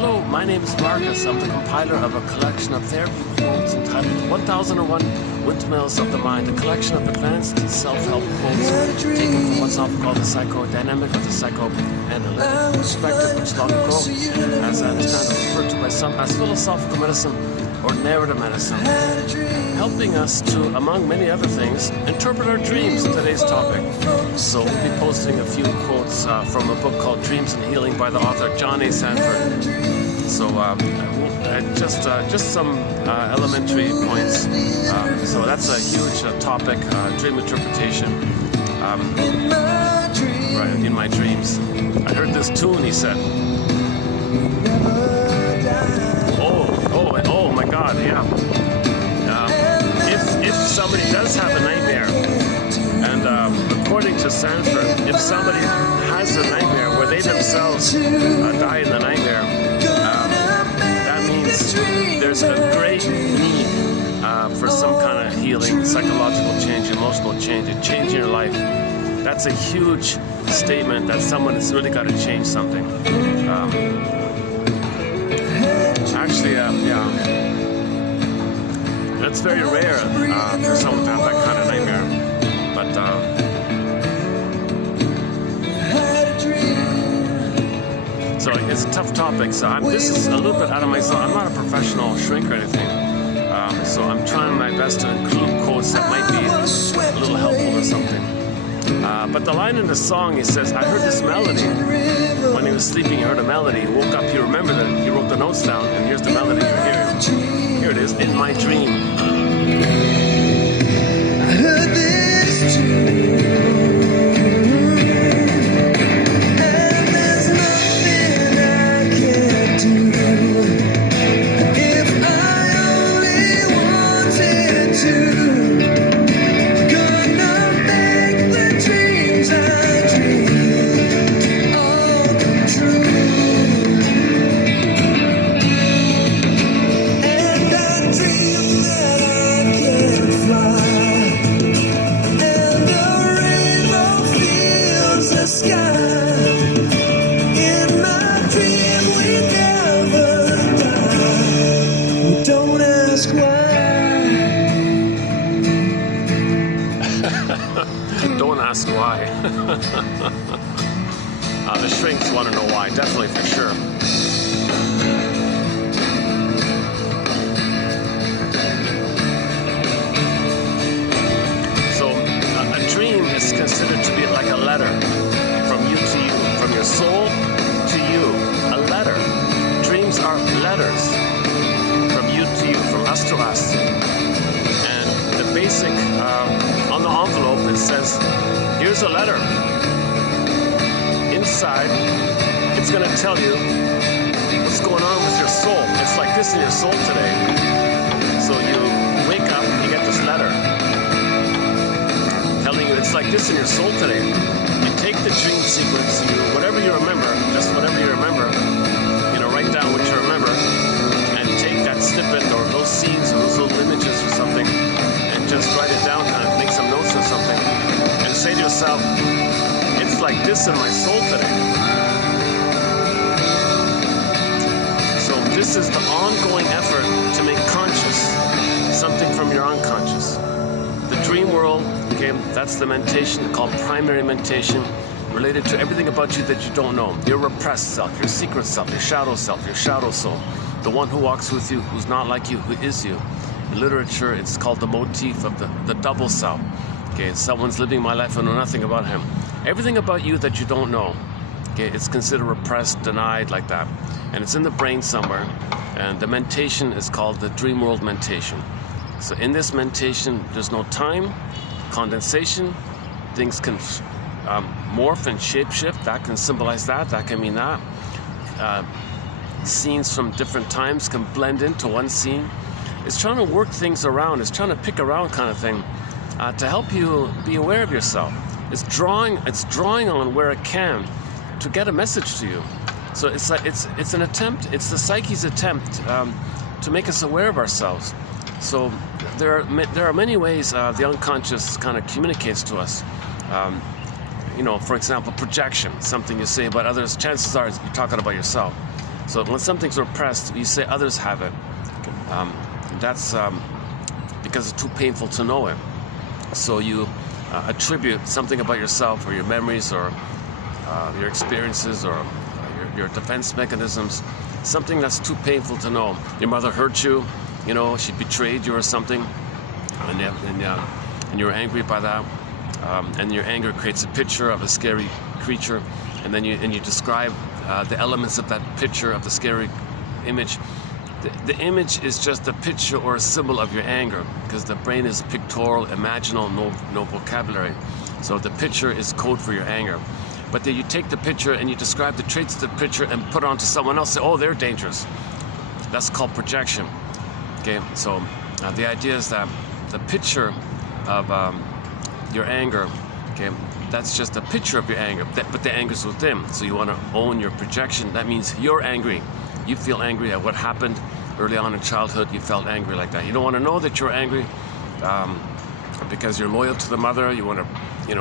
Hello, my name is Marcus. I'm the compiler of a collection of therapy quotes entitled 1001 Windmills of the Mind, a collection of advanced self-help quotes taken from what's often called the psychodynamic or the psychoanalytic perspective, which long ago, as I understand, was referred to by some as philosophical medicine or narrative medicine, helping us to, among many other things, interpret our dreams in today's topic. So we'll be posting a few quotes from a book called Dreams and Healing by the author John A. Sanford. So just some elementary points. So that's a huge topic, dream interpretation. Right, in my dreams. I heard this tune, he said. Oh my God, yeah. If somebody does have a nightmare, and according to Sanford, if somebody has a nightmare where they themselves die in the nightmare, that means there's a great need for some kind of healing, psychological change, emotional change, a change in your life. That's a huge statement that someone has really got to change something. Actually, it's very rare for someone to have that kind of nightmare. But so it's a tough topic. So this is a little bit out of my zone. I'm not a professional shrink or anything. So I'm trying my best to include quotes that might be a little helpful or something. But the line in the song, he says, I heard this melody. When he was sleeping, he heard a melody. He woke up, he remembered it. He wrote the notes down, and here's the melody you're hearing. Here it is, in my dream. I heard this tune, and there's nothing I can do if I only wanted to. Don't ask why. The shrinks want to know why, definitely, for sure. So a dream is considered to be like a letter from you to you, from your soul to you. A letter. Dreams are letters from you to you, from us to us. And the basic on the envelope, it says, here's a letter. Inside, it's going to tell you what's going on with your soul. It's like this in your soul today. So you wake up, you get this letter telling you it's like this in your soul today. You take the dream sequence, whatever you remember, just whatever you remember, write down what you remember, and take that snippet or those scenes or those little images or something, and just write it down, kind of make some notes or something, and say to yourself, it's like this in my soul today. So this is the ongoing effort to make conscious something from your unconscious. The dream world, okay, that's the mentation called primary mentation, related to everything about you that you don't know. Your repressed self, your secret self, your shadow soul, the one who walks with you, who's not like you, who is you. In literature, it's called the motif of the double self. Okay, someone's living my life, I know nothing about him. Everything about you that you don't know, okay, it's considered repressed, denied, like that. And it's in the brain somewhere. And the mentation is called the dream world mentation. So in this mentation, there's no time, condensation, things can morph and shapeshift. That can symbolize that can mean that. Scenes from different times can blend into one scene. It's trying to work things around, it's trying to pick around kind of thing to help you be aware of yourself. It's drawing on where it can to get a message to you. So it's like it's an attempt, it's the psyche's attempt to make us aware of ourselves. So there are many ways the unconscious kind of communicates to us. For example, projection, something you say about others, chances are you're talking about yourself. So when something's repressed, you say others have it. That's because it's too painful to know it. So you attribute something about yourself or your memories or your experiences or your defense mechanisms, something that's too painful to know. Your mother hurt you, you know, she betrayed you or something, and you're angry by that. And your anger creates a picture of a scary creature, and then you describe the elements of that picture, of the scary image. The image is just a picture or a symbol of your anger, because the brain is pictorial, imaginal, no vocabulary. So the picture is code for your anger. But then you take the picture and you describe the traits of the picture and put it onto someone else. Say, oh, they're dangerous. That's called projection. Okay, so the idea is that the picture of your anger, okay, that's just a picture of your anger, but the anger's within. So you want to own your projection. That means you're angry. You feel angry at what happened early on in childhood. You felt angry like that. You don't want to know that you're angry because you're loyal to the mother. You want to, you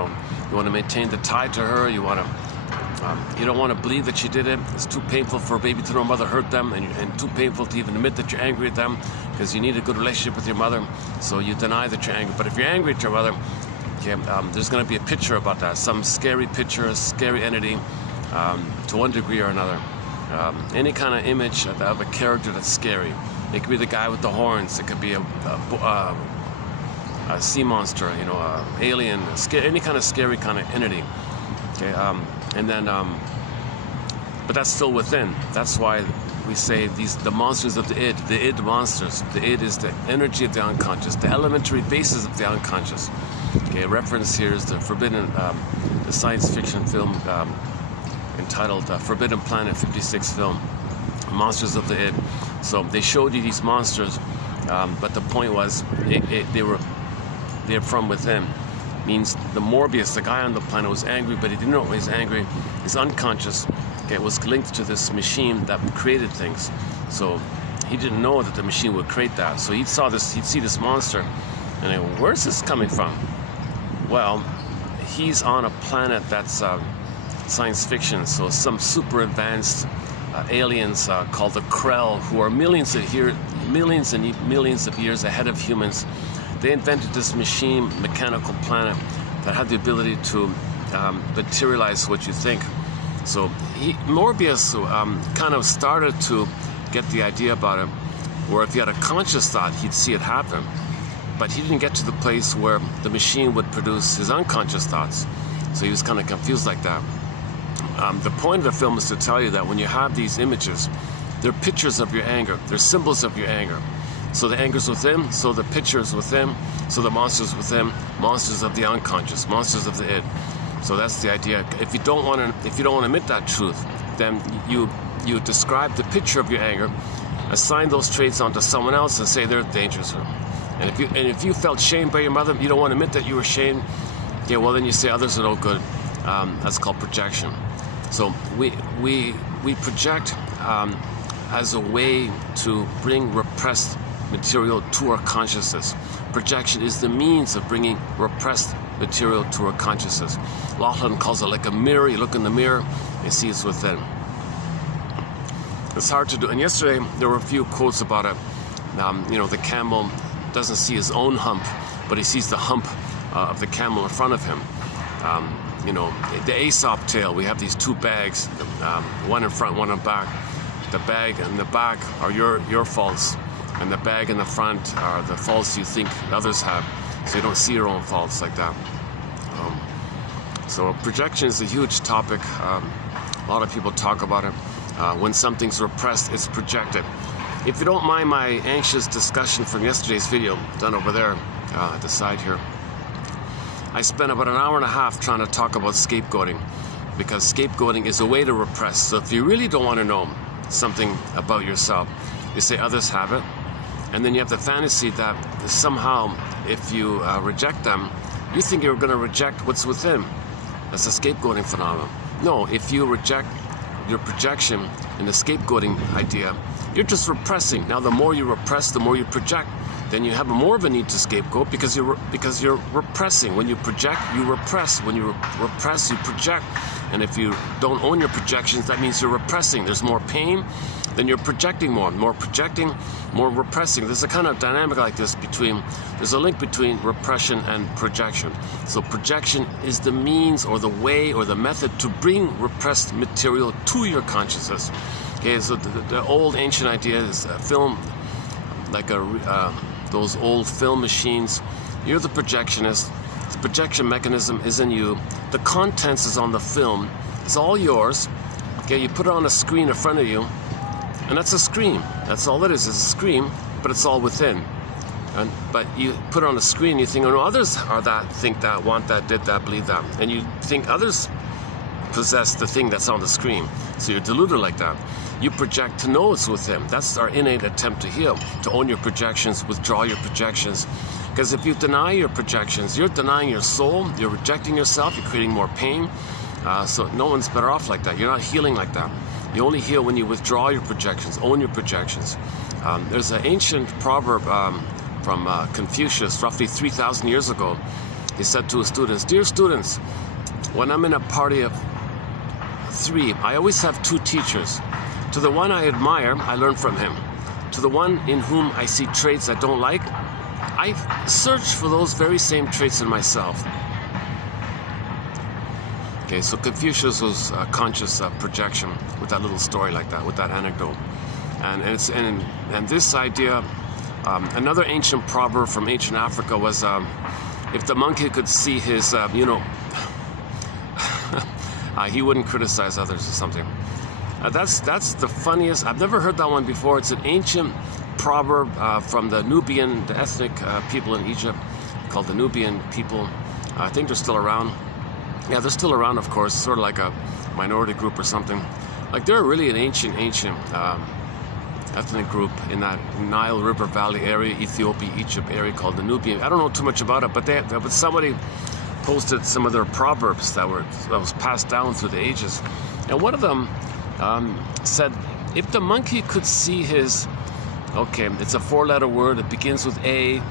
want to maintain the tie to her. You want to, you don't want to believe that she did it. It's too painful for a baby to know mother hurt them, and too painful to even admit that you're angry at them, because you need a good relationship with your mother. So you deny that you're angry. But if you're angry at your mother, okay, there's going to be a picture about that, some scary picture, a scary entity, to one degree or another. Any kind of image of a character that's scary. It could be the guy with the horns. It could be a sea monster, you know, alien, any kind of scary kind of entity. Okay, and then, but that's still within. That's why we say the monsters of the id monsters. The id is the energy of the unconscious, the elementary basis of the unconscious. Okay, a reference here is the the science fiction film entitled Forbidden Planet '56 film, Monsters of the Id. So they showed you these monsters, but the point was they're from within. Means the Morbius, the guy on the planet, was angry, but he didn't know he was angry. His unconscious, okay, was linked to this machine that created things. So he didn't know that the machine would create that. So he'd see this monster, and I go, where's this coming from? Well, he's on a planet that's science fiction, so some super advanced aliens called the Krell, who are millions and millions of years ahead of humans. They invented this machine, mechanical planet, that had the ability to materialize what you think. So Morbius kind of started to get the idea about it, where if he had a conscious thought, he'd see it happen. But he didn't get to the place where the machine would produce his unconscious thoughts. So he was kind of confused like that. The point of the film is to tell you that when you have these images, they're pictures of your anger. They're symbols of your anger. So the anger's within, so the picture's within, so the monster's within, monsters of the unconscious, monsters of the id. So that's the idea. If you don't want to admit that truth, then you describe the picture of your anger, assign those traits onto someone else, and say they're dangerous. And if you felt shamed by your mother, you don't want to admit that you were shamed. Yeah, well then you say others are no good. That's called projection. So we project as a way to bring repressed material to our consciousness. Projection is the means of bringing repressed material to our consciousness. Laughlin calls it like a mirror. You look in the mirror, you see it's within. It's hard to do. And yesterday there were a few quotes about it. The camel doesn't see his own hump, but he sees the hump of the camel in front of him. The Aesop tale, we have these two bags, one in front, one in back. The bag in the back are your faults, and the bag in the front are the faults you think others have, so you don't see your own faults like that. So projection is a huge topic. A lot of people talk about it. When something's repressed, it's projected. If you don't mind my anxious discussion from yesterday's video, done over there at the side here, I spent about an hour and a half trying to talk about scapegoating, because scapegoating is a way to repress. So if you really don't want to know something about yourself, you say others have it, and then you have the fantasy that somehow if you reject them, you think you're going to reject what's within. That's a scapegoating phenomenon. No, if you reject your projection and the scapegoating idea, you're just repressing. Now the more you repress, the more you project. Then you have more of a need to scapegoat because you're repressing. When you project, you repress. When you repress, you project. And if you don't own your projections, that means you're repressing. There's more pain, then you're projecting more. More projecting, more repressing. There's a kind of dynamic like this there's a link between repression and projection. So projection is the means or the way or the method to bring repressed material to your consciousness. Okay, so the old ancient idea is film, like those old film machines. You're the projectionist. The projection mechanism is in you. The contents is on the film. It's all yours. Okay, you put it on a screen in front of you, and that's a screen. That's all it is a screen, but it's all within. But you put it on a screen, you think, oh no, others are that, think that, want that, did that, believe that. And you think others possess the thing that's on the screen. So you're deluded like that. You project to know it's with him. That's our innate attempt to heal, to own your projections, withdraw your projections. Because if you deny your projections, you're denying your soul, you're rejecting yourself, you're creating more pain. So no one's better off like that. You're not healing like that. You only heal when you withdraw your projections, own your projections. There's an ancient proverb from Confucius, roughly 3,000 years ago. He said to his students, "Dear students, when I'm in a party of 3, I always have 2 teachers. To the one I admire, I learn from him. To the one in whom I see traits I don't like, I search for those very same traits in myself." Okay, so Confucius was conscious of projection with that little story like that, with that anecdote. And this idea, another ancient proverb from ancient Africa was, if the monkey could see his, he wouldn't criticize others or something. That's the funniest. I've never heard that one before. It's an ancient proverb from the Nubian, the ethnic people in Egypt, called the Nubian people. I think they're still around. Yeah, they're still around, of course, sort of like a minority group or something. Like they're really an ancient ethnic group in that Nile River Valley area, Ethiopia, Egypt area called the Nubian. I don't know too much about it, but somebody posted some of their proverbs that was passed down through the ages. And one of them said, if the monkey could see his, okay, it's a 4-letter word, it begins with A,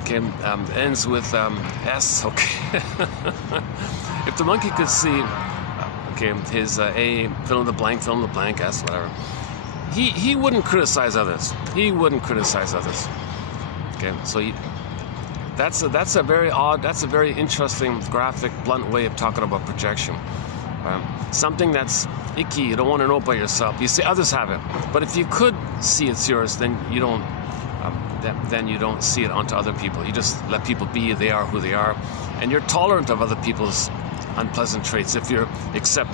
okay, ends with S, okay. If the monkey could see, okay, his A, fill in the blank, S, whatever, he wouldn't criticize others. He wouldn't criticize others. Okay, so that's a very odd, that's a very interesting, graphic, blunt way of talking about projection. Something that's icky, you don't want to know about yourself. You say others have it, but if you could see it's yours, then you don't. Then you don't see it onto other people. You just let people be. They are who they are, and you're tolerant of other people's unpleasant traits. If you accept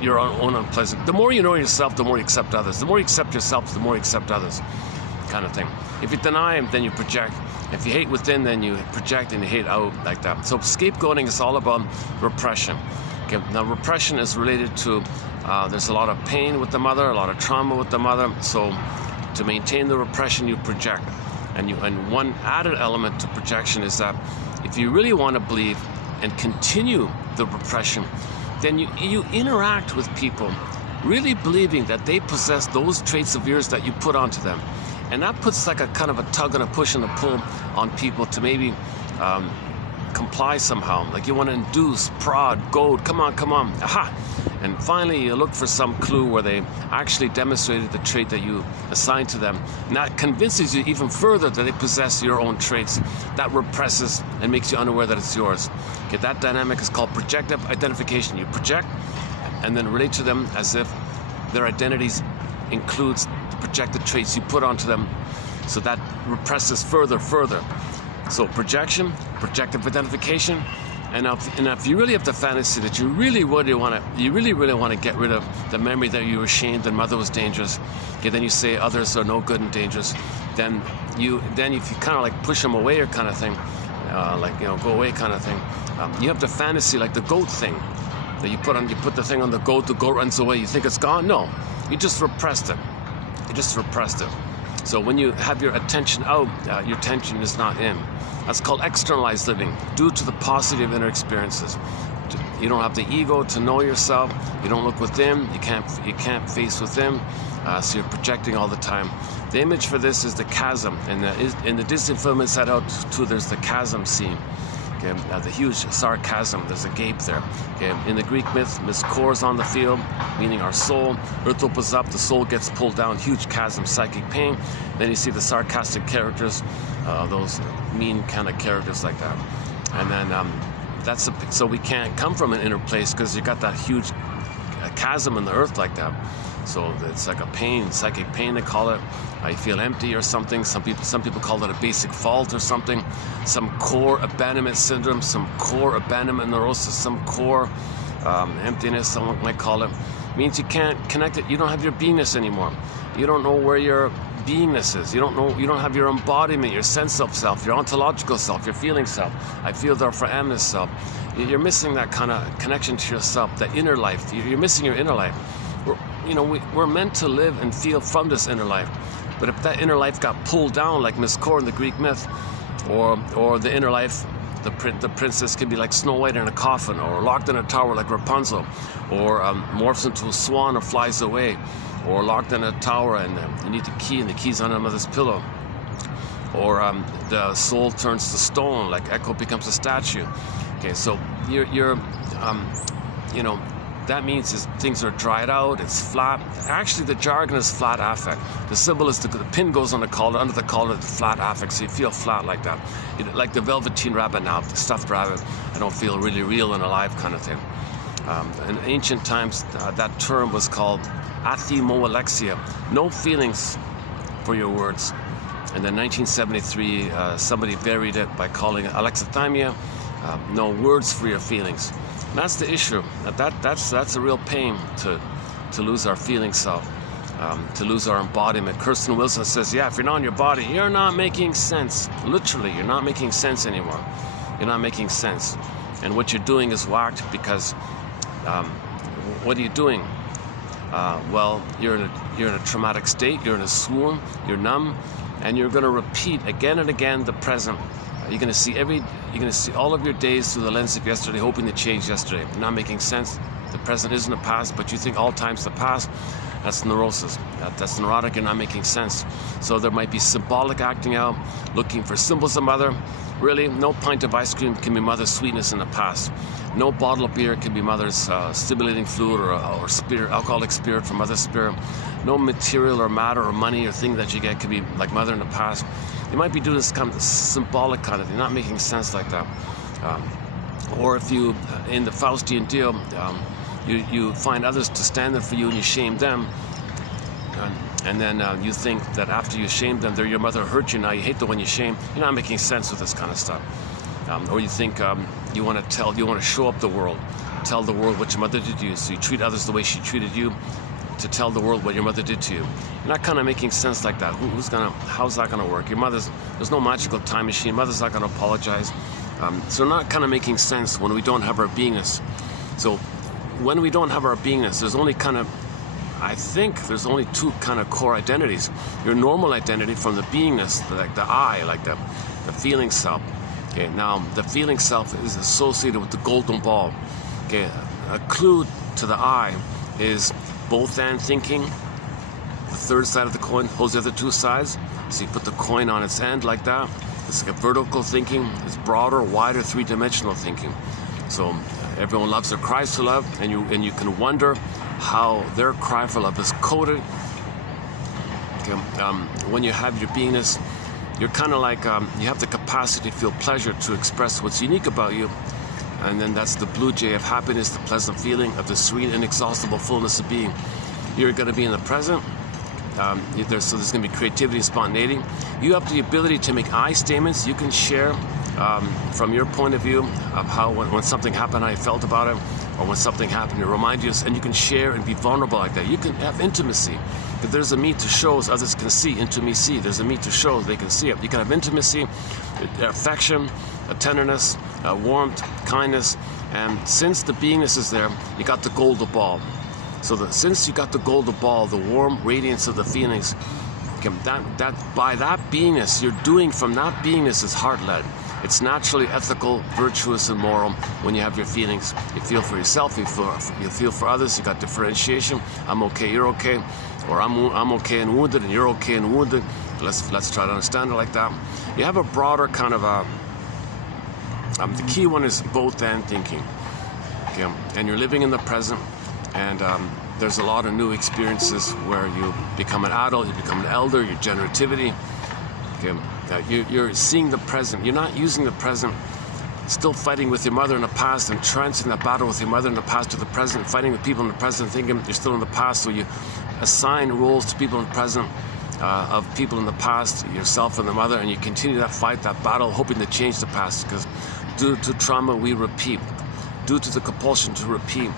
your own unpleasant, the more you know yourself, the more you accept others. The more you accept yourself, the more you accept others, kind of thing. If you deny them, then you project. If you hate within, then you project and you hate out, like that. So scapegoating is all about repression. Okay, now repression is related to there's a lot of pain with the mother, a lot of trauma with the mother. So to maintain the repression, you project. And one added element to projection is that if you really want to believe and continue the repression, then you interact with people really believing that they possess those traits of yours that you put onto them. And that puts like a kind of a tug and a push and a pull on people to maybe comply somehow. Like you want to induce, prod, goad, come on, aha. And finally you look for some clue where they actually demonstrated the trait that you assigned to them. And that convinces you even further that they possess your own traits. That represses and makes you unaware that it's yours. Okay, that dynamic is called projective identification. You project and then relate to them as if their identities includes the projected traits you put onto them. So that represses further. So projection, projective identification, and if you really have the fantasy that you really want to get rid of the memory that you were ashamed and mother was dangerous, okay, then you say others are no good and dangerous. Then if you kind of like push them away or kind of thing, go away kind of thing. You have the fantasy like the goat thing that you put the thing on the goat runs away. You think it's gone? No, you just repressed it. So when you have your attention out, your attention is not in. That's called externalized living, due to the paucity of inner experiences. You don't have the ego to know yourself. You don't look within. You can't face within. So you're projecting all the time. The image for this is the chasm. In the Disney film Inside Out 2, there's the chasm scene. Okay, the huge sarcasm, there's a gape there. Okay, in the Greek myth, Miss Kor's on the field, meaning our soul. Earth opens up, the soul gets pulled down, huge chasm, psychic pain. Then you see the sarcastic characters, those mean kind of characters like that. And then so we can't come from an inner place because you got that huge chasm in the earth like that. So it's like a pain, psychic pain they call it. I feel empty or something. Some people call it a basic fault or something. Some core abandonment syndrome, some core abandonment neurosis, some core emptiness, someone might call it. Means you can't connect it. You don't have your beingness anymore. You don't know where your beingness is. You don't have your embodiment, your sense of self, your ontological self, your feeling self. I feel therefore am this self. You're missing that kind of connection to yourself, that inner life. You're missing your inner life. We're meant to live and feel from this inner life. But if that inner life got pulled down like Miss Kor in the Greek myth, or the inner life, the princess can be like Snow White in a coffin, or locked in a tower like Rapunzel, or morphs into a swan or flies away, or locked in a tower and you need the key and the key's on a mother's pillow, or the soul turns to stone like Echo becomes a statue. Okay, so that means things are dried out, it's flat. Actually, the jargon is flat affect. The symbol is the pin goes on the collar, under the collar, the flat affect, so you feel flat like that. Like the velveteen rabbit now, the stuffed rabbit, I don't feel really real and alive kind of thing. In ancient times, that term was called athimoalexia, no feelings for your words. And then 1973, somebody buried it by calling it alexithymia, no words for your feelings. And that's the issue. That's a real pain to lose our feeling self, to lose our embodiment. Kirsten Wilson says, yeah, if you're not in your body, you're not making sense. Literally, you're not making sense anymore. You're not making sense. And what you're doing is whacked because what are you doing? Well, you're in a traumatic state, you're in a swoon, you're numb, and you're going to repeat again and again the present. You're going to see all of your days through the lens of yesterday, hoping to change yesterday. Not making sense. The present isn't the past, but you think all time's the past. That's neurosis. That's neurotic and not making sense. So there might be symbolic acting out, looking for symbols of mother. Really, no pint of ice cream can be mother's sweetness in the past. No bottle of beer can be mother's stimulating fluid or spirit, alcoholic spirit from mother's spirit. No material or matter or money or thing that you get can be like mother in the past. You might be doing this kind of symbolic kind of thing, not making sense like that. Or if you, in the Faustian deal, you find others to stand there for you and you shame them. And then you think that after you shame them, they're your mother hurt you, now you hate the one you shame. You're not making sense with this kind of stuff. Or you think you want to show up the world, tell the world what your mother did to you, so you treat others the way she treated you, to tell the world what your mother did to you. You're not kind of making sense like that. How's that gonna work? There's no magical time machine. Mother's not gonna apologize. So we're not kind of making sense when we don't have our beingness. So when we don't have our beingness, I think there's only two kind of core identities. Your normal identity from the beingness, like the I, like the feeling self. Okay, now the feeling self is associated with the golden ball. Okay, a clue to the I is both and thinking. The third side of the coin holds the other two sides. So you put the coin on its end like that. It's like a vertical thinking. It's broader, wider, three-dimensional thinking. So everyone loves their cries for love, and you can wonder how their cry for love is coded. Okay, when you have your beingness, you're kind of like you have the capacity to feel pleasure, to express what's unique about you. And then that's the blue jay of happiness, the pleasant feeling of the serene, inexhaustible fullness of being. You're going to be in the present. So there's going to be creativity and spontaneity. You have the ability to make I statements. You can share from your point of view of how when something happened, how you felt about it, or when something happened, it reminded you, and you can share and be vulnerable like that. You can have intimacy. If there's a me to show, as others can see, intimacy. There's a me to show, they can see it. You can have intimacy, affection, a tenderness, warmth, kindness, and since the beingness is there, you got the golden ball. So since you got the golden ball, the warm radiance of the feelings, by that beingness, you're doing from that beingness is heart-led. It's naturally ethical, virtuous, and moral when you have your feelings. You feel for yourself, you feel for others, you got differentiation. I'm okay, you're okay. Or I'm okay and wounded, and you're okay and wounded. Let's try to understand it like that. You have a broader kind of The key one is both and thinking. Okay, and you're living in the present, and there's a lot of new experiences where you become an adult, you become an elder, your generativity. Okay, you're seeing the present. You're not using the present, still fighting with your mother in the past and transferring that battle with your mother in the past to the present, fighting with people in the present, thinking you're still in the past. So you assign roles to people in the present of people in the past, yourself and the mother, and you continue that fight, that battle, hoping to change the past. Because due to trauma, we repeat. Due to the compulsion to repeat,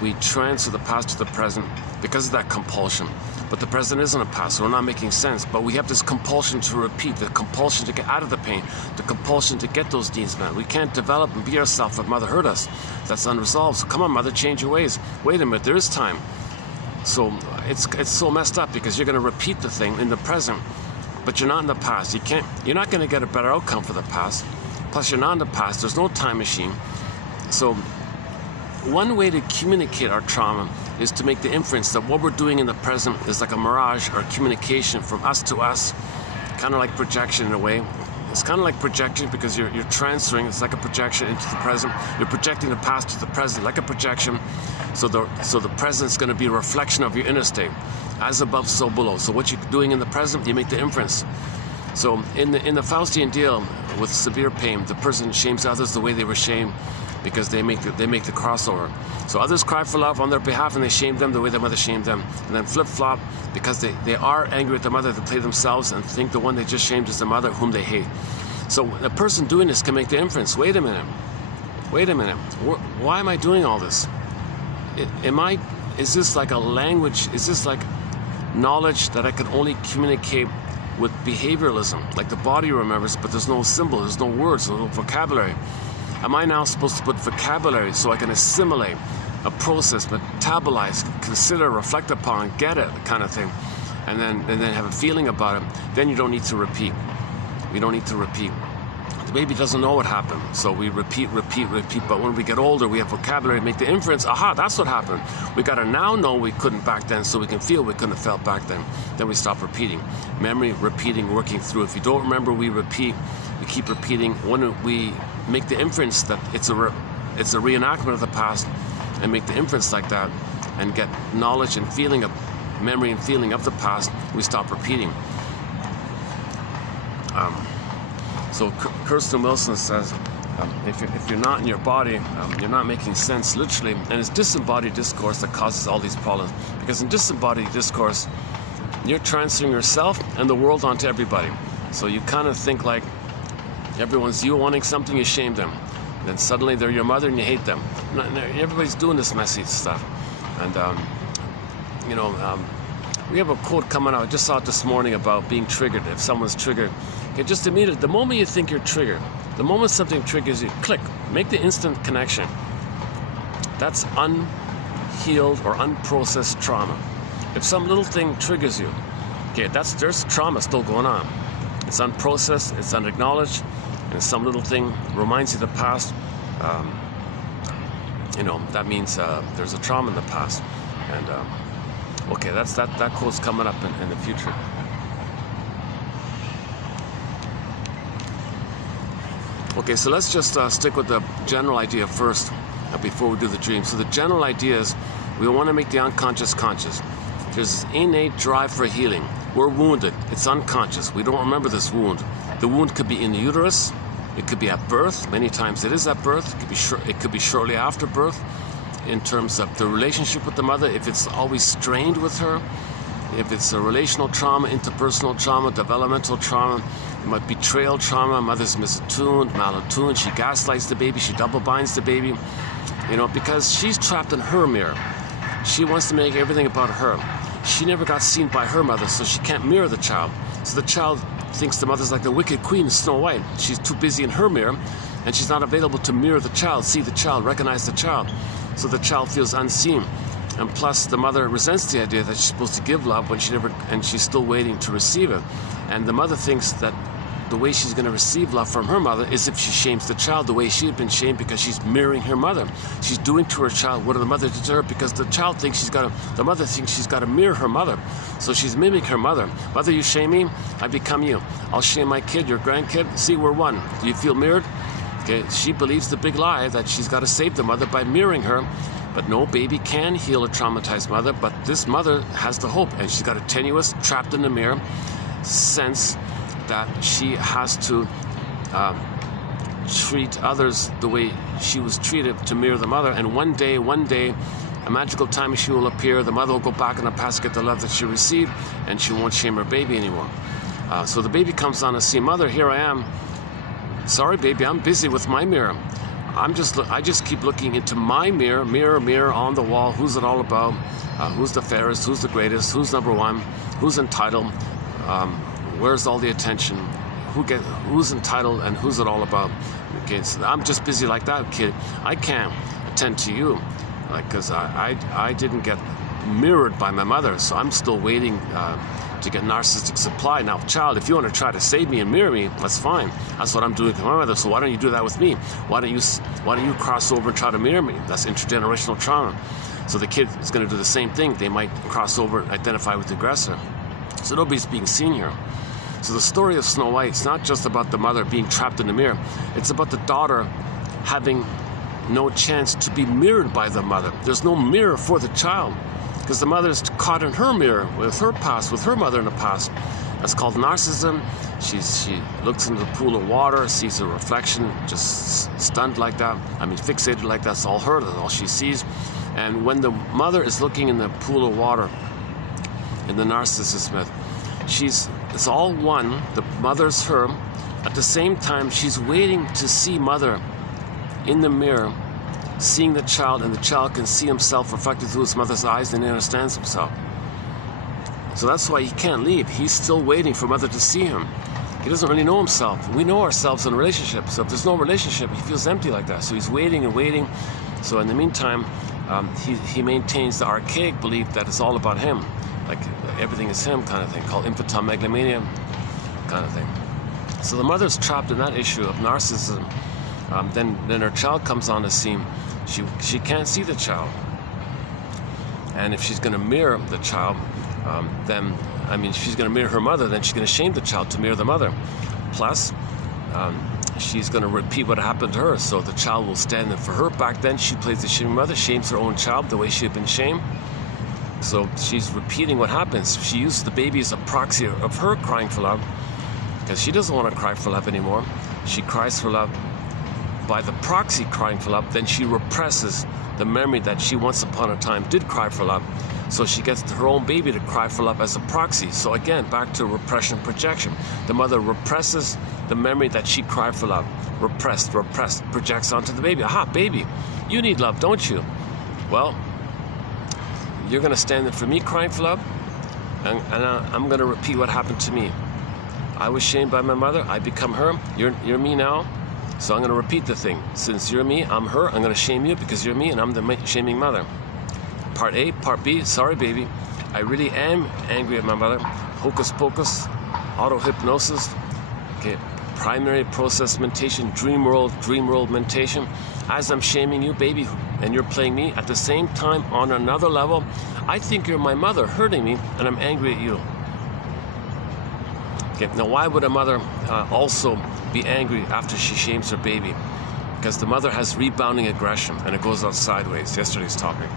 we transfer the past to the present because of that compulsion. But the present isn't a past, so we're not making sense. But we have this compulsion to repeat, the compulsion to get out of the pain, the compulsion to get those needs met. We can't develop and be ourselves if mother hurt us. That's unresolved. So come on, mother, change your ways. Wait a minute, there is time. So it's so messed up because you're going to repeat the thing in the present, but you're not in the past. You're not going to get a better outcome for the past. Plus, you're not in the past. There's no time machine. So one way to communicate our trauma is to make the inference that what we're doing in the present is like a mirage or communication from us to us, kind of like projection in a way. It's kind of like projection because you're transferring. It's like a projection into the present. You're projecting the past to the present like a projection. So the present is going to be a reflection of your inner state, as above, so below. So what you're doing in the present, you make the inference. So in the Faustian deal with severe pain, the person shames others the way they were shamed because they make the crossover. So others cry for love on their behalf and they shame them the way their mother shamed them. And then flip-flop, because they are angry at the mother, they play themselves and think the one they just shamed is the mother whom they hate. So a person doing this can make the inference, wait a minute, why am I doing all this? Is this like a language, is this like knowledge that I can only communicate with behavioralism? Like the body remembers, but there's no symbol, there's no words, there's no vocabulary. Am I now supposed to put vocabulary so I can assimilate, a process, metabolize, consider, reflect upon, get it, kind of thing, and then have a feeling about it? Then you don't need to repeat. You don't need to repeat. The baby doesn't know what happened, so we repeat. But when we get older, we have vocabulary, make the inference, aha, that's what happened. We gotta now know we couldn't back then, so we can feel we couldn't have felt back then. Then we stop repeating. Memory, repeating, working through. If you don't remember, we repeat. We keep repeating. When we make the inference that it's a reenactment of the past, and make the inference like that, and get knowledge and feeling of memory and feeling of the past, we stop repeating. So Kirsten Wilson says, if you're not in your body, you're not making sense, literally. And it's disembodied discourse that causes all these problems. Because in disembodied discourse, you're transferring yourself and the world onto everybody. So you kind of think like everyone's you wanting something, you shame them. And then suddenly they're your mother and you hate them. Everybody's doing this messy stuff. And, we have a quote coming out. I just saw it this morning about being triggered. If someone's triggered, okay, just immediately, the moment you think you're triggered, the moment something triggers you, click, make the instant connection. That's unhealed or unprocessed trauma. If some little thing triggers you, okay, there's trauma still going on. It's unprocessed, it's unacknowledged, and some little thing reminds you of the past. That means there's a trauma in the past. And okay, that quote's coming up in the future. Okay, so let's just stick with the general idea first before we do the dream. So the general idea is we want to make the unconscious conscious. There's this innate drive for healing. We're wounded. It's unconscious. We don't remember this wound. The wound could be in the uterus. It could be at birth. Many times it is at birth. It could be shortly after birth. In terms of the relationship with the mother, if it's always strained with her, if it's a relational trauma, interpersonal trauma, developmental trauma, it might be betrayal trauma, mother's misattuned, malattuned, she gaslights the baby, she double binds the baby, because she's trapped in her mirror. She wants to make everything about her. She never got seen by her mother, so she can't mirror the child. So the child thinks the mother's like the wicked queen, Snow White. She's too busy in her mirror, and she's not available to mirror the child, see the child, recognize the child. So the child feels unseen. And plus, the mother resents the idea that she's supposed to give love when she's still waiting to receive it. And the mother thinks that the way she's going to receive love from her mother is if she shames the child the way she had been shamed, because she's mirroring her mother. She's doing to her child what the mother did to her, because the mother thinks she's got to mirror her mother. So she's mimicking her mother. Mother, you shame me, I become you. I'll shame my kid, your grandkid. See, we're one. Do you feel mirrored? Okay, she believes the big lie that she's got to save the mother by mirroring her. But no baby can heal a traumatized mother, but this mother has the hope, and she's got a tenuous, trapped in the mirror sense that she has to treat others the way she was treated to mirror the mother. And one day, a magical time machine will appear. The mother will go back in the past, get the love that she received, and she won't shame her baby anymore. So the baby comes on to see, mother, here I am. Sorry, baby, I'm busy with my mirror. I just keep looking into my mirror, mirror on the wall. Who's it all about? Who's the fairest? Who's the greatest? Who's number one? Who's entitled? Where's all the attention? Who's entitled and who's it all about? Okay, so I'm just busy like that, kid. I can't attend to you, because I didn't get mirrored by my mother, so I'm still waiting to get narcissistic supply. Now, child, if you want to try to save me and mirror me, that's fine. That's what I'm doing with my mother. So why don't you do that with me? Why don't you cross over and try to mirror me? That's intergenerational trauma. So the kid is going to do the same thing. They might cross over and identify with the aggressor. So nobody's being seen here. So the story of Snow White, it's not just about the mother being trapped in the mirror. It's about the daughter having no chance to be mirrored by the mother. There's no mirror for the child, because the mother is caught in her mirror with her past, with her mother in the past. That's called narcissism. She looks into the pool of water, sees a reflection, just stunned like that. I mean, fixated like that's all her, that's all she sees. And when the mother is looking in the pool of water, in the narcissist myth, it's all one. The mother's her. At the same time, she's waiting to see mother in the mirror, seeing the child, and the child can see himself reflected through his mother's eyes, and he understands himself. So that's why he can't leave. He's still waiting for mother to see him. He doesn't really know himself. We know ourselves in a relationship. So if there's no relationship, he feels empty like that. So he's waiting and waiting. So in the meantime, he maintains the archaic belief that it's all about him. Like everything is him kind of thing, called infantile megalomania kind of thing. So the mother's trapped in that issue of narcissism. Then her child comes on the scene. She can't see the child. And if she's going to mirror the child, if she's going to mirror her mother, then she's going to shame the child to mirror the mother. Plus, she's going to repeat what happened to her. So the child will stand in for her. Back then, she plays the shaming mother, shames her own child the way she had been shamed. So she's repeating what happens. She uses the baby as a proxy of her crying for love, because she doesn't want to cry for love anymore. She cries for love by the proxy crying for love. Then she represses the memory that she once upon a time did cry for love. So she gets her own baby to cry for love as a proxy. So again, back to repression projection. The mother represses the memory that she cried for love. Repressed, projects onto the baby. Aha, baby, you need love, don't you? Well, you're going to stand in for me crying for love, and I'm going to repeat what happened to me. I was shamed by my mother. I become her. You're me now. So I'm going to repeat the thing. Since you're me, I'm her. I'm going to shame you because you're me, and I'm the shaming mother. Part A. Part B. Sorry, baby. I really am angry at my mother. Hocus pocus. Auto-hypnosis. Okay. Primary process mentation. Dream world mentation. As I'm shaming you, baby, and you're playing me, at the same time, on another level, I think you're my mother hurting me, and I'm angry at you. Okay, now why would a mother also be angry after she shames her baby? Because the mother has rebounding aggression, and it goes out sideways. Yesterday's topic.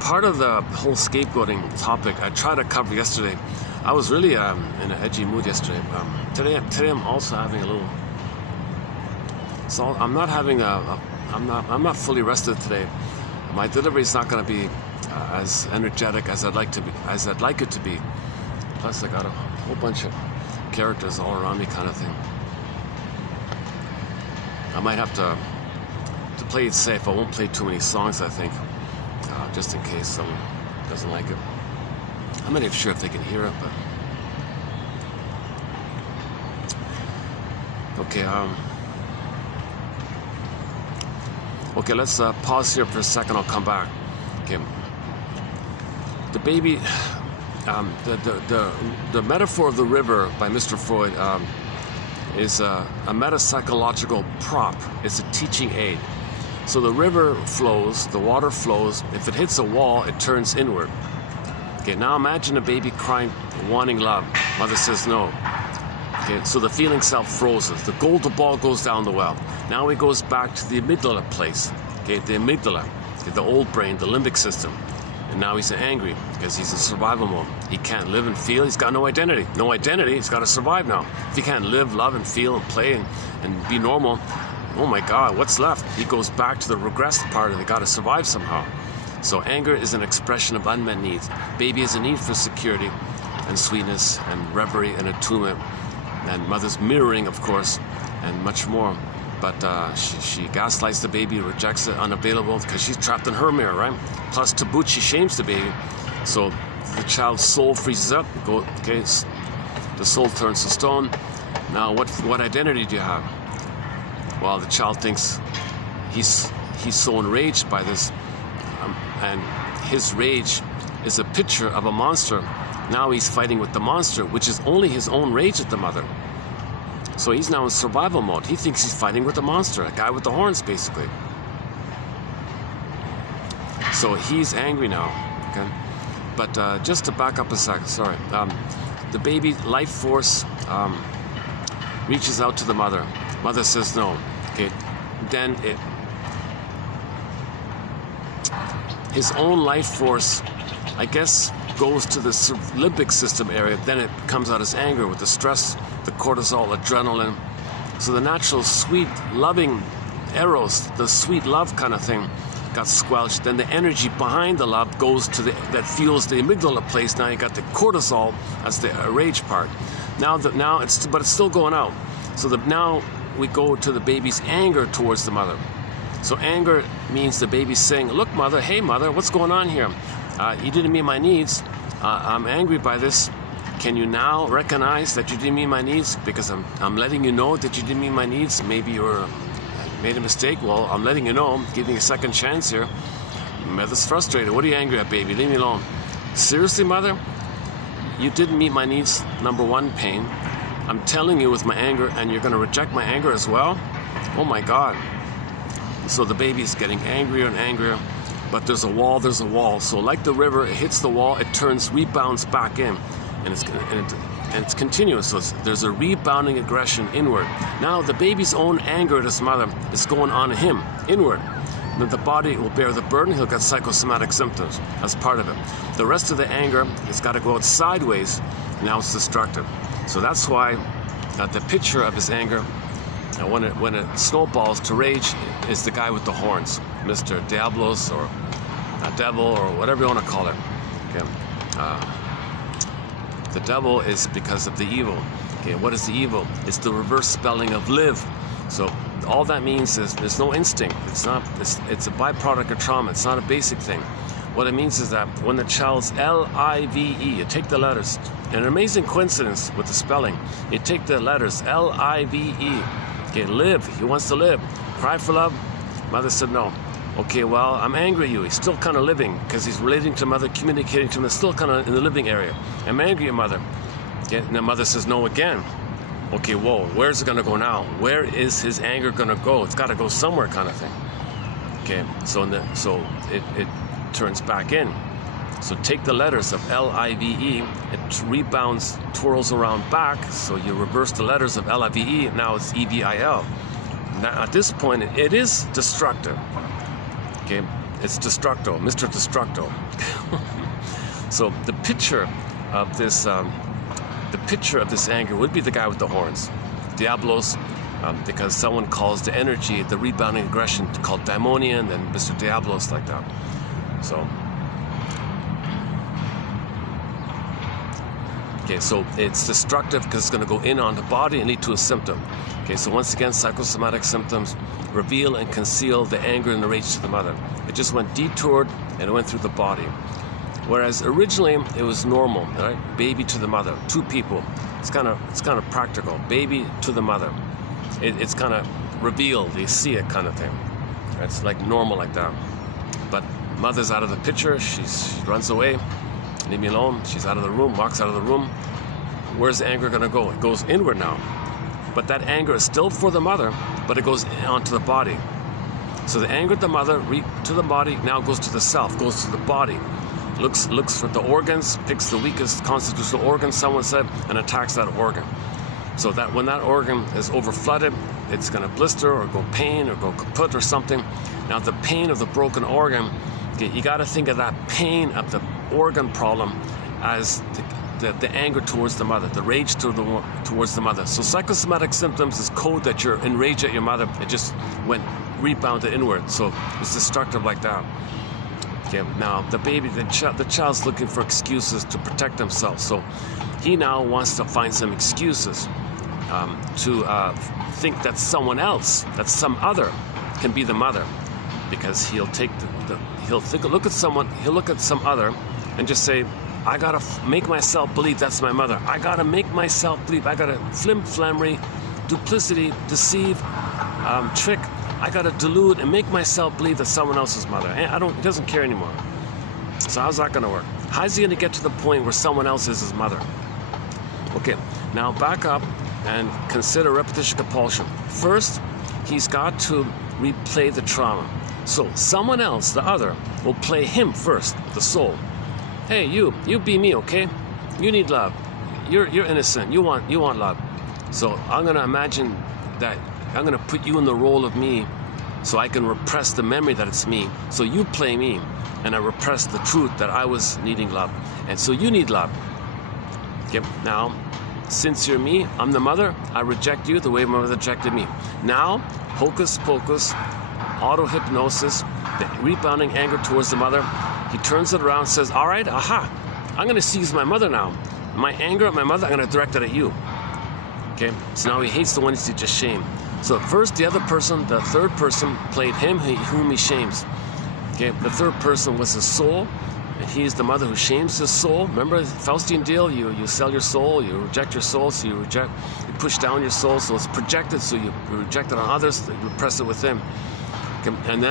Part of the whole scapegoating topic I tried to cover yesterday. I was really in an edgy mood yesterday. Today I'm also having a little. So I'm not having I'm not fully rested today. My delivery is not going to be as energetic as I'd like it to be. Plus, I got a whole bunch of characters all around me, kind of thing. I might have to play it safe. I won't play too many songs, I think, just in case someone doesn't like it. I'm not even sure if they can hear it, but okay. Okay, let's pause here for a second. I'll come back. Okay. The baby, the metaphor of the river by Mr. Freud is a metapsychological prop. It's a teaching aid. So the river flows, the water flows. If it hits a wall, it turns inward. Okay, now imagine a baby crying, wanting love. Mother says no. Okay, so the feeling self freezes. The golden ball goes down the well. Now he goes back to the amygdala place. Okay, the amygdala, the old brain, the limbic system. And now he's angry because he's in survival mode. He can't live and feel. He's got no identity. No identity. He's got to survive now. If he can't live, love, and feel and play and be normal, oh my God, what's left? He goes back to the regressed part and they got to survive somehow. So anger is an expression of unmet needs. Baby has a need for security and sweetness and reverie and attunement and mother's mirroring, of course, and much more. But she gaslights the baby, rejects it, unavailable, because she's trapped in her mirror, right? Plus, to boot, she shames the baby. So the child's soul freezes up. Okay, the soul turns to stone. Now, what identity do you have? Well, the child thinks he's so enraged by this, and his rage is a picture of a monster. Now he's fighting with the monster, which is only his own rage at the mother. So he's now in survival mode. He thinks he's fighting with a monster, a guy with the horns, basically. So he's angry now, okay? But just to back up a second, sorry. The baby life force reaches out to the mother. Mother says no, okay? Then his own life force, I guess, goes to the limbic system area. Then it comes out as anger with the stress, the cortisol, adrenaline. So the natural sweet, loving eros, the sweet love kind of thing, got squelched. Then the energy behind the love goes to that fuels the amygdala place. Now you got the cortisol, that's the rage part. Now it's still going out. So now we go to the baby's anger towards the mother. So anger means the baby's saying, look, mother, hey, mother, what's going on here? You didn't meet my needs. I'm angry by this. Can you now recognize that you didn't meet my needs? Because I'm letting you know that you didn't meet my needs. Maybe you made a mistake. Well, I'm letting you know. I'm giving you a second chance here. Mother's frustrated. What are you angry at, baby? Leave me alone. Seriously, mother? You didn't meet my needs. Number one, pain. I'm telling you with my anger, and you're going to reject my anger as well? Oh, my God. So the baby's getting angrier and angrier. But there's a wall. So like the river, it hits the wall, it rebounds back in. And it's continuous. So there's a rebounding aggression inward. Now the baby's own anger at his mother is going on him, inward. Then the body will bear the burden. He'll get psychosomatic symptoms as part of it. The rest of the anger has got to go out sideways. Now it's destructive. So that's why the picture of his anger, when it snowballs to rage, is the guy with the horns, Mr. Diablos or Devil or whatever you want to call it. Okay. The devil is because of the evil. Okay, what is the evil? It's the reverse spelling of live. So all that means is there's no instinct. It's a byproduct of trauma. It's not a basic thing. What it means is that when the child's L-I-V-E, you take the letters, an amazing coincidence with the spelling, you take the letters L-I-V-E, okay, live, he wants to live, cry for love, mother said no. Okay, well, I'm angry at you. He's still kind of living because he's relating to mother, communicating to him. It's still kind of in the living area. I'm angry at mother. Okay, and the mother says no again. Okay, whoa, where's it going to go now? Where is his anger going to go? It's got to go somewhere kind of thing. Okay, so it turns back in. So take the letters of L-I-V-E, it rebounds, twirls around back, so you reverse the letters of L-I-V-E, now it's E-V-I-L. Now, at this point, it is destructive. Okay, it's destructo, Mr. Destructo. So the picture of this anger would be the guy with the horns, Diablos, because someone calls the energy, the rebounding aggression, called daimonian, and Mr. Diablos like that. So, okay, so it's destructive because it's going to go in on the body and lead to a symptom. Okay, so once again, psychosomatic symptoms reveal and conceal the anger and the rage to the mother. It just went detoured and it went through the body. Whereas originally it was normal, right? Baby to the mother, two people. It's kind of practical. Baby to the mother. It's kind of revealed. You see it kind of thing. It's like normal like that. But mother's out of the picture. She runs away. Leave me alone. She's out of the room. Walks out of the room. Where's the anger going to go? It goes inward now. But that anger is still for the mother, but it goes onto the body. So the anger of the mother to the body now goes to the self, goes to the body. Looks for the organs, picks the weakest constitutional organ, someone said, and attacks that organ. So that when that organ is overflooded, it's going to blister or go pain or go kaput or something. Now the pain of the broken organ, okay, you got to think of that pain of the organ problem as the anger towards the mother, the rage towards the mother. So psychosomatic symptoms is code that you're enraged at your mother. It just went rebounded inward. So it's destructive like that. Okay, now the baby, the child's looking for excuses to protect themselves. So he now wants to find some excuses to think that someone else, that some other, can be the mother, because he'll take he'll look at some other, and just say, I gotta make myself believe that's my mother. I gotta make myself believe. I gotta flim-flammery, duplicity, deceive, trick. I gotta delude and make myself believe that someone else's mother. And he doesn't care anymore. So how's that gonna work? How's he gonna get to the point where someone else is his mother? Okay, now back up and consider repetition compulsion. First, he's got to replay the trauma. So someone else, the other, will play him first, the soul. Hey, you be me, okay? You need love. You're innocent. You want love. So I'm gonna imagine that I'm gonna put you in the role of me, so I can repress the memory that it's me. So you play me, and I repress the truth that I was needing love, and so you need love. Okay, now, since you're me, I'm the mother. I reject you the way my mother rejected me. Now, hocus pocus, auto hypnosis, the rebounding anger towards the mother. He turns it around and says, all right, aha, I'm gonna seize my mother now. My anger at my mother, I'm gonna direct it at you. Okay, so now he hates the one he just shamed. So first, the other person, the third person, played him whom he shames. Okay, the third person was his soul, and he is the mother who shames his soul. Remember the Faustian deal? You sell your soul, you reject your soul, so you push down your soul, so it's projected, so you reject it on others, you repress it with them. Okay, and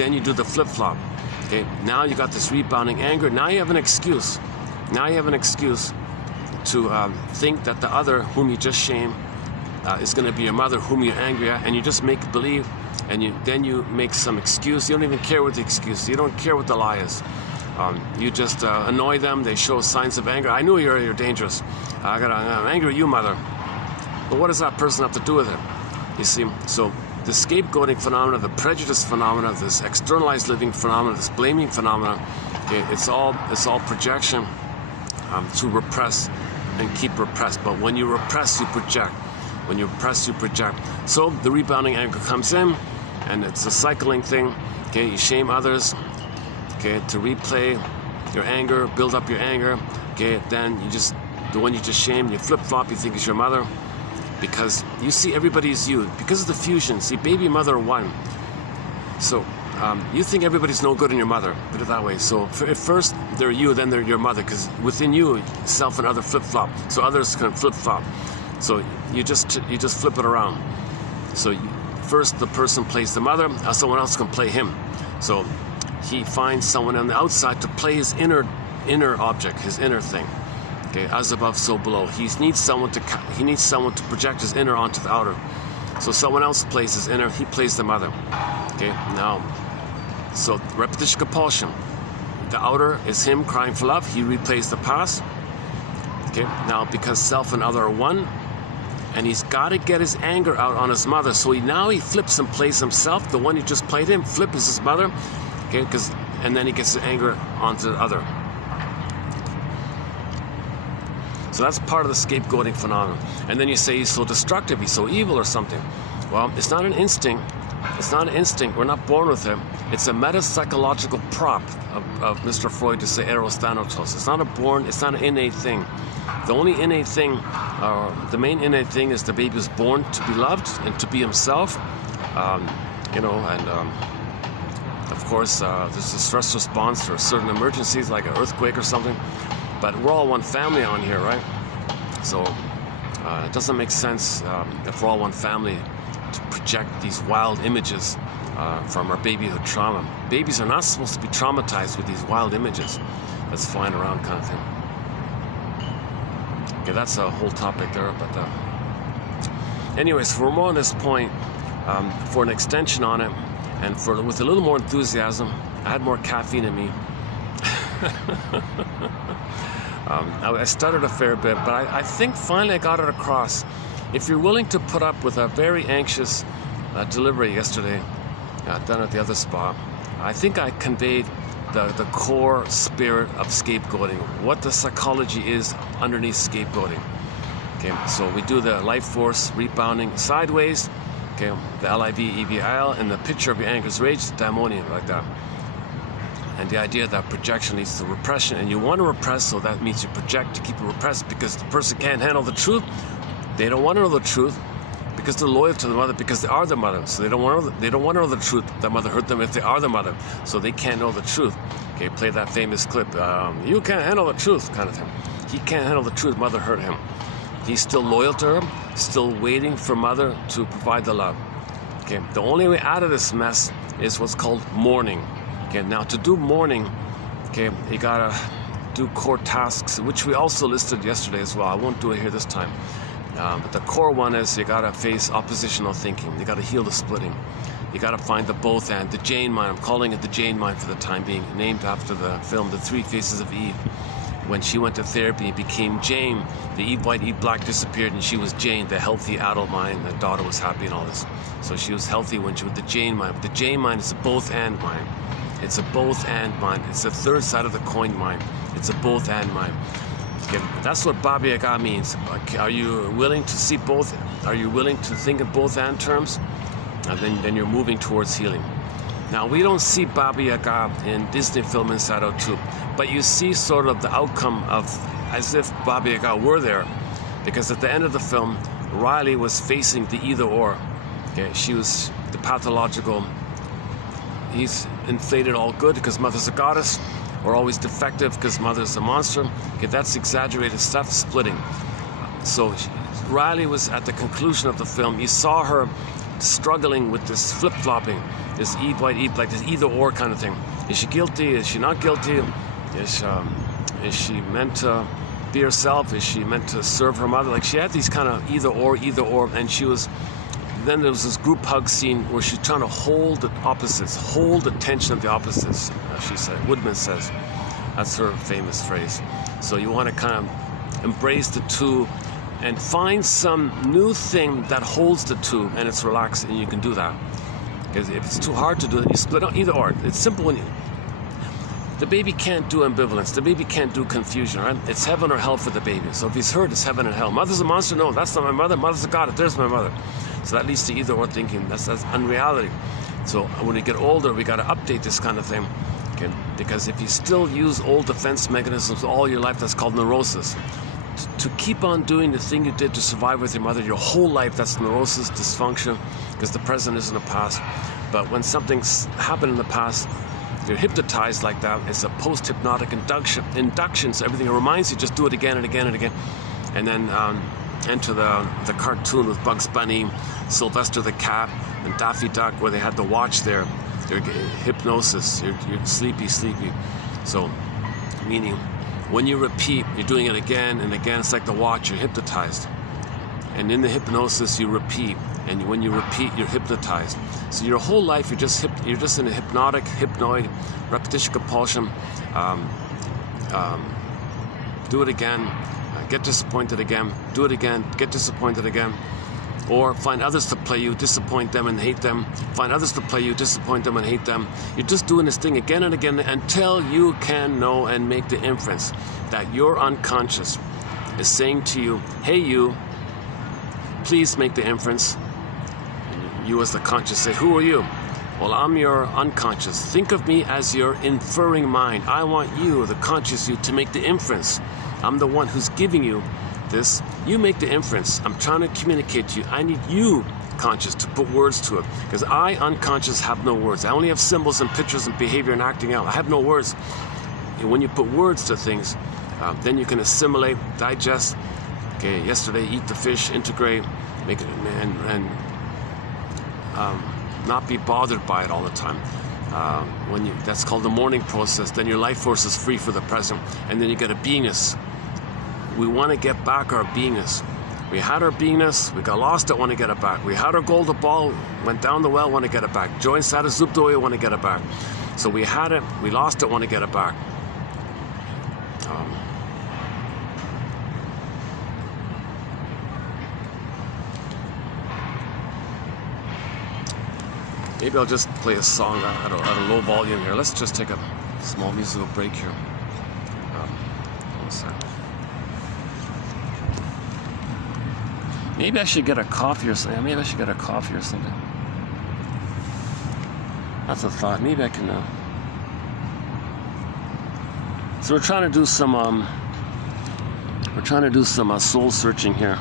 then you do the flip-flop. Okay, now you got this rebounding anger. Now you have an excuse. Now you have an excuse to think that the other whom you just shamed is going to be your mother whom you're angry at, and you just make believe, and then you make some excuse. You don't even care what the excuse. You don't care what the lie is. You just annoy them. They show signs of anger. I knew you're dangerous. I'm angry at you, mother. But what does that person have to do with it? You see, so the scapegoating phenomena, the prejudice phenomena, this externalized living phenomena, this blaming phenomena, okay, it's all projection to repress and keep repressed. But when you repress, you project. When you repress, you project. So the rebounding anger comes in, and it's a cycling thing. Okay, you shame others, okay, to replay your anger, build up your anger. Okay, then the one you just shamed, you flip-flop, you think is your mother, because you see everybody as you. Because of the fusion, see, baby, mother are one. So you think everybody's no good in your mother, put it that way. So at first they're you, then they're your mother, because within you, self and other flip-flop. So others can flip-flop. So you just flip it around. So first the person plays the mother, someone else can play him. So he finds someone on the outside to play his inner object, his inner thing. Okay, as above, so below. He needs someone to project his inner onto the outer. So someone else plays his inner, he plays the mother. Okay, now, so repetition compulsion. The outer is him crying for love, he replays the past. Okay, now because self and other are one, and he's got to get his anger out on his mother, so he flips and plays himself. The one who just played him, flip is his mother. Okay, and then he gets his anger onto the other. So that's part of the scapegoating phenomenon. And then you say he's so destructive, he's so evil or something. Well, it's not an instinct. It's not an instinct. We're not born with it. It's a metapsychological prop of Mr. Freud to say eros thanatos. It's not an innate thing. The only innate thing, the main innate thing is the baby was born to be loved and to be himself. Of course, there's a stress response for certain emergencies like an earthquake or something. But we're all one family on here, right? So it doesn't make sense if we're all one family to project these wild images from our babyhood trauma. Babies are not supposed to be traumatized with these wild images that's flying around kind of thing. Okay, that's a whole topic there, but anyways, for more on this point, for an extension on it, and with a little more enthusiasm, I had more caffeine in me. I stuttered a fair bit, but I think finally I got it across. If you're willing to put up with a very anxious delivery yesterday, done at the other spa, I think I conveyed the core spirit of scapegoating, what the psychology is underneath scapegoating. Okay, so we do the life force rebounding sideways, okay, the L-I-V-E-B-I-L, and the picture of your anger's rage, the daimonium, like that. And the idea that projection leads to repression, and you want to repress, so that means you project to keep it repressed because the person can't handle the truth. They don't want to know the truth because they're loyal to the mother, because they are the mother. So they don't want to know the truth. The mother hurt them if they are the mother, so they can't know the truth. Okay, play that famous clip. You can't handle the truth, kind of thing. He can't handle the truth. Mother hurt him. He's still loyal to her, still waiting for mother to provide the love. Okay, the only way out of this mess is what's called mourning. Okay, now to do mourning, okay, you gotta do core tasks, which we also listed yesterday as well. I won't do it here this time. But the core one is you gotta face oppositional thinking. You gotta heal the splitting. You gotta find the both and, the Jane mind. I'm calling it the Jane mind for the time being, named after the film The Three Faces of Eve. When she went to therapy and became Jane, the eat white, eat black disappeared, and she was Jane, the healthy adult mind. The daughter was happy and all this. So she was healthy when she was the Jane mind. But the Jane mind is a both and mind. It's a both and mind. It's the third side of the coin mind. It's a both and mind. Okay, that's what Baba Yaga means. Are you willing to see both? Are you willing to think in both and terms? And then you're moving towards healing. Now, we don't see Baba Yaga in Disney film Inside Out 2, but you see sort of the outcome of as if Baba Yaga were there, because at the end of the film, Riley was facing the either or. Okay, she was the pathological. He's inflated all good because mother's a goddess, or always defective because mother's a monster. Okay, that's exaggerated stuff, splitting. So Riley was at the conclusion of the film. You saw her struggling with this flip-flopping, this eat white, eat black, this either or kind of thing. Is she guilty? Is she not guilty? Is she meant to be herself? Is she meant to serve her mother? Like, she had these kind of either or, and she was. Then there was this group hug scene where she's trying to hold the opposites, hold the tension of the opposites, she said. Woodman says. That's her famous phrase. So you want to kind of embrace the two and find some new thing that holds the two, and it's relaxed, and you can do that. Because if it's too hard to do it, you split out either or. It's simple when you... The baby can't do ambivalence. The baby can't do confusion, right? It's heaven or hell for the baby. So if he's hurt, it's heaven and hell. Mother's a monster? No, that's not my mother. Mother's a goddess. There's my mother. So that leads to either or thinking. That's unreality. So when we get older, we got to update this kind of thing. Okay? Because if you still use old defense mechanisms all your life, that's called neurosis. To keep on doing the thing you did to survive with your mother your whole life, that's neurosis, dysfunction, because the present isn't the past. But when something's happened in the past, you're hypnotized like that. It's a post-hypnotic induction, so everything reminds you, just do it again and again and again. And then enter the cartoon with Bugs Bunny, Sylvester the cat, and Daffy Duck, where they had the watch there. They're hypnosis, you're sleepy. So, meaning, when you repeat, you're doing it again and again. It's like the watch, you're hypnotized. And in the hypnosis, you repeat. And when you repeat, you're hypnotized. So your whole life, you're just in a hypnoid, repetition compulsion. Do it again, get disappointed again, do it again, get disappointed again. Or find others to play you, disappoint them and hate them. Find others to play you, disappoint them and hate them. You're just doing this thing again and again until you can know and make the inference that your unconscious is saying to you, hey you, please make the inference. You as the conscious say, who are you? Well, I'm your unconscious. Think of me as your inferring mind. I want you, the conscious you, to make the inference. I'm the one who's giving you this. You make the inference. I'm trying to communicate to you. I need you, conscious, to put words to it. Because I, unconscious, have no words. I only have symbols and pictures and behavior and acting out. I have no words. And when you put words to things, then you can assimilate, digest. Okay, yesterday, eat the fish, integrate, make it, and not be bothered by it all the time. That's called the mourning process. Then your life force is free for the present, and then you get a beingness. We want to get back our beingness. We had our beingness, we got lost it, want to get it back. We had our golden ball, went down the well, want to get it back. Joy inside of Zubdoya, want to get it back. So we had it, we lost it, want to get it back. Maybe I'll just play a song at a low volume here. Let's just take a small musical break here. One sec. Maybe I should get a coffee or something. Maybe I should get a coffee or something. That's a thought. Maybe I can. So we're trying to do some. Soul searching here.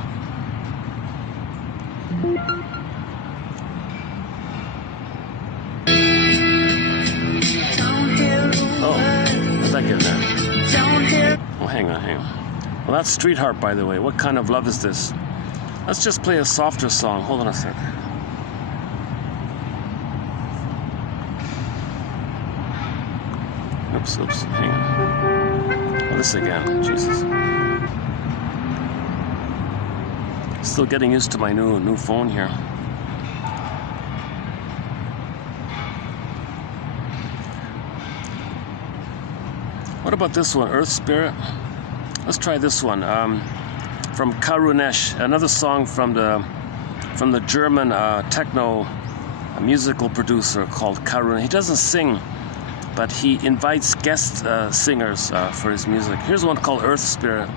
Oh, how's that get there? Oh, hang on. Well, that's street harp, by the way. What kind of love is this? Let's just play a softer song. Hold on a sec. Oops. Hang on. Oh, this again. Jesus. Still getting used to my new phone here. What about this one, Earth Spirit? Let's try this one. From Karunesh, another song from the German techno musical producer called Karun. He doesn't sing, but he invites guest singers for his music. Here's one called Earth Spirit.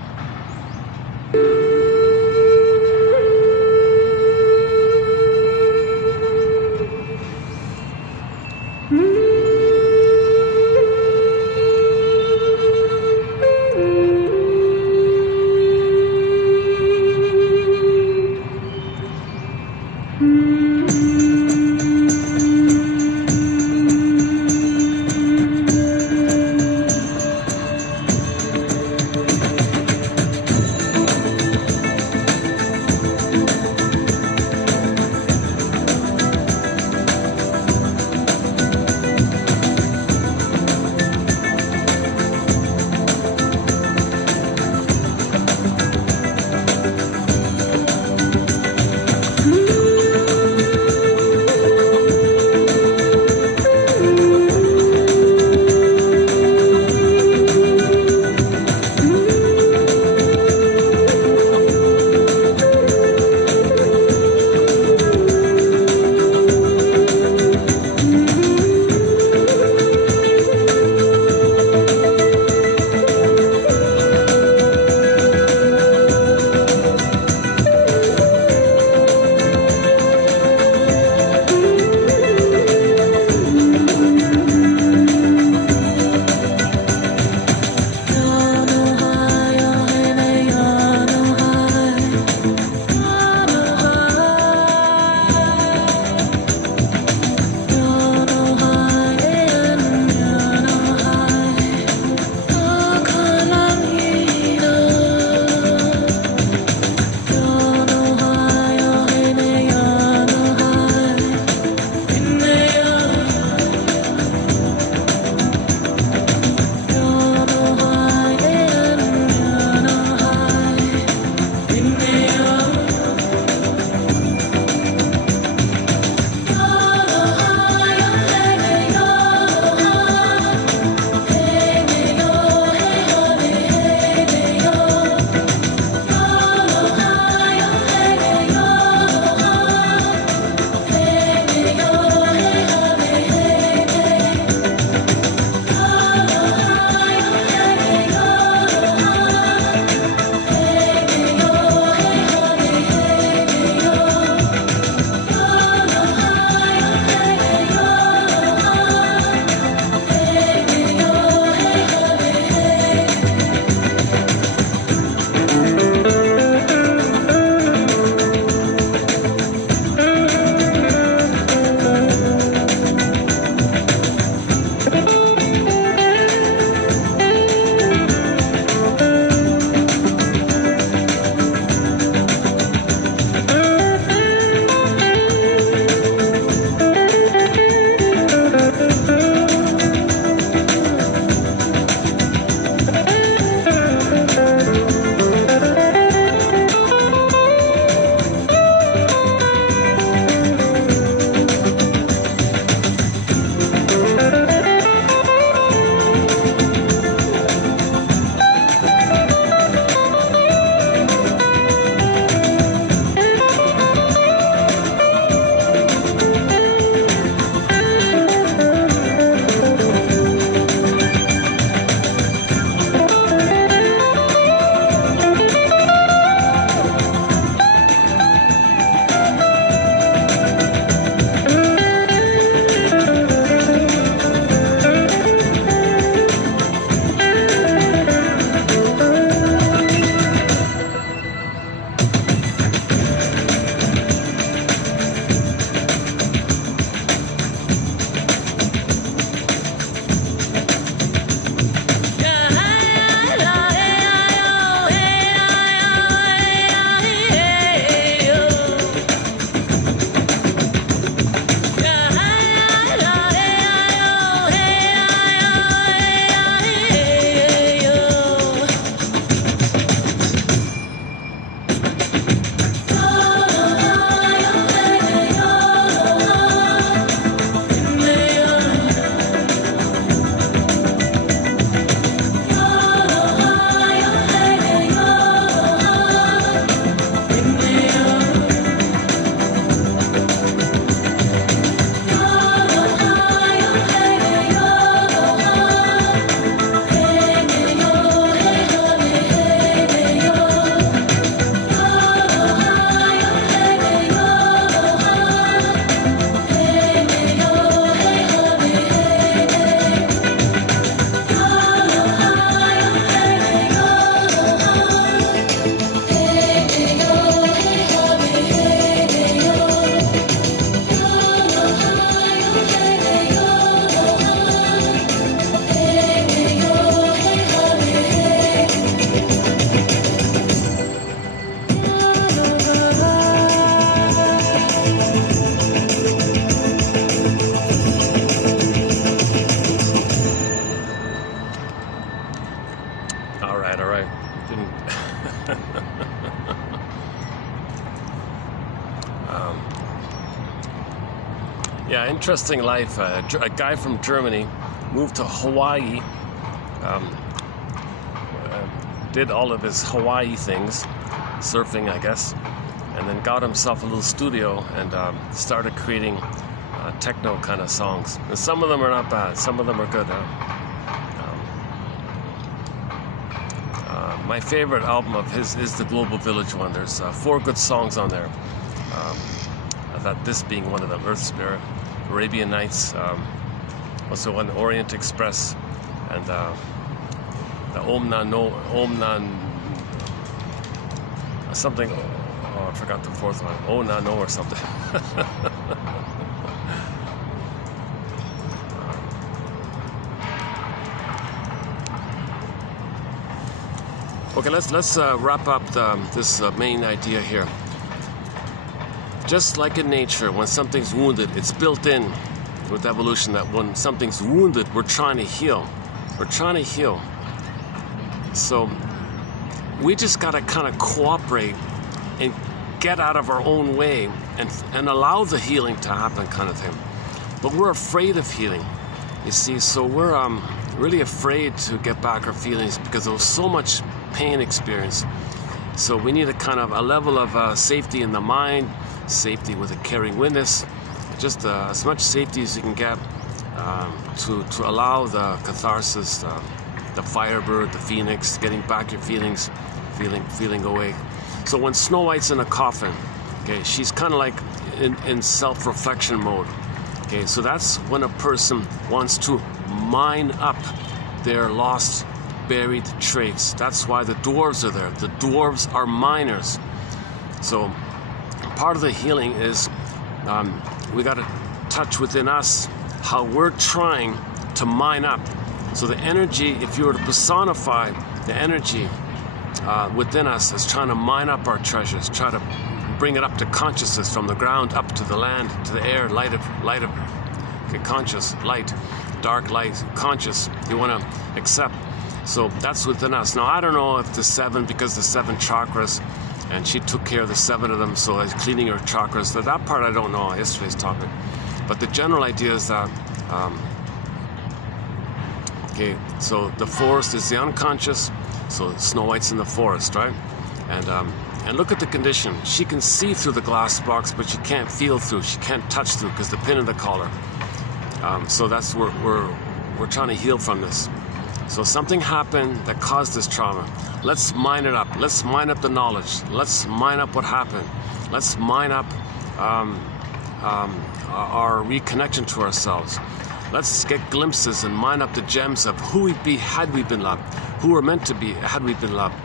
interesting life. A guy from Germany moved to Hawaii, did all of his Hawaii things, surfing, I guess, and then got himself a little studio and started creating techno kind of songs. And some of them are not bad, some of them are good. My favorite album of his is the Global Village one. There's 4 good songs on there. I thought this being one of them: Earth Spirit, Arabian Nights, also one Orient Express, and the Om Nan something. Oh, I forgot the 4th one. Oh Na No or something. Okay, let's wrap up this main idea here. Just like in nature, when something's wounded, it's built in with evolution that when something's wounded, we're trying to heal. We're trying to heal. So we just got to kind of cooperate and get out of our own way and allow the healing to happen, kind of thing. But we're afraid of healing, you see. So we're really afraid to get back our feelings because there was so much pain experience. So we need a level of safety in the mind, safety with a caring witness, just as much safety as you can get to allow the catharsis, the firebird, the phoenix, getting back your feelings, feeling awake. So when Snow White's in a coffin, okay, she's kind of like in self-reflection mode. Okay, so that's when a person wants to mine up their lost, buried traits. That's why the dwarves are there. The dwarves are miners. So part of the healing is we got to touch within us how we're trying to mine up. So the energy, if you were to personify the energy within us, is trying to mine up our treasures, try to bring it up to consciousness, from the ground up to the land, to the air, light of okay, conscious, light, dark light, conscious. You want to accept. So that's within us. Now, I don't know if the 7, because the 7 chakras, and she took care of the 7 of them, so as cleaning her chakras. That part I don't know, yesterday's topic. But the general idea is that, okay, so the forest is the unconscious, so Snow White's in the forest, right? And look at the condition. She can see through the glass box, but she can't feel through, she can't touch through, because the pin in the collar. So that's where we're trying to heal from this. So something happened that caused this trauma. Let's mine it up. Let's mine up the knowledge. Let's mine up what happened. Let's mine up our reconnection to ourselves. Let's get glimpses and mine up the gems of who we'd be had we been loved, who we're meant to be had we been loved.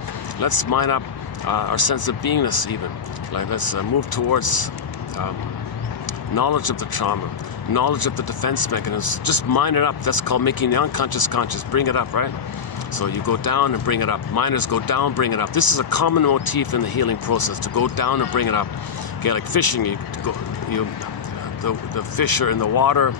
Let's mine up our sense of beingness even. Like, let's move towards knowledge of the trauma, knowledge of the defense mechanisms. Just mine it up. That's called making the unconscious conscious. Bring it up, right? So you go down and bring it up. Miners go down, bring it up. This is a common motif in the healing process, to go down and bring it up. Okay, like fishing, the fish are in the water.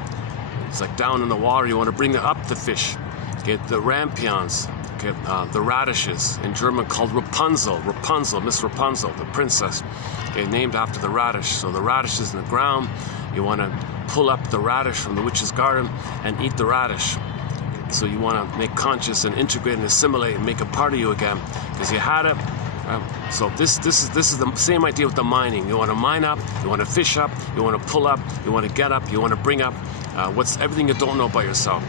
It's like down in the water. You want to bring up the fish. Okay, the rampions. Okay, the radishes, in German called Rapunzel. Rapunzel, Miss Rapunzel, the princess. Okay, named after the radish. So the radish is in the ground. You want to pull up the radish from the witch's garden and eat the radish. So you want to make conscious and integrate and assimilate and make a part of you again, because you had it. So this is the same idea with the mining. You want to mine up, you want to fish up, you want to pull up, you want to get up, you want to bring up what's everything you don't know about yourself.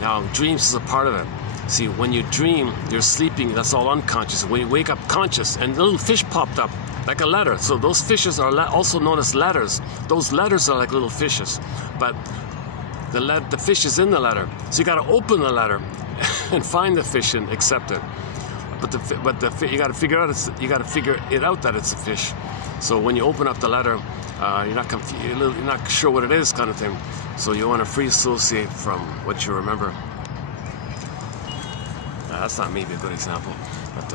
Now, dreams is a part of it. See, when you dream, you're sleeping, that's all unconscious. When you wake up conscious, and the little fish popped up, like a letter. So those fishes are also known as letters. Those letters are like little fishes. But the fish is in the letter. So you got to open the letter and find the fish and accept it. But you got to figure it out that it's a fish. So when you open up the letter, you're not sure what it is, kind of thing. So you want to free associate from what you remember. That's not maybe a good example, but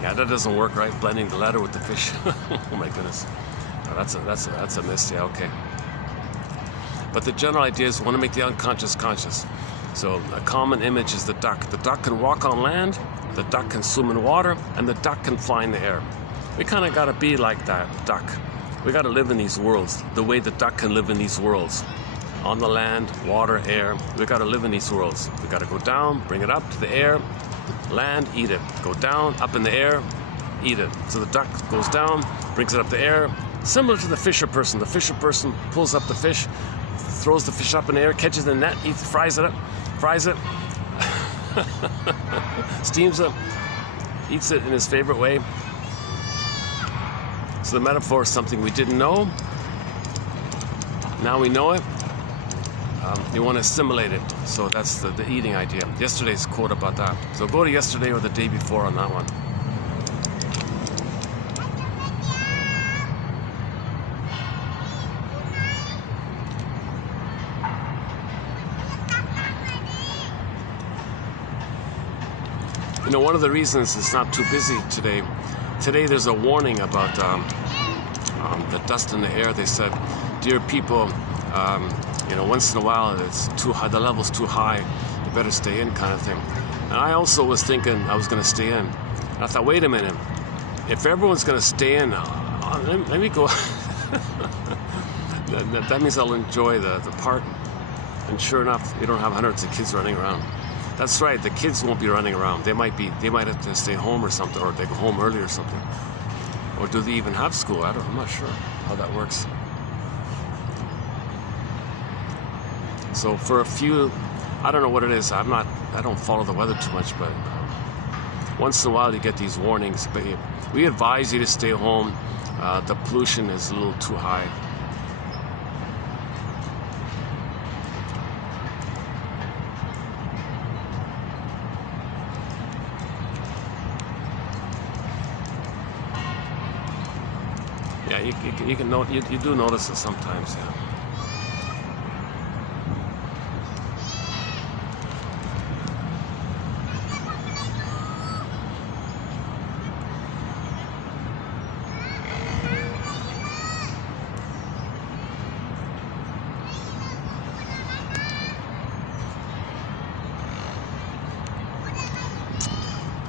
yeah, that doesn't work, right? Blending the letter with the fish. Oh my goodness, that's a miss. Yeah, okay. But the general idea is we want to make the unconscious conscious. So a common image is the duck. The duck can walk on land, the duck can swim in water, and the duck can fly in the air. We kind of got to be like that duck. We got to live in these worlds the way the duck can live in these worlds. On the land, water, air. We got to live in these worlds. We got to go down, bring it up to the air, land, eat it. Go down, up in the air, eat it. So the duck goes down, brings it up the air. Similar to the fisher person. The fisher person pulls up the fish, throws the fish up in the air, catches the net, eats, fries it, steams it, eats it in his favorite way. So the metaphor is something we didn't know. Now we know it. You want to assimilate it. So that's the eating idea. Yesterday's quote about that. So go to yesterday or the day before on that one. You know, one of the reasons it's not too busy today there's a warning about the dust in the air. They said, dear people, you know, once in a while it's too high, the level's too high, you better stay in, kind of thing. And I also was thinking I was going to stay in. And I thought, wait a minute, if everyone's going to stay in, let me go. that means I'll enjoy the park. And sure enough, you don't have hundreds of kids running around. That's right, the kids won't be running around. They might have to stay home or something, or they go home early or something. Or do they even have school? I'm not sure how that works. So for a few, I don't know what it is. I don't follow the weather too much, but once in a while you get these warnings. But we advise you to stay home. The pollution is a little too high. Yeah, you do notice it sometimes, yeah.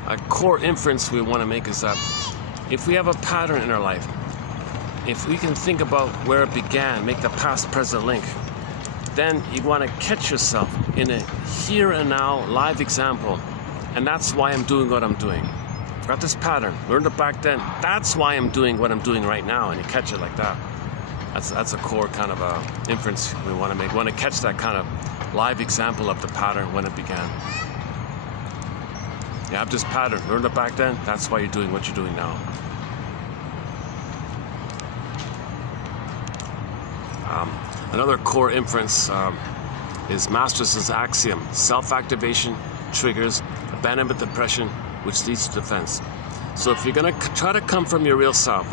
A core inference we want to make is that if we have a pattern in our life, if we can think about where it began, make the past-present link, then you want to catch yourself in a here and now live example. And that's why I'm doing what I'm doing. Got this pattern, learned it back then. That's why I'm doing what I'm doing right now, and you catch it like that. That's a core kind of inference we want to make. We want to catch that kind of live example of the pattern when it began. You have this pattern, learned it back then. That's why you're doing what you're doing now. Another core inference is Masterson's axiom: self-activation triggers abandonment depression, which leads to defense. So if you're going to try to come from your real self,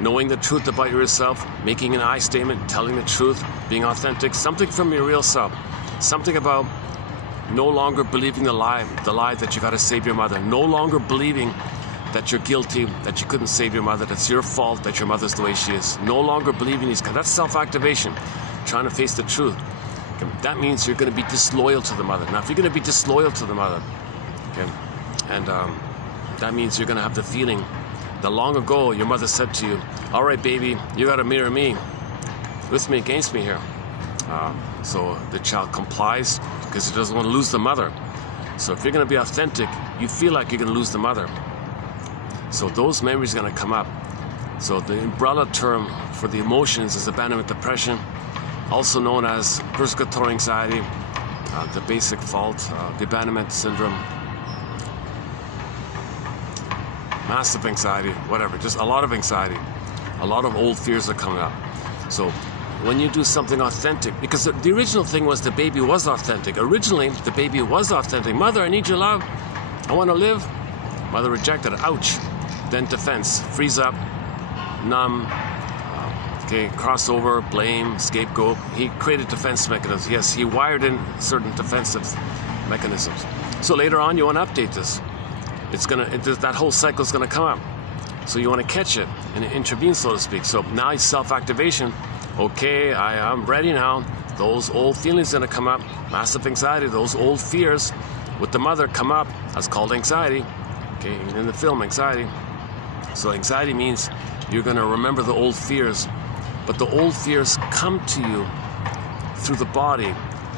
knowing the truth about yourself, making an I statement, telling the truth, being authentic, something from your real self, something about no longer believing the lie that you got to save your mother, no longer believing that you're guilty, that you couldn't save your mother, that's your fault, that your mother's the way she is. No longer believing these, that's self-activation, trying to face the truth. Okay, that means you're going to be disloyal to the mother. Now, if you're going to be disloyal to the mother, okay, and that means you're going to have the feeling that long ago your mother said to you, all right, baby, you got to mirror me, with me, against me here. So the child complies because he doesn't want to lose the mother. So if you're going to be authentic, you feel like you're going to lose the mother. So those memories are going to come up. So the umbrella term for the emotions is abandonment depression, also known as persecutory anxiety, the basic fault, the abandonment syndrome, massive anxiety, whatever, just a lot of anxiety. A lot of old fears are coming up. So when you do something authentic, because the original thing was the baby was authentic. Originally, the baby was authentic. Mother, I need your love. I want to live. Mother rejected it. Ouch. Then defense, freeze up, numb, okay, crossover, blame, scapegoat. He created defense mechanisms. Yes, he wired in certain defensive mechanisms. So later on, you want to update this. That whole cycle is going to come up. So you want to catch it and intervene, so to speak. So now it's self-activation. Okay, I'm ready now. Those old feelings are going to come up. Massive anxiety, those old fears with the mother come up. That's called anxiety. Okay, in the film, anxiety. So anxiety means You're going to remember the old fears, but the old fears come to you through the body.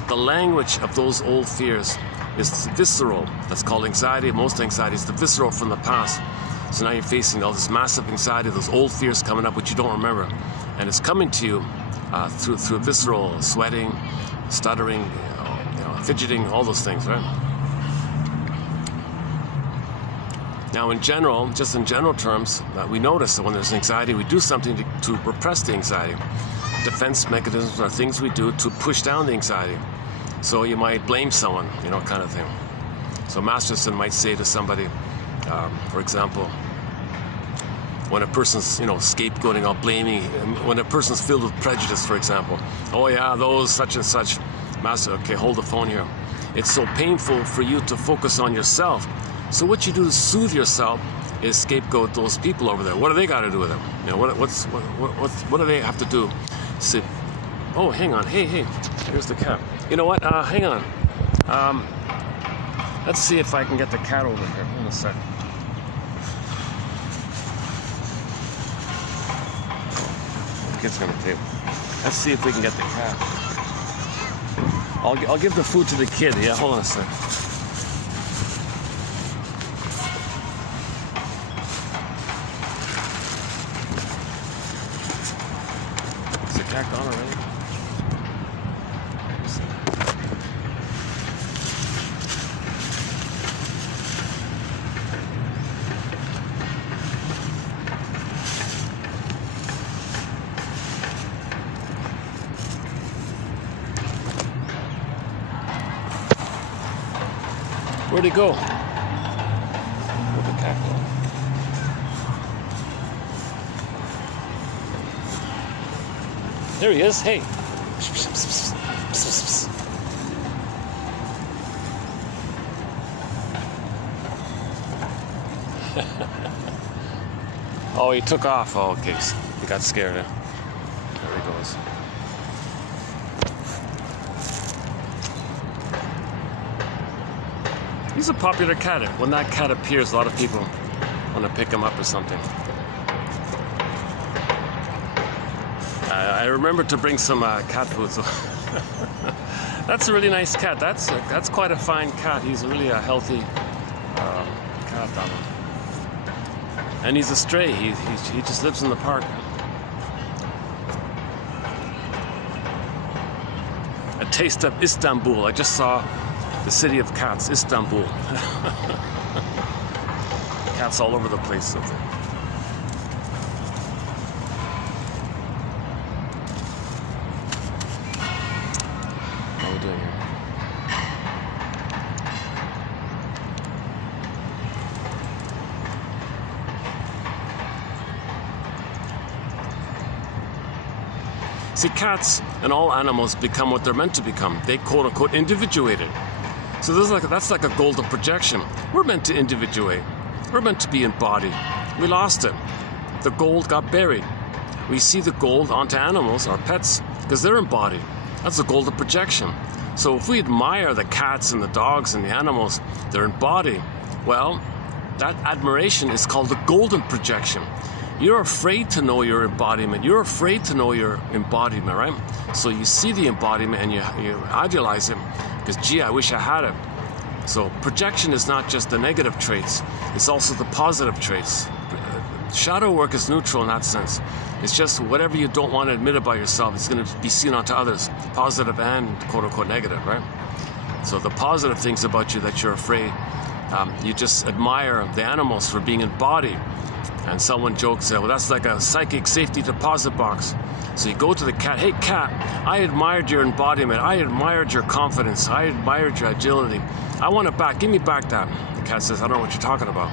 The language of those old fears is visceral. That's called anxiety. Most anxiety is the visceral from the past. So now you're facing all this massive anxiety, those old fears coming up, which you don't remember. And it's coming to you through visceral, sweating, stuttering, fidgeting, all those things, right? Now in general, just in general terms, we notice that when there's anxiety, we do something to repress the anxiety. Defense mechanisms are things we do to push down the anxiety. So you might blame someone, kind of thing. So Masterson might say to somebody, for example, when a person's, scapegoating or blaming, when a person's filled with prejudice, for example, oh yeah, those such and such, Master, okay, hold the phone here. It's so painful for you to focus on yourself. So what you do to soothe yourself is scapegoat those people over there. What do they got to do with them? What do they have to do? Sit. Oh, hang on. Hey, here's the cat. You know what? Hang on. Let's see if I can get the cat over here. Hold on a sec. The kid's gonna pay. Let's see if we can get the cat. I'll give the food to the kid. Yeah, hold on a sec. Is the cat gone already? Where'd he go? Where'd the cat go? There he is. Hey. Oh, he took off. Oh, okay. He got scared. There he goes. He's a popular cat. When that cat appears, a lot of people want to pick him up or something. I remember to bring some cat food. So that's a really nice cat. That's quite a fine cat. He's really a healthy cat. And he's a stray. He just lives in the park. A taste of Istanbul. I just saw the city of cats, Istanbul. Cats all over the place. How are we doing here? See, cats and all animals become what they're meant to become. They quote-unquote individuated. So that's like a golden projection. We're meant to individuate. We're meant to be embodied. We lost it. The gold got buried. We see the gold onto animals, our pets, because they're embodied. That's a golden projection. So if we admire the cats and the dogs and the animals, they're embodied. Well, that admiration is called the golden projection. You're afraid to know your embodiment. You're afraid to know your embodiment, right? So you see the embodiment and you idealize it. Because, gee, I wish I had it. So projection is not just the negative traits, it's also the positive traits. Shadow work is neutral in that sense. It's just whatever you don't want to admit about yourself, it's going to be seen onto others, positive and quote-unquote negative, right? So the positive things about you that you're afraid, you just admire the animals for being embodied. And someone jokes, well, that's like a psychic safety deposit box. So you go to the cat, hey cat, I admired your embodiment, I admired your confidence, I admired your agility. I want it back, give me back that. The cat says, I don't know what you're talking about.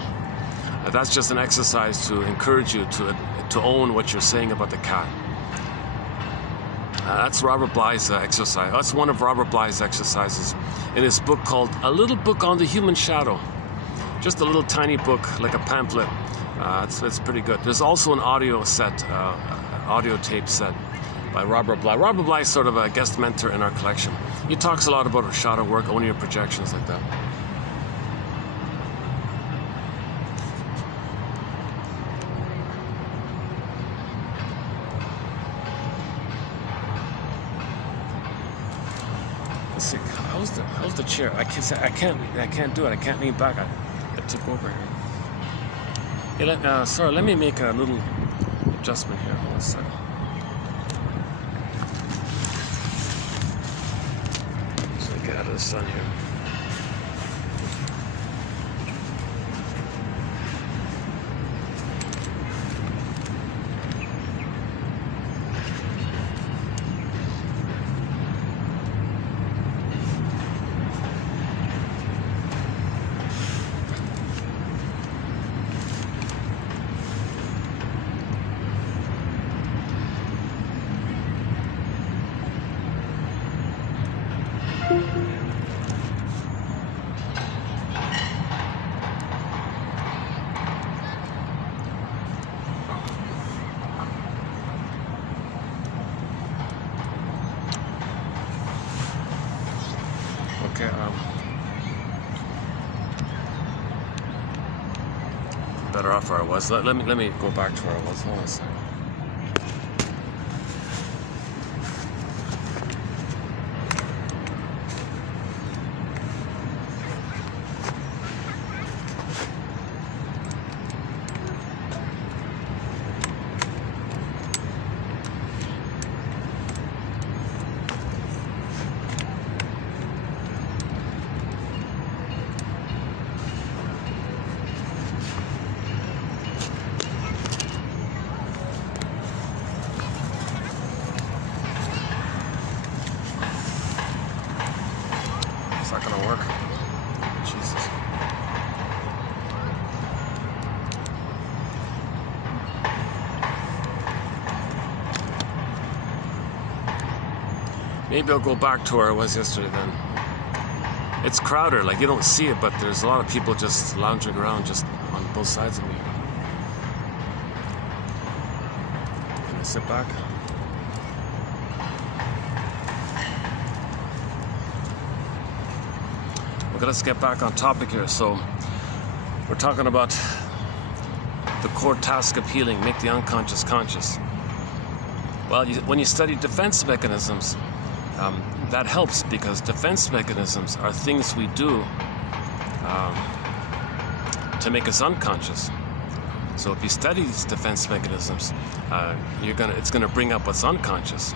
That's just an exercise to encourage you to own what you're saying about the cat. That's Robert Bly's exercise. That's one of Robert Bly's exercises in his book called A Little Book on the Human Shadow. Just a little tiny book, like a pamphlet. It's pretty good. There's also an audio tape set by Robert Bly. Robert Bly is sort of a guest mentor in our collection. He talks a lot about shadow work, owning your projections like that. How's the chair? I can't do it. I can't lean back. I took over here. Yeah, sorry, let me make a little adjustment here. One second. So I get out of the sun here. Okay, better off where I was. Let me go back to where I was. Hold on a second. It's not gonna work. Jesus. Maybe I'll go back to where I was yesterday then. It's crowded, like you don't see it, but there's a lot of people just lounging around just on both sides of me. Can I sit back? Okay, let's get back on topic here. So we're talking about the core task of healing, make the unconscious conscious. Well, when you study defense mechanisms, that helps because defense mechanisms are things we do to make us unconscious. So if you study these defense mechanisms, it's gonna bring up what's unconscious.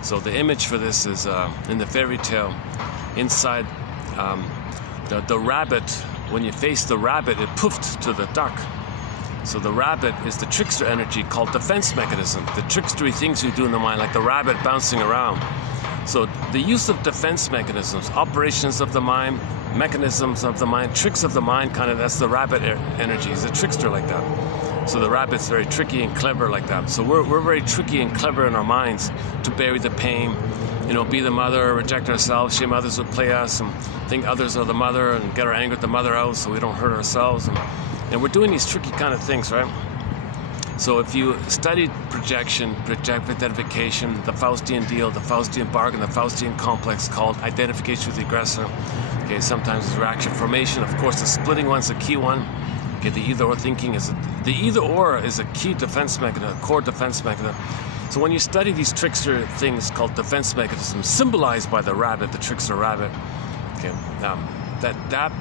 So the image for this is in the fairy tale. Inside the rabbit, when you face the rabbit, it poofed to the duck. So the rabbit is the trickster energy called defense mechanism, the trickstery things you do in the mind, like the rabbit bouncing around. So the use of defense mechanisms, operations of the mind, mechanisms of the mind, tricks of the mind, kind of, that's the rabbit energy. He's a trickster like that. So the rabbit's very tricky and clever like that. So we're very tricky and clever in our minds to bury the pain, be the mother, reject ourselves, shame others would play us, and think others are the mother, and get our anger at the mother out so we don't hurt ourselves. And we're doing these tricky kind of things, right? So if you studied projection, project identification, the Faustian deal, the Faustian bargain, the Faustian complex called identification with the aggressor. Okay, sometimes it's reaction formation. Of course, the splitting one's a key one. Okay, the either-or thinking the either-or is a key defense mechanism, a core defense mechanism. So when you study these trickster things called defense mechanisms, symbolized by the rabbit, the trickster rabbit, okay, that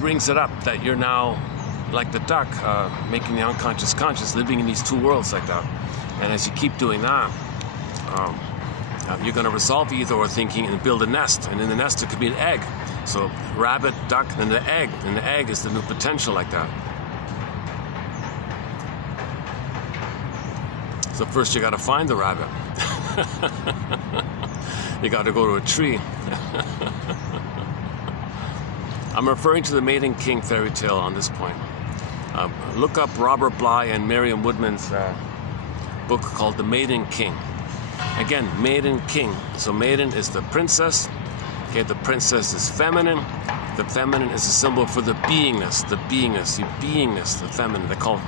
brings it up that you're now like the duck, making the unconscious conscious, living in these two worlds like that. And as you keep doing that, you're going to resolve either-or thinking and build a nest. And in the nest, it could be an egg. So rabbit, duck, and the egg. And the egg is the new potential like that. So first you got to find the rabbit. You got to go to a tree. I'm referring to the Maiden King fairy tale on this point. Look up Robert Bly and Marion Woodman's book called The Maiden King. Again, Maiden King. So Maiden is the princess. Okay, the princess is feminine. The feminine is a symbol for the beingness, the beingness, the feminine. They call it.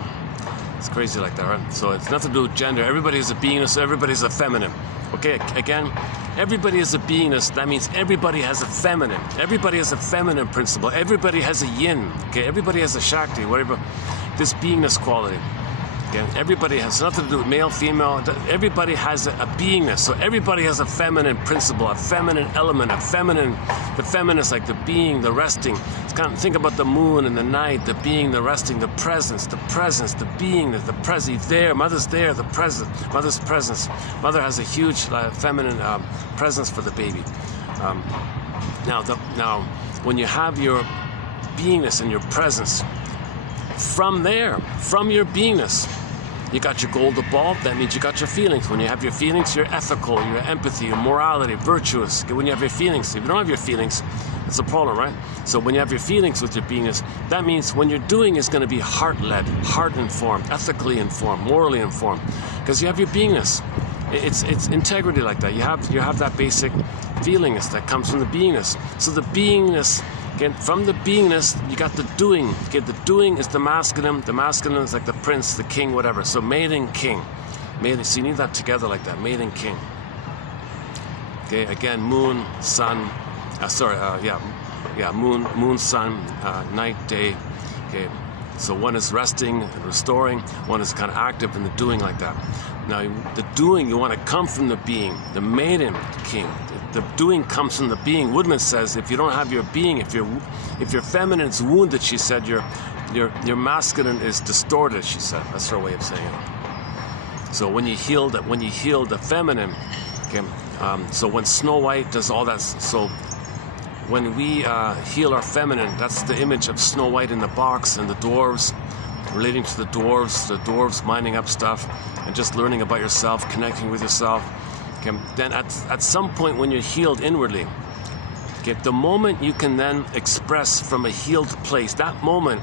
It's crazy like that, right? So it's nothing to do with gender. Everybody is a beingness, so everybody is a feminine. Okay, again, everybody is a beingness. That means everybody has a feminine. Everybody has a feminine principle. Everybody has a yin. Okay, everybody has a shakti, whatever. This beingness quality. Okay? Everybody has nothing to do with male, female. Everybody has a beingness. So everybody has a feminine principle, a feminine element, the feminine is like the being, the resting. It's kind of, think about the moon and the night, the being, the resting, the presence, the beingness, the presence. There, mother's there, the presence, mother's presence. Mother has a huge feminine presence for the baby. Now, when you have your beingness and your presence, from there, from your beingness, you got your gold above. That means you got your feelings. When you have your feelings, you're ethical, you're empathy, you're morality, virtuous. When you have your feelings, if you don't have your feelings, that's a problem, right? So when you have your feelings with your beingness, that means when you're doing is going to be heart-led, heart-informed, ethically informed, morally informed, because you have your beingness. It's integrity like that. You have that basic feelingness that comes from the beingness. So the beingness. Again, from the beingness, you got the doing. Okay, the doing is the masculine. The masculine is like the prince, the king, whatever. So maiden, king. Maiden, so you need that together like that. Maiden, king. Okay, again, moon, sun. Moon, sun, night, day. Okay, so one is resting and restoring. One is kind of active in the doing like that. Now, the doing, you want to come from the being. The maiden, king. The doing comes from the being. Windmills says if you don't have your being, if your feminine is wounded, she said, your masculine is distorted, she said. That's her way of saying it. So when you heal the feminine, okay, so when Snow White does all that, so when we heal our feminine, that's the image of Snow White in the box and the dwarves, relating to the dwarves mining up stuff and just learning about yourself, connecting with yourself. Okay, then at some point when you're healed inwardly, okay, the moment you can then express from a healed place, that moment,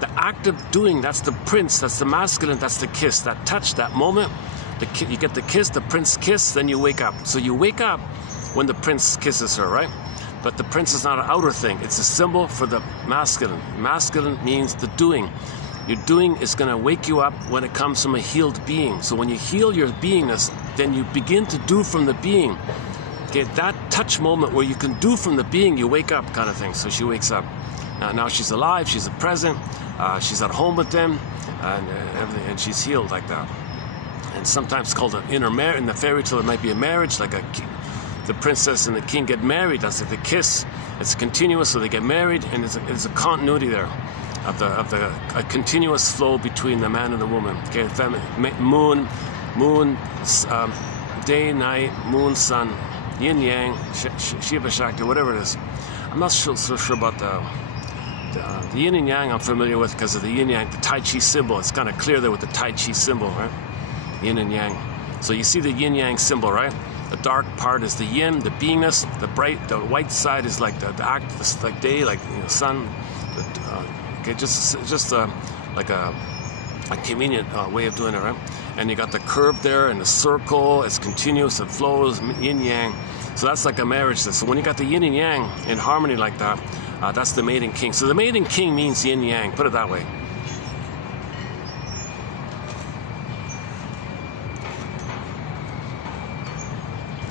the act of doing, that's the prince, that's the masculine, that's the kiss, that touch, that moment, you get the kiss, the prince kiss, then you wake up. So you wake up when the prince kisses her, right? But the prince is not an outer thing, it's a symbol for the masculine. Masculine means the doing. Your doing is going to wake you up when it comes from a healed being. So when you heal your beingness, then you begin to do from the being. Okay, that touch moment where you can do from the being, you wake up kind of thing. So she wakes up. Now she's alive, she's present, she's at home with them, and everything, and she's healed like that. And sometimes it's called an inner marriage. In the fairy tale, it might be a marriage, like the princess and the king get married. That's like the kiss. It's continuous, so they get married, and there's a continuity there. Of a continuous flow between the man and the woman. Okay, moon, day, night, moon, sun, yin, yang, Shiva, Shakti, whatever it is. I'm not so sure about the yin and yang. I'm familiar with because of the yin yang, the Tai Chi symbol. It's kind of clear there with the Tai Chi symbol, right? Yin and yang. So you see the yin yang symbol, right? The dark part is the yin, the beingness. The white side is like the act, like day, like sun. Okay, just like a convenient way of doing it, right? And you got the curve there and the circle. It's continuous. It flows, yin yang. So that's like a marriage. So when you got the yin and yang in harmony like that, that's the maiden king. So the maiden king means yin yang. Put it that way.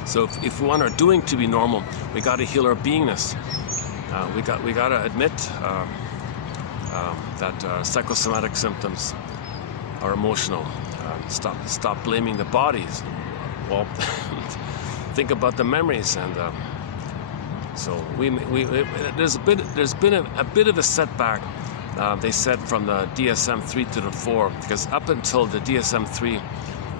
So if we want our doing to be normal, we got to heal our beingness. We got to admit. That psychosomatic symptoms are emotional. Stop blaming the bodies. Well, think about the memories, and so there's been a bit of a setback. They said from the DSM-3 to the 4, because up until the DSM-3,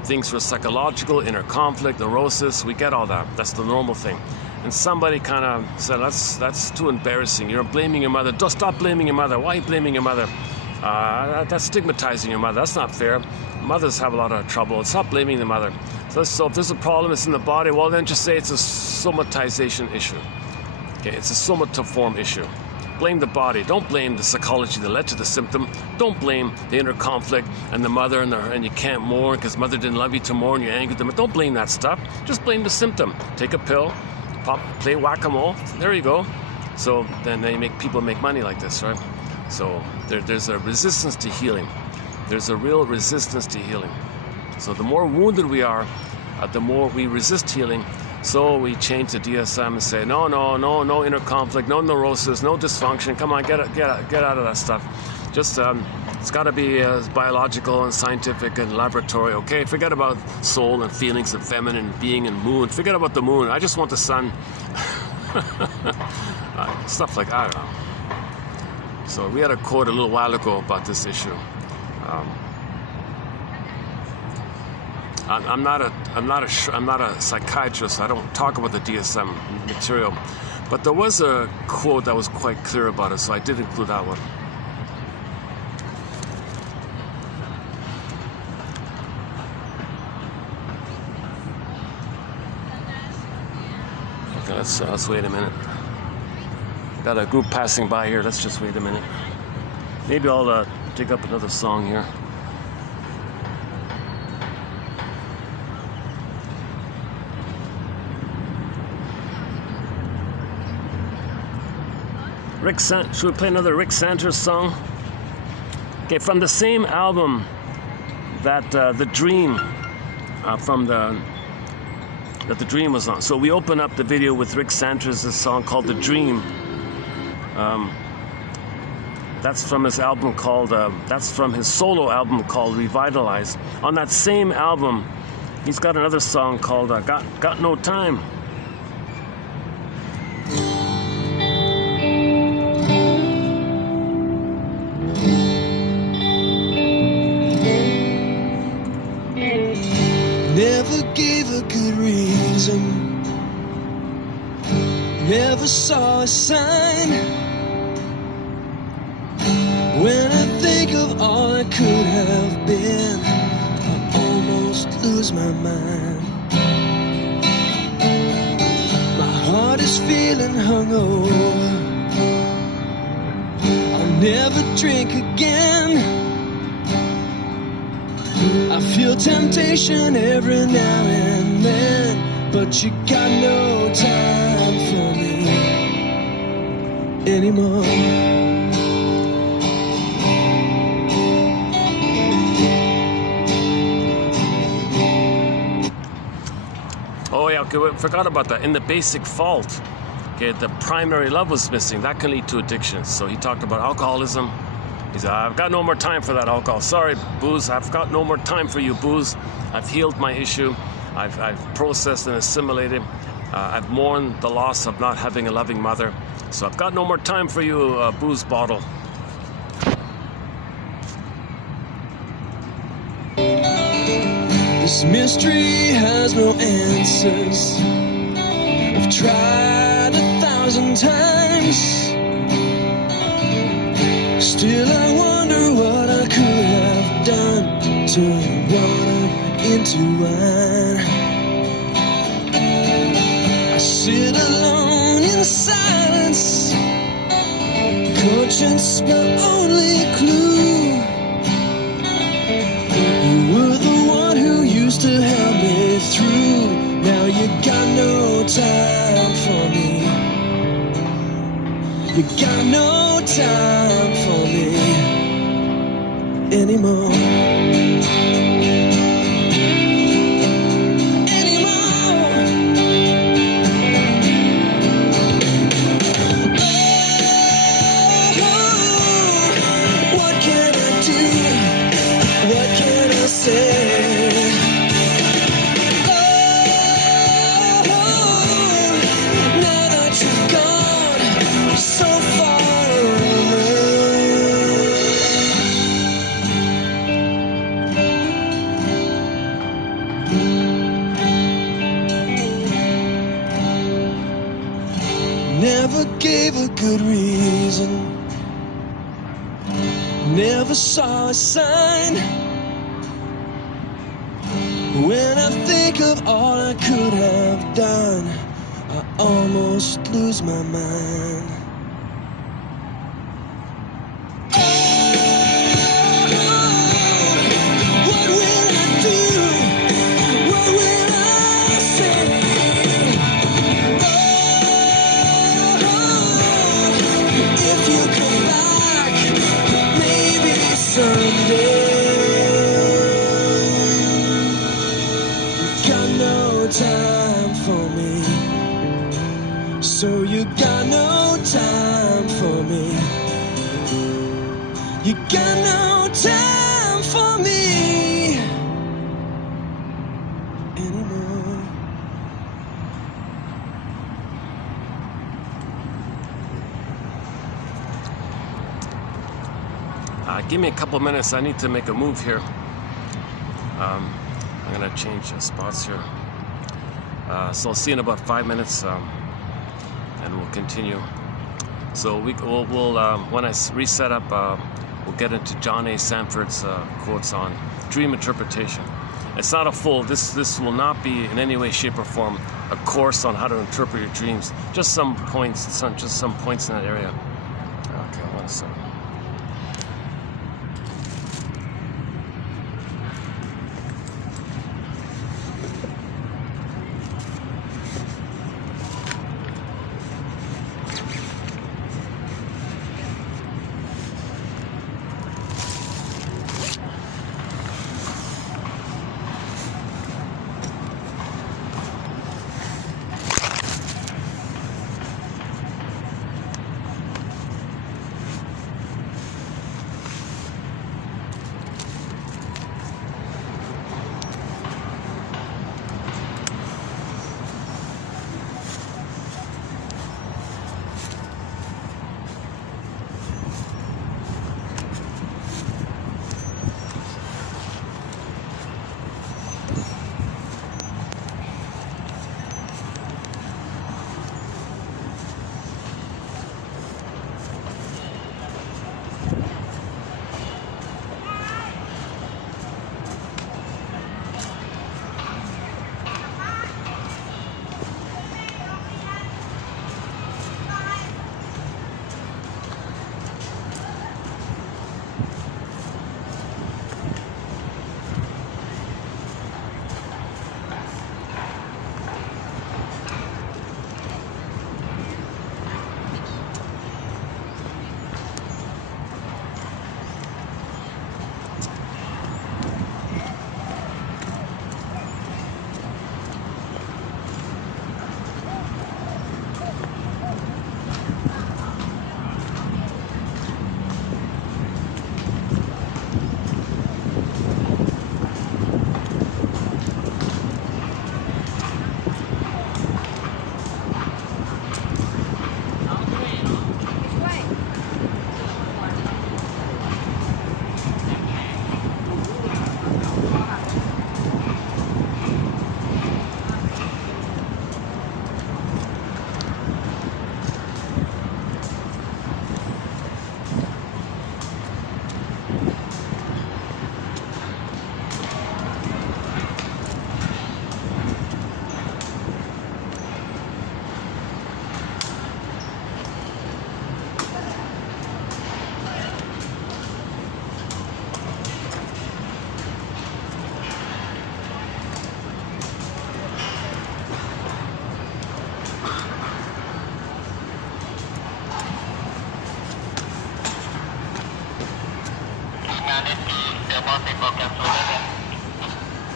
things were psychological, inner conflict, neurosis. We get all that. That's the normal thing. And somebody kind of said, that's too embarrassing. You're blaming your mother. Don't stop blaming your mother. Why are you blaming your mother? That's stigmatizing your mother. That's not fair. Mothers have a lot of trouble. Stop blaming the mother. So if there's a problem, it's in the body, well, then just say it's a somatization issue. Okay, it's a somatoform issue. Blame the body. Don't blame the psychology that led to the symptom. Don't blame the inner conflict and the mother and you can't mourn because mother didn't love you to mourn. You're angry with them. Don't blame that stuff. Just blame the symptom. Take a pill. Play whack-a-mole. There you go. So then people make money like this, right? So there's a resistance to healing. There's a real resistance to healing. So the more wounded we are, the more we resist healing. So we change the DSM and say, no inner conflict, no neurosis, no dysfunction. Come on, get out of that stuff. Just It's got to be biological and scientific and laboratory, okay? Forget about soul and feelings and feminine being and moon. Forget about the moon. I just want the sun. Stuff like, I don't know. So we had a quote a little while ago about this issue. I'm not a psychiatrist. I don't talk about the DSM material, but there was a quote that was quite clear about it, so I did include that one. Okay, let's wait a minute. Got a group passing by here. Let's just wait a minute. Maybe I'll dig up another song here. Should we play another Rick Sanders song? Okay, from the same album that The Dream, that The Dream was on. So we open up the video with Rick Sanders' song called The Dream. That's from his album called, that's from his solo album called Revitalized. On that same album, he's got another song called Got No Time. Never gave a good reason, never saw a sign. When I think of all I could have been, I almost lose my mind. My heart is feeling hungover, I'll never drink again. I feel temptation every now and then, but you got no time for me anymore. Oh yeah, okay, we forgot about that. In The Basic Fault, okay, the primary love was missing. That can lead to addiction. So he talked about alcoholism. He said, I've got no more time for that alcohol. Sorry, booze, I've got no more time for you, booze. I've healed my issue. I've processed and assimilated. I've mourned the loss of not having a loving mother. So I've got no more time for you, booze bottle. This mystery has no answers. I've tried 1,000 times. Still I wonder what I could have done to turn water into wine. I sit alone in silence, conscience my only clue. You were the one who used to help me through. Now you got no time for me. You got no time for me anymore. Never gave a good reason, never saw a sign. When I think of all I could have done, I almost lose my mind. Time for me, so you got no time for me. You got no Give me a couple minutes. I need to make a move here. I'm gonna change spots here. So I'll see you in about 5 minutes, and we'll continue. So we'll when I reset up, we'll get into John A. Sanford's quotes on dream interpretation. It's not a full. This will not be in any way, shape, or form a course on how to interpret your dreams. Just some points. Just some points in that area. Okay, 1 second.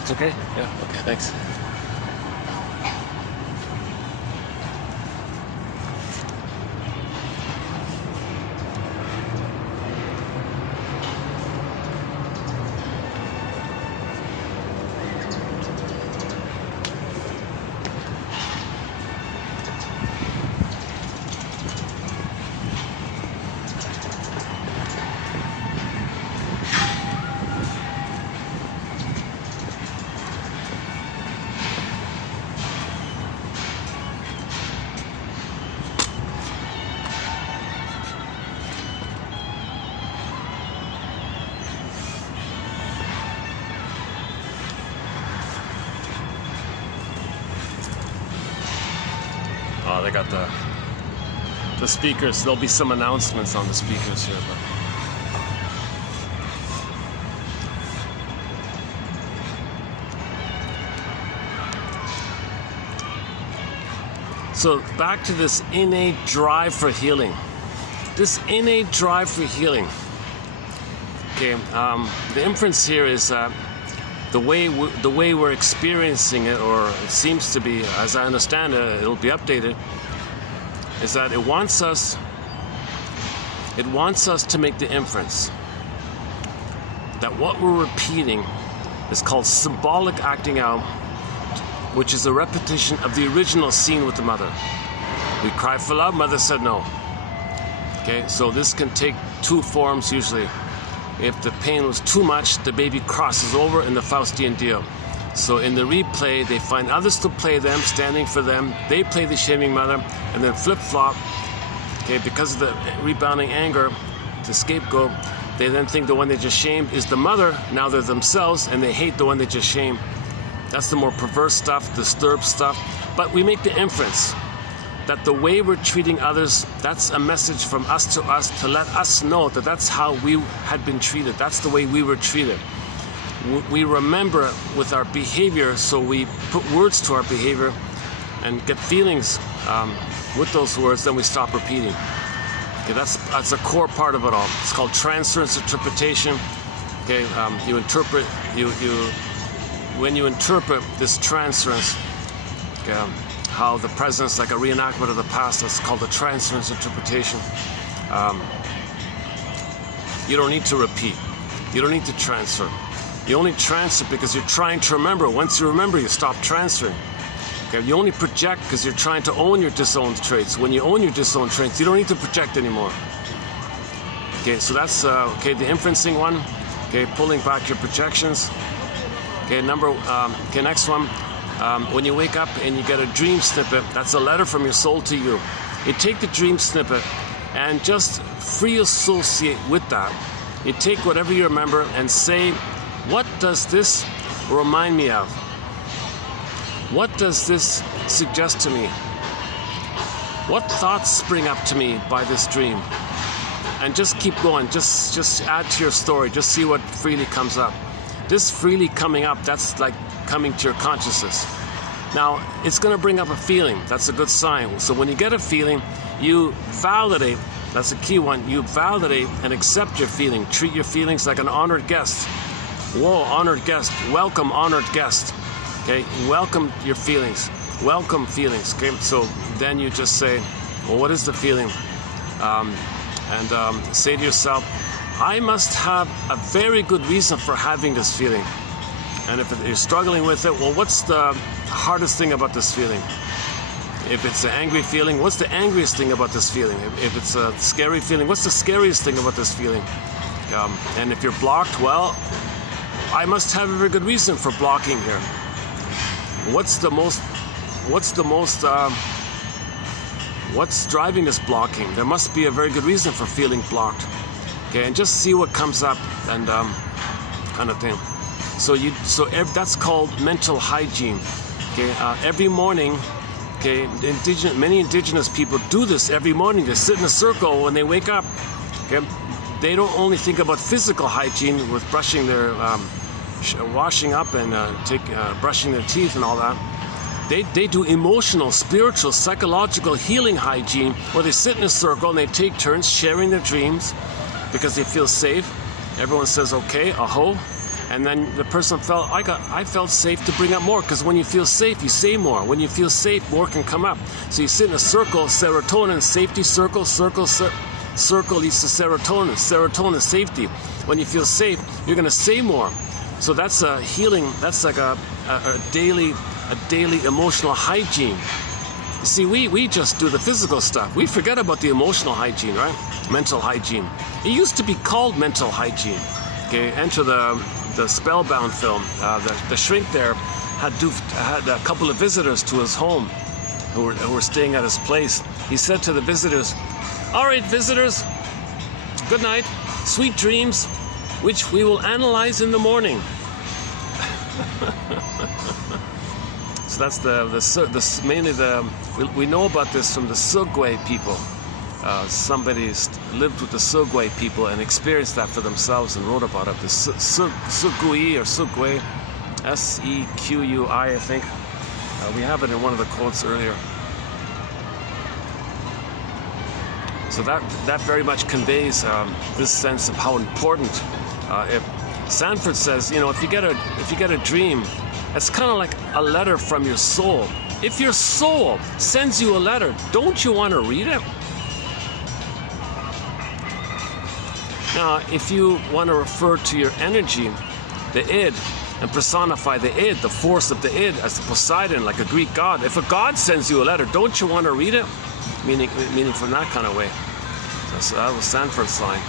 It's okay? Yeah, okay, thanks. Oh, they got the speakers. There'll be some announcements on the speakers here. But. So back to this innate drive for healing. This innate drive for healing. Okay, the inference here is that the way we're experiencing it, or it seems to be, as I understand it, it'll be updated, is that it wants us to make the inference that what we're repeating is called symbolic acting out, which is a repetition of the original scene with the mother. We cried for love, mother said no. Okay, so this can take two forms usually. If the pain was too much, the baby crosses over in the Faustian deal. So in the replay, they find others to play them, standing for them. They play the shaming mother, and then flip-flop. Okay, because of the rebounding anger, the scapegoat, they then think the one they just shamed is the mother. Now they're themselves, and they hate the one they just shamed. That's the more perverse stuff, disturbed stuff. But we make the inference that the way we're treating others, that's a message from us to let us know that that's how we had been treated. That's the way we were treated. We remember with our behavior, so we put words to our behavior and get feelings with those words, then we stop repeating. Okay, that's a core part of it all. It's called transference interpretation. Okay, you interpret, when you interpret this transference, okay, how the present's like a reenactment of the past, that's called the transference interpretation. You don't need to repeat. You don't need to transfer. You only transfer because you're trying to remember. Once you remember, you stop transferring. Okay, you only project because you're trying to own your disowned traits. When you own your disowned traits, you don't need to project anymore. Okay, so that's okay, the inferencing one. Okay, pulling back your projections. Okay, next one. When you wake up and you get a dream snippet, that's a letter from your soul to you. You take the dream snippet and just free associate with that. You take whatever you remember and say, what does this remind me of? What does this suggest to me? What thoughts spring up to me by this dream? And just keep going. Just add to your story. Just see what freely comes up. This freely coming up, that's like coming to your consciousness. Now, it's going to bring up a feeling. That's a good sign. So when you get a feeling, you validate. That's a key one. You validate and accept your feeling. Treat your feelings like an honored guest. Whoa, honored guest. Welcome, honored guest. Okay, welcome your feelings. Welcome feelings. Okay, so then you just say, well, what is the feeling? Say to yourself, I must have a very good reason for having this feeling. And if you're struggling with it, well, what's the hardest thing about this feeling? If it's an angry feeling, what's the angriest thing about this feeling? If it's a scary feeling, what's the scariest thing about this feeling? And if you're blocked, well, I must have a very good reason for blocking here. What's driving this blocking? There must be a very good reason for feeling blocked. Okay, and just see what comes up and kind of thing. So that's called mental hygiene. Okay, every morning, okay, many indigenous people do this every morning. They sit in a circle when they wake up. Okay, they don't only think about physical hygiene with brushing their, washing up and brushing their teeth and all that. They do emotional, spiritual, psychological healing hygiene where they sit in a circle and they take turns sharing their dreams because they feel safe. Everyone says, okay, aho. And then the person felt, I felt safe to bring up more, because when you feel safe, you say more. When you feel safe, more can come up. So you sit in a circle, serotonin, safety circle leads to serotonin. Serotonin, safety. When you feel safe, you're going to say more. So that's a healing, that's like a daily emotional hygiene. You see, we just do the physical stuff. We forget about the emotional hygiene, right? Mental hygiene. It used to be called mental hygiene. Okay, enter the Spellbound film. The shrink there had a couple of visitors to his home who were staying at his place. He said to the visitors, all right, visitors, good night, sweet dreams, which we will analyze in the morning. So that's we know about this from the Sugwe people. Somebody lived with the Sugwe people and experienced that for themselves and wrote about it. The Sugui or Sugwe, Sequi, I think. We have it in one of the quotes earlier. So that very much conveys this sense of how important. If Sanford says, if you get a dream, it's kind of like a letter from your soul. If your soul sends you a letter, don't you want to read it? Now, if you want to refer to your energy, the id, and personify the id, the force of the id, as Poseidon, like a Greek god, if a god sends you a letter, don't you want to read it? Meaning from that kind of way. That was Sanford's line.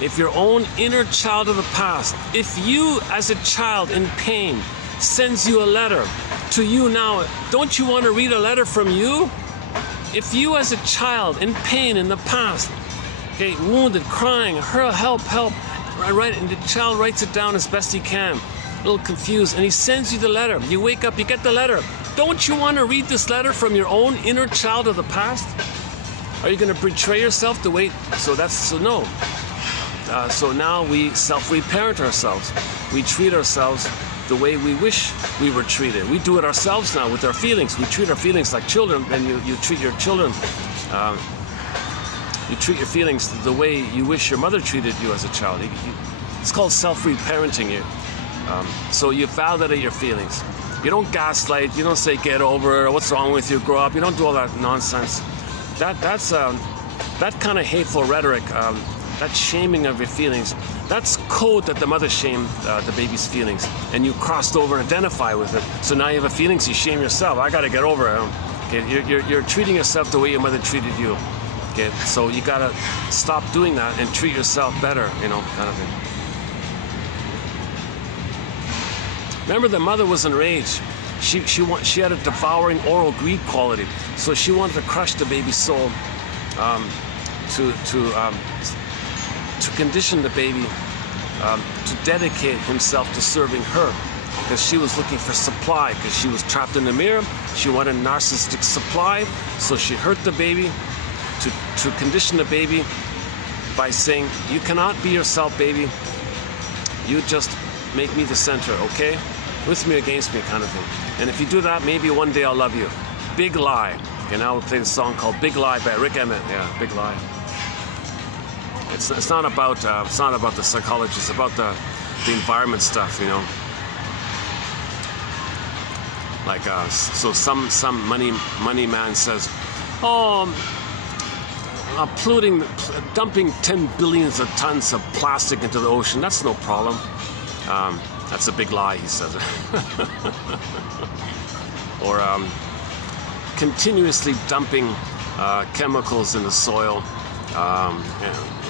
if your own inner child of the past, if you as a child in pain sends you a letter to you now, don't you want to read a letter from you? If you as a child in pain in the past, okay, wounded, crying, help, right, and the child writes it down as best he can, a little confused, and he sends you the letter. You wake up, you get the letter. Don't you want to read this letter from your own inner child of the past? Are you going to betray yourself the way? So no. So now we self-reparent ourselves. We treat ourselves the way we wish we were treated. We do it ourselves now with our feelings. We treat our feelings like children, and you treat your children. You treat your feelings the way you wish your mother treated you as a child. It's called self-reparenting. So you validate your feelings. You don't gaslight. You don't say get over it or what's wrong with you, grow up. You don't do all that nonsense. That's that kind of hateful rhetoric. That shaming of your feelings, that's code that the mother shamed the baby's feelings, and you crossed over and identify with it. So now you have a feeling, so you shame yourself. I got to get over it. Okay, you're treating yourself the way your mother treated you. Okay, so you got to stop doing that and treat yourself better, kind of thing. Remember, the mother was enraged. She had a devouring oral greed quality, so she wanted to crush the baby's soul, to condition the baby to dedicate himself to serving her, because she was looking for supply, because she was trapped in the mirror. She wanted narcissistic supply, so she hurt the baby to condition the baby by saying, you cannot be yourself, baby. You just make me the center, okay? With me, against me, kind of thing. And if you do that, maybe one day I'll love you. Big lie. And now we'll play the song called Big Lie by Rick Emmett. Yeah, Big Lie. It's not about the psychology. It's about the environment stuff, Like so some money man says, dumping 10 billions of tons of plastic into the ocean, that's no problem. That's a big lie, he says. Or continuously dumping chemicals in the soil.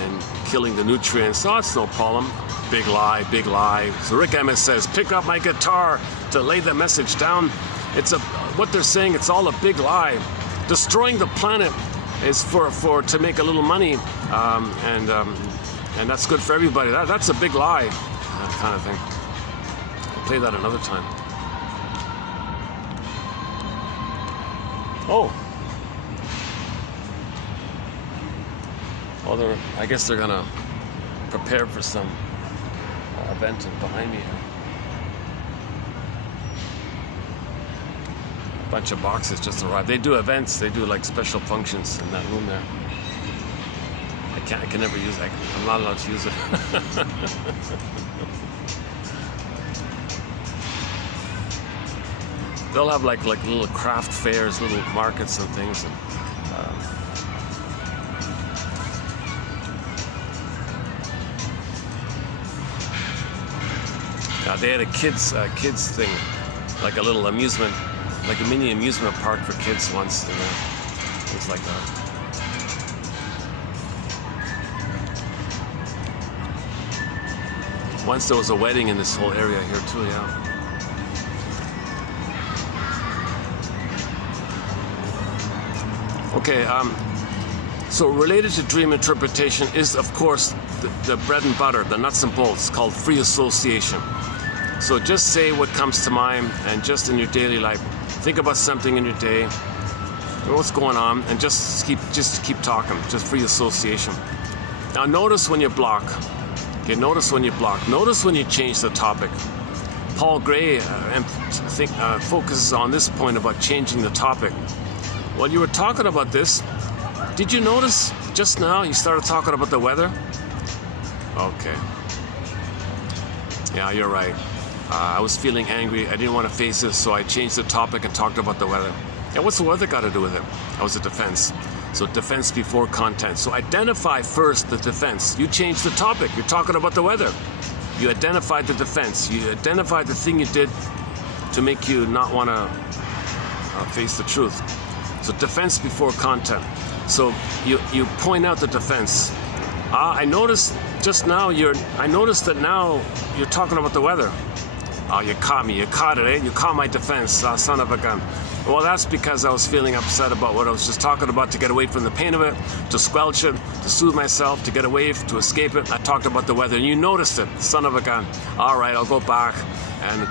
And killing the nutrients. So that's no problem. Big lie, big lie. So Rick Emmett says, pick up my guitar to lay the message down. What they're saying, it's all a big lie. Destroying the planet is to make a little money, and that's good for everybody. That's a big lie, kind of thing. I'll play that another time. Oh. Well, I guess they're gonna prepare for some event behind me here. A bunch of boxes just arrived. They do events. They do like special functions in that room there. I can never use it. I'm not allowed to use it. They'll have like little craft fairs, little markets and things. And, they had a kids thing, like a little amusement, like a mini amusement park for kids once, and things like that. Once there was a wedding in this whole area here too, yeah. Okay, so related to dream interpretation is, of course, the bread and butter, the nuts and bolts, called free association. So just say what comes to mind, and just in your daily life, think about something in your day, what's going on, and just keep talking. Just free association. Now notice when you block. Okay, notice when you block. Notice when you change the topic. Paul Gray focuses on this point about changing the topic. While you were talking about this, did you notice just now you started talking about the weather? Okay. Yeah, you're right. I was feeling angry. I didn't want to face this, so I changed the topic and talked about the weather. Yeah, what's the weather got to do with it? That was a defense. So defense before content. So identify first the defense. You change the topic. You're talking about the weather. You identified the defense. You identified the thing you did to make you not want to face the truth. So defense before content. So you point out the defense. I noticed just now I noticed that now you're talking about the weather. Oh, you caught me. You caught it, eh? You caught my defense, son of a gun. Well, that's because I was feeling upset about what I was just talking about, to get away from the pain of it, to squelch it, to soothe myself, to get away, to escape it. I talked about the weather, and you noticed it, son of a gun. All right, I'll go back. And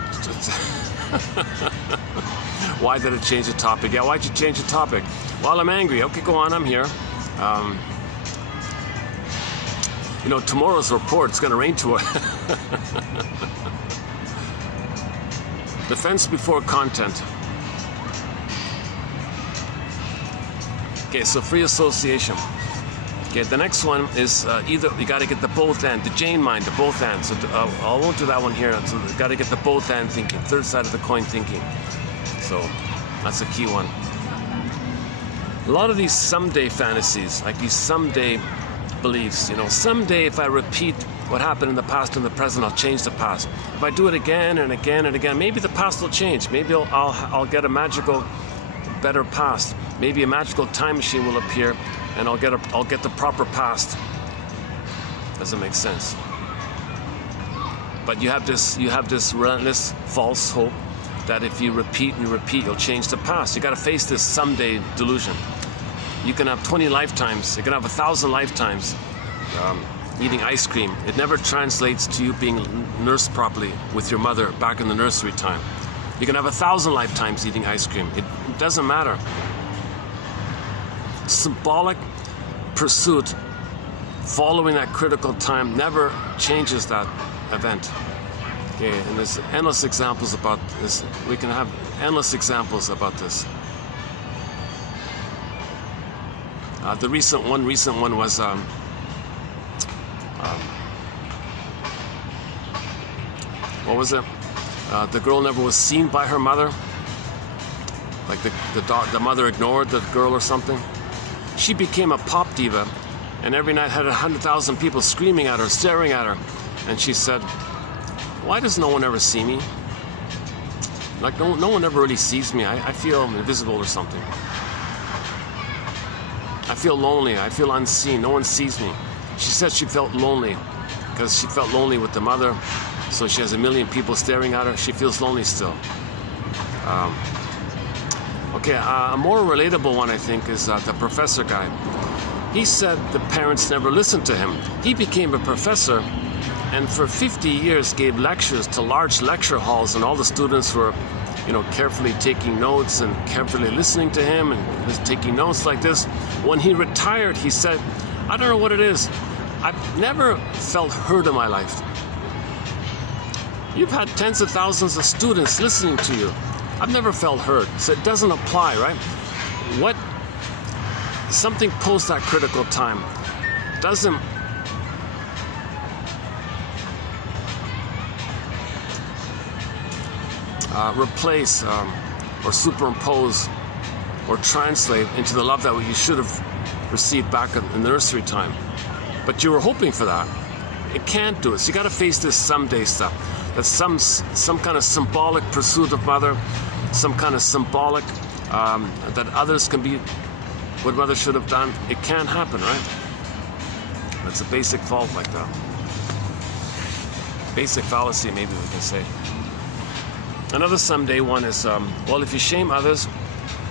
why did it change the topic? Yeah, why'd you change the topic? Well, I'm angry. Okay, go on, I'm here. You know, tomorrow's report, it's going to rain to it. Defense before content. Okay, so free association. Okay, the next one is either you got to get the both end, the Jane mind, the both ends. So I won't do that one here. So you got to get the both end thinking, third side of the coin thinking. So that's a key one. A lot of these someday fantasies, like these someday beliefs, you know, someday if I repeat what happened in the past and the present, I'll change the past. If I do it again and again and again, maybe the past will change. Maybe I'll get a magical, better past. Maybe a magical time machine will appear, and I'll get the proper past. Doesn't make sense. But you have this relentless false hope that if you repeat and you repeat, you'll change the past. You got to face this someday delusion. You can have 20 lifetimes. You can have 1,000 lifetimes eating ice cream. It never translates to you being nursed properly with your mother back in the nursery time. You can have 1,000 lifetimes eating ice cream. It doesn't matter. Symbolic pursuit following that critical time never changes that event. Okay, and there's endless examples about this. We can have endless examples about this. The recent one was what was it? The girl never was seen by her mother. Like the mother ignored the girl or something. She became a pop diva, and every night had 100,000 people screaming at her, staring at her. And she said, "Why does no one ever see me? Like no one ever really sees me. I feel invisible or something. I feel lonely. I feel unseen. No one sees me." She said she felt lonely because she felt lonely with the mother. So she has 1 million people staring at her. She feels lonely still. Okay, a more relatable one, I think, is the professor guy. He said the parents never listened to him. He became a professor, and for 50 years gave lectures to large lecture halls, and all the students were, you know, carefully taking notes and carefully listening to him and just taking notes like this. When he retired, he said, "I don't know what it is. I've never felt heard in my life. You've had tens of thousands of students listening to you. I've never felt heard." So it doesn't apply, right? Something post that critical time doesn't replace or superimpose or translate into the love that you should have received back in the nursery time. But you were hoping for that. It can't do it. So you got to face this someday stuff. That's some kind of symbolic pursuit of mother, some kind of symbolic that others can be what mother should have done. It can't happen, right? That's a basic fault like that. Basic fallacy, maybe we can say. Another someday one is, well, if you shame others,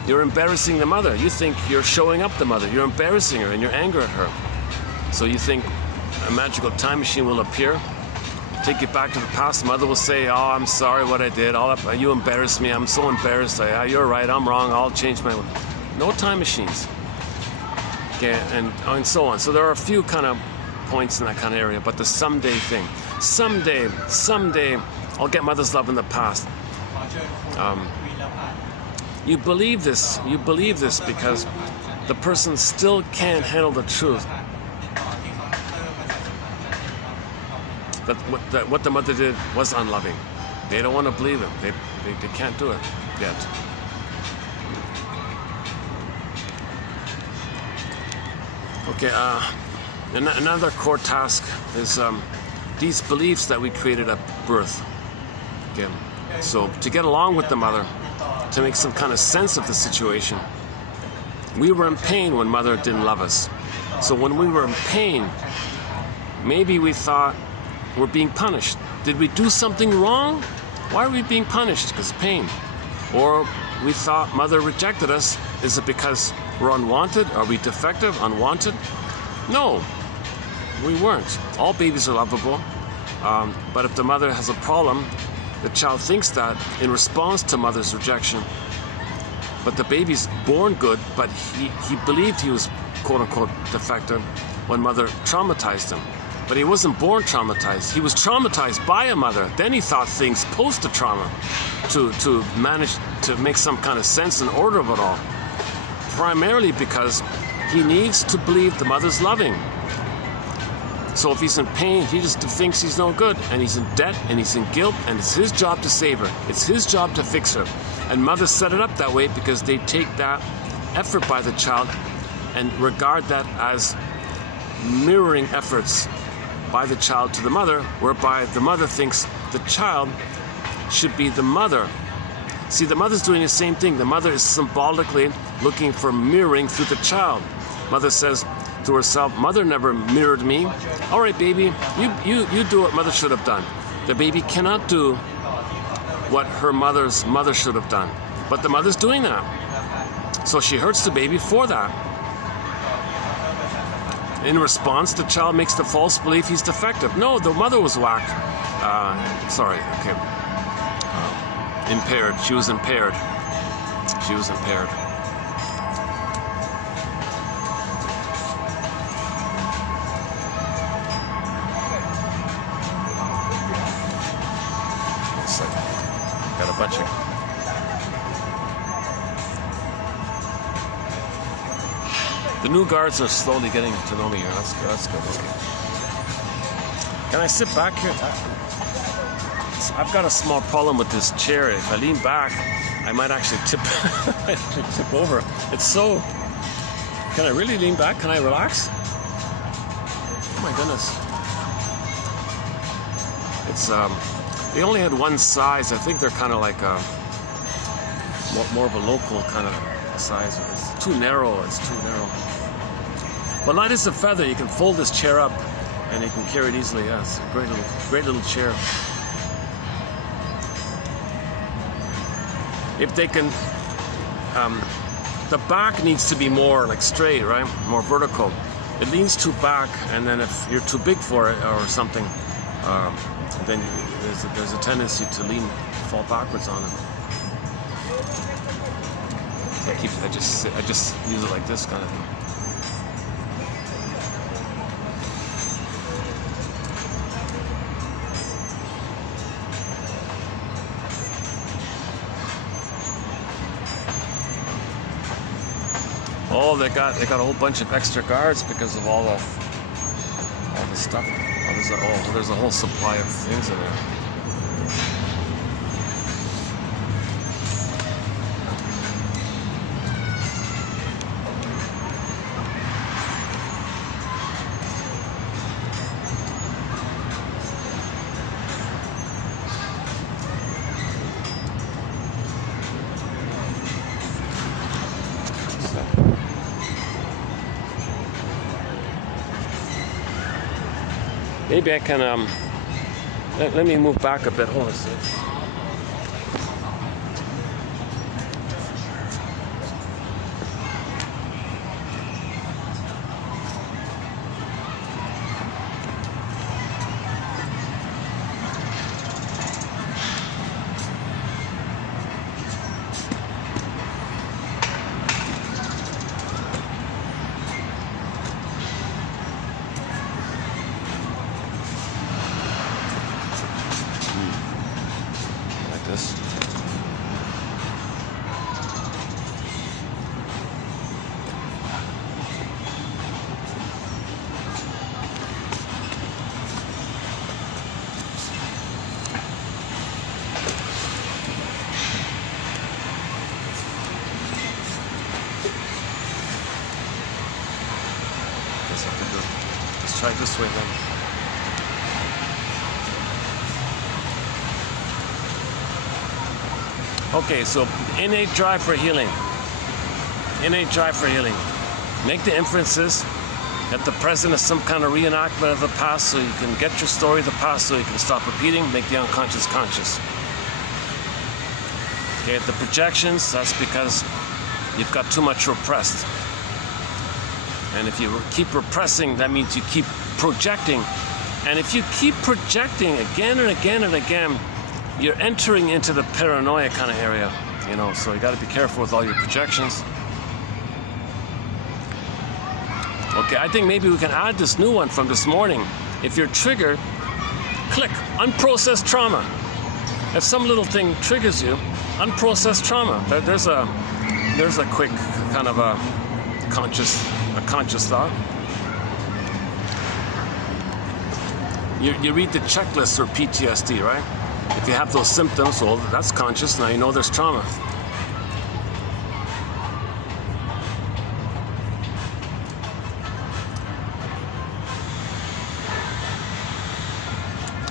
you're embarrassing the mother. You think you're showing up the mother. You're embarrassing her and you're angry at her. So you think a magical time machine will appear, take you back to the past. Mother will say, "Oh, I'm sorry what I did. You embarrassed me. I'm so embarrassed. You're right. I'm wrong. I'll change my..." No time machines. Okay, and so on. So there are a few kind of points in that kind of area, but the someday thing. Someday, I'll get mother's love in the past. You believe this because the person still can't handle the truth that what the mother did was unloving. They don't want to believe it. They can't do it yet. Okay, another core task is these beliefs that we created at birth. Okay, so to get along with the mother, to make some kind of sense of the situation, we were in pain when mother didn't love us. So when we were in pain, Maybe we thought we're being punished. Did we do something wrong? Why are we being punished? Because pain. Or we thought mother rejected us. Is it because we're unwanted? Are we defective, unwanted? No, we weren't. All babies are lovable. But if the mother has a problem, the child thinks that in response to mother's rejection. But the baby's born good, but he believed he was quote-unquote defective when mother traumatized him. But he wasn't born traumatized. He was traumatized by a mother. Then he thought things post the trauma to manage to make some kind of sense and order of it all. Primarily because he needs to believe the mother's loving. So if he's in pain, he just thinks he's no good, and he's in debt, and he's in guilt, and it's his job to save her. It's his job to fix her. And mothers set it up that way because they take that effort by the child and regard that as mirroring efforts by the child to the mother, whereby the mother thinks the child should be the mother. See, the mother's doing the same thing. The mother is symbolically looking for mirroring through the child. Mother says to herself, mother never mirrored me. All right, baby, you do what mother should have done. The baby cannot do what her mother's mother should have done. But the mother's doing that. So she hurts the baby for that. In response, the child makes the false belief he's defective. No, the mother was whacked. Impaired. She was impaired. She was impaired. Got a bunch of... The new guards are slowly getting to know me here. That's good. That's good. Okay. Can I sit back here? I've got a small problem with this chair. If I lean back, I might actually tip over. It's so... Can I really lean back? Can I relax? Oh my goodness. It's they only had one size. I think they're kind of like more of a local kind of size. It's too narrow. It's too narrow. But light as a feather, you can fold this chair up and you can carry it easily. Yeah, it's a great little chair. If they can, the back needs to be more like straight, right? More vertical. It leans too back, and then if you're too big for it or something, then there's a tendency to fall backwards on it. I just use it like this kind of thing. Oh, they got a whole bunch of extra guards because of all the stuff. There's a whole supply of things in there. Maybe I can, let me move back a bit. Hold on a second. Let's try this way then. Okay, so innate drive for healing. Innate drive for healing. Make the inferences That the present is some kind of reenactment of the past, so you can get your story of the past, so you can stop repeating, make the unconscious conscious. Okay, the projections, that's because you've got too much repressed. And if you keep repressing, that means you keep projecting. And if you keep projecting again and again and again, you're entering into the paranoia kind of area, you know, so you got to be careful with all your projections. Okay, I think maybe we can add this new one from this morning. If you're triggered, click unprocessed trauma. If some little thing triggers you, unprocessed trauma. There's a quick kind of a conscious thought. You read the checklist for PTSD, right? If you have those symptoms, well, that's conscious. Now you know there's trauma.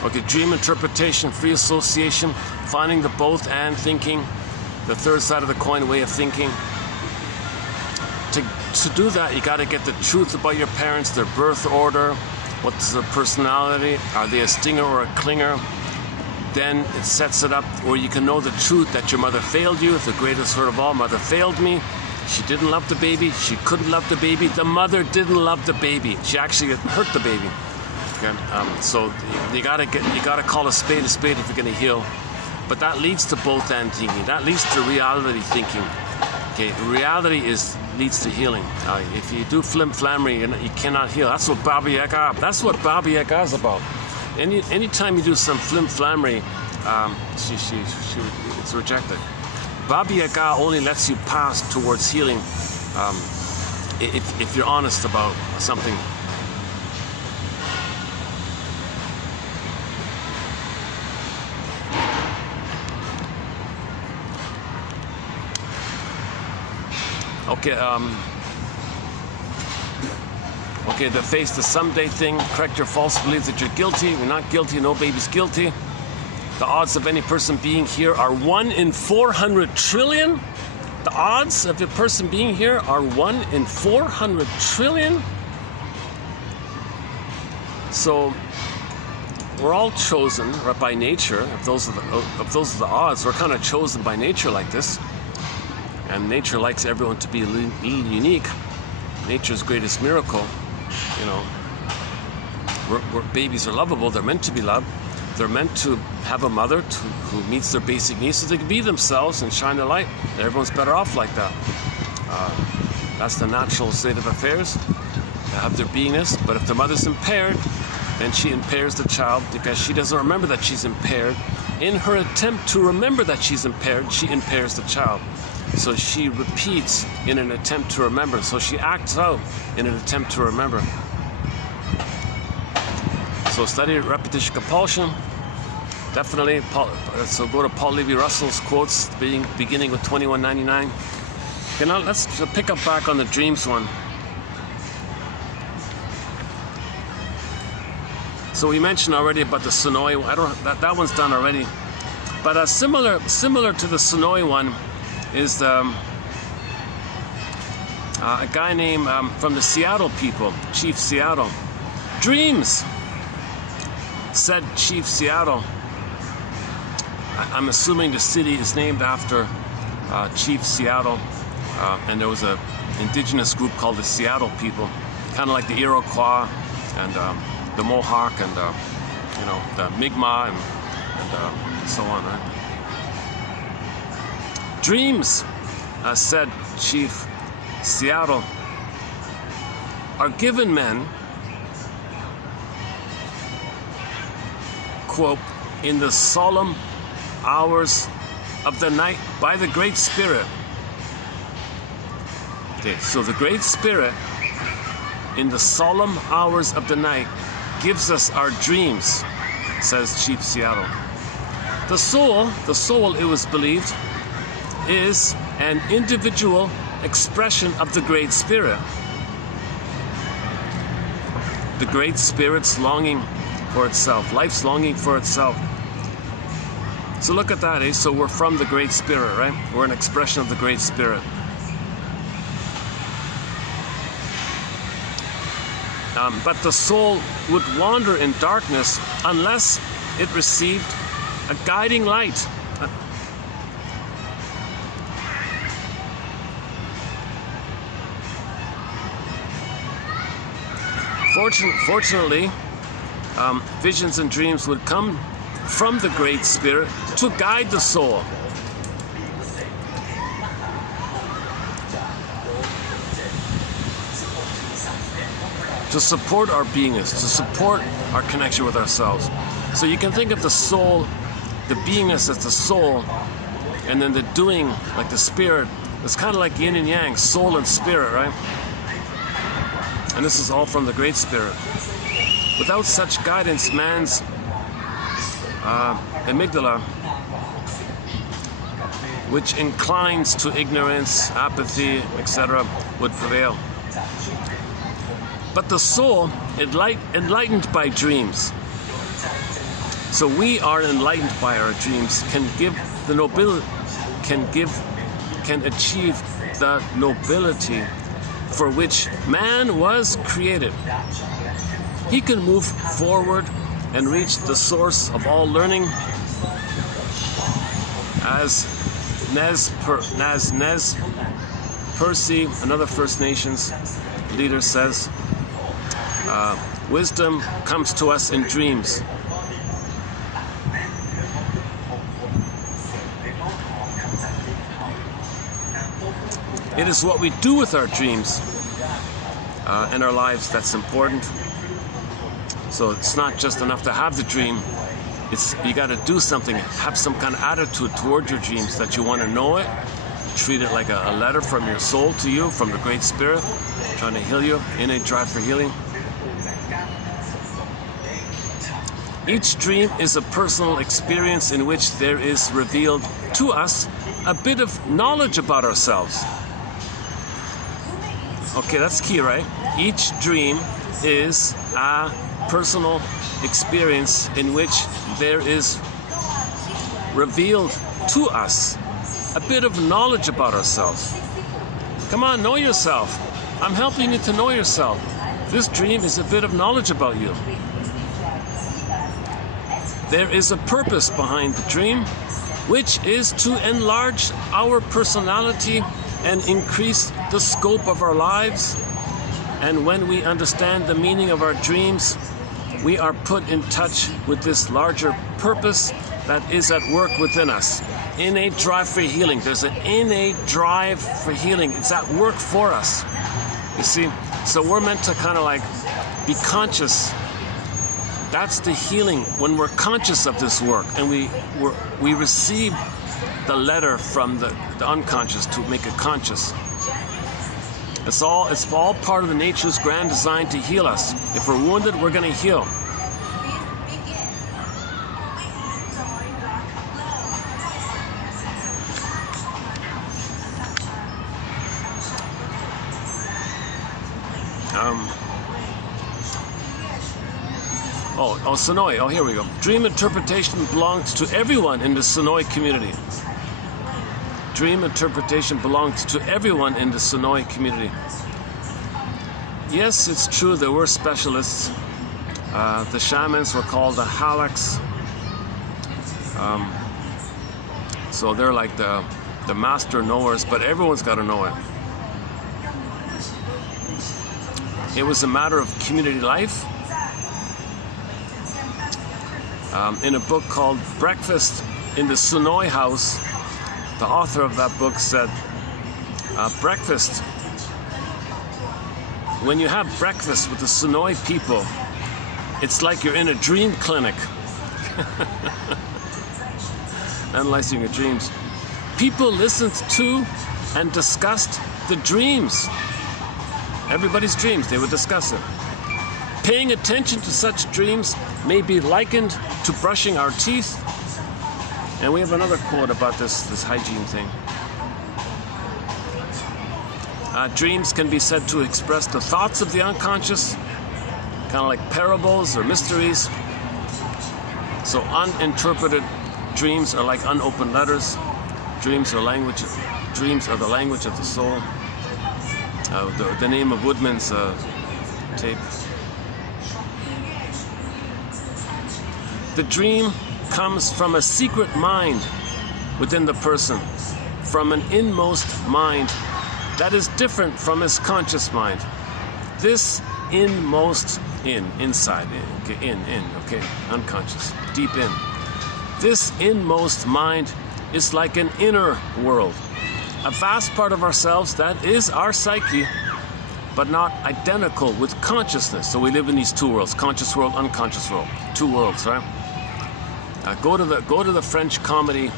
Okay, dream interpretation, free association, finding the both and thinking, the third side of the coin way of thinking. To do that, you got to get the truth about your parents, their birth order, what's their personality, are they a stinger or a clinger? Then it sets it up where you can know the truth that your mother failed you, the greatest hurt of all. Mother failed me. She didn't love the baby. She couldn't love the baby. The mother didn't love the baby. She actually hurt the baby. Okay, so you gotta call a spade if you're gonna heal. But that leads to both and thinking. That leads to reality thinking. Okay, reality leads to healing. If you do flim-flammery, you cannot heal. That's what Baba Yaga. That's what Baba Yaga is about. Anytime you do some flim-flammery, it's rejected. Baba Yaga only lets you pass towards healing if you're honest about something. Okay, okay, to face the someday thing, correct your false belief that you're guilty. You're not guilty, no baby's guilty. The odds of any person being here are 1 in 400 trillion. The odds of a person being here are 1 in 400 trillion. So we're all chosen by nature. If those are the odds, we're kind of chosen by nature like this. And nature likes everyone to be a little unique. Nature's greatest miracle, you know, where babies are lovable. They're meant to be loved. They're meant to have a mother who meets their basic needs so they can be themselves and shine the light. Everyone's better off like that. That's the natural state of affairs. They have their beingness, but if the mother's impaired, then she impairs the child because she doesn't remember that she's impaired. In her attempt to remember that she's impaired, she impairs the child. So she repeats in an attempt to remember. So she acts out in an attempt to remember. So study repetition compulsion. Definitely. So go to Paul Levi-Russell's quotes beginning with 2199. Okay, now let's pick up back on the dreams one. So we mentioned already about the Senoi. That one's done already. But similar to the Senoi one is a guy named from the Seattle people, Chief Seattle. Dreams, said Chief Seattle. I'm assuming the city is named after Chief Seattle, and there was an indigenous group called the Seattle people, kind of like the Iroquois and the Mohawk and you know, the Mi'kmaq and so on, right? Dreams, said Chief Seattle, are given men, quote, in the solemn hours of the night by the Great Spirit. Okay, so the Great Spirit in the solemn hours of the night gives us our dreams, says Chief Seattle. The soul, it was believed, is an individual expression of the Great Spirit. The Great Spirit's longing for itself, life's longing for itself. So look at that, eh? So we're from the Great Spirit, right? We're an expression of the Great Spirit. but the soul would wander in darkness unless it received a guiding light. Fortunately, visions and dreams would come from the Great Spirit to guide the soul. To support our beingness, to support our connection with ourselves. So you can think of the soul, the beingness as the soul, and then the doing, like the spirit. It's kind of like yin and yang, soul and spirit, right? And this is all from the Great Spirit. Without such guidance, man's amygdala, which inclines to ignorance, apathy, etc., would prevail. But the soul, enlightened by dreams. So we are enlightened by our dreams, can give the nobility, can achieve the nobility for which man was created. He can move forward and reach the source of all learning, as Nez Percy, another First Nations leader, says, wisdom comes to us in dreams. It is what we do with our dreams in our lives that's important. So it's not just enough to have the dream. You got to do something, have some kind of attitude toward your dreams, that you want to know it, treat it like a letter from your soul to you, from the Great Spirit, trying to heal you, innate drive for healing. Each dream is a personal experience in which there is revealed to us a bit of knowledge about ourselves. Okay, that's key, right? Each dream is a personal experience in which there is revealed to us a bit of knowledge about ourselves. Come on, know yourself. I'm helping you to know yourself. This dream is a bit of knowledge about you. There is a purpose behind the dream, which is to enlarge our personality and increase the scope of our lives. And when we understand the meaning of our dreams, we are put in touch with this larger purpose that is at work within us. Innate drive for healing. There's an innate drive for healing. It's at work for us. You see? So we're meant to kind of like be conscious. That's the healing, when we're conscious of this work and we receive the letter from the unconscious to make it conscious. It's all part of the nature's grand design to heal us. If we're wounded, we're going to heal. Senoi. Oh, here we go. Dream interpretation belongs to everyone in the Senoi community. Dream interpretation belongs to everyone in the Senoi community. Yes, it's true, there were specialists. The shamans were called the halaks. So they're like the master knowers, but everyone's got to know it. It was a matter of community life. In a book called Breakfast in the Senoi House, the author of that book said, breakfast, when you have breakfast with the Senoi people, it's like you're in a dream clinic. Analyzing your dreams. People listened to and discussed the dreams. Everybody's dreams, they would discuss it. Paying attention to such dreams may be likened to brushing our teeth. And we have another quote about this hygiene thing. Dreams can be said to express the thoughts of the unconscious, kind of like parables or mysteries. So uninterpreted dreams are like unopened letters. Dreams are the language of the soul. The name of Woodman's tape. The dream comes from a secret mind within the person, from an inmost mind that is different from his conscious mind. This inmost, inside, okay, unconscious, deep in. This inmost mind is like an inner world, a vast part of ourselves that is our psyche, but not identical with consciousness. So we live in these two worlds, conscious world, unconscious world, two worlds, right? Go to the French comedy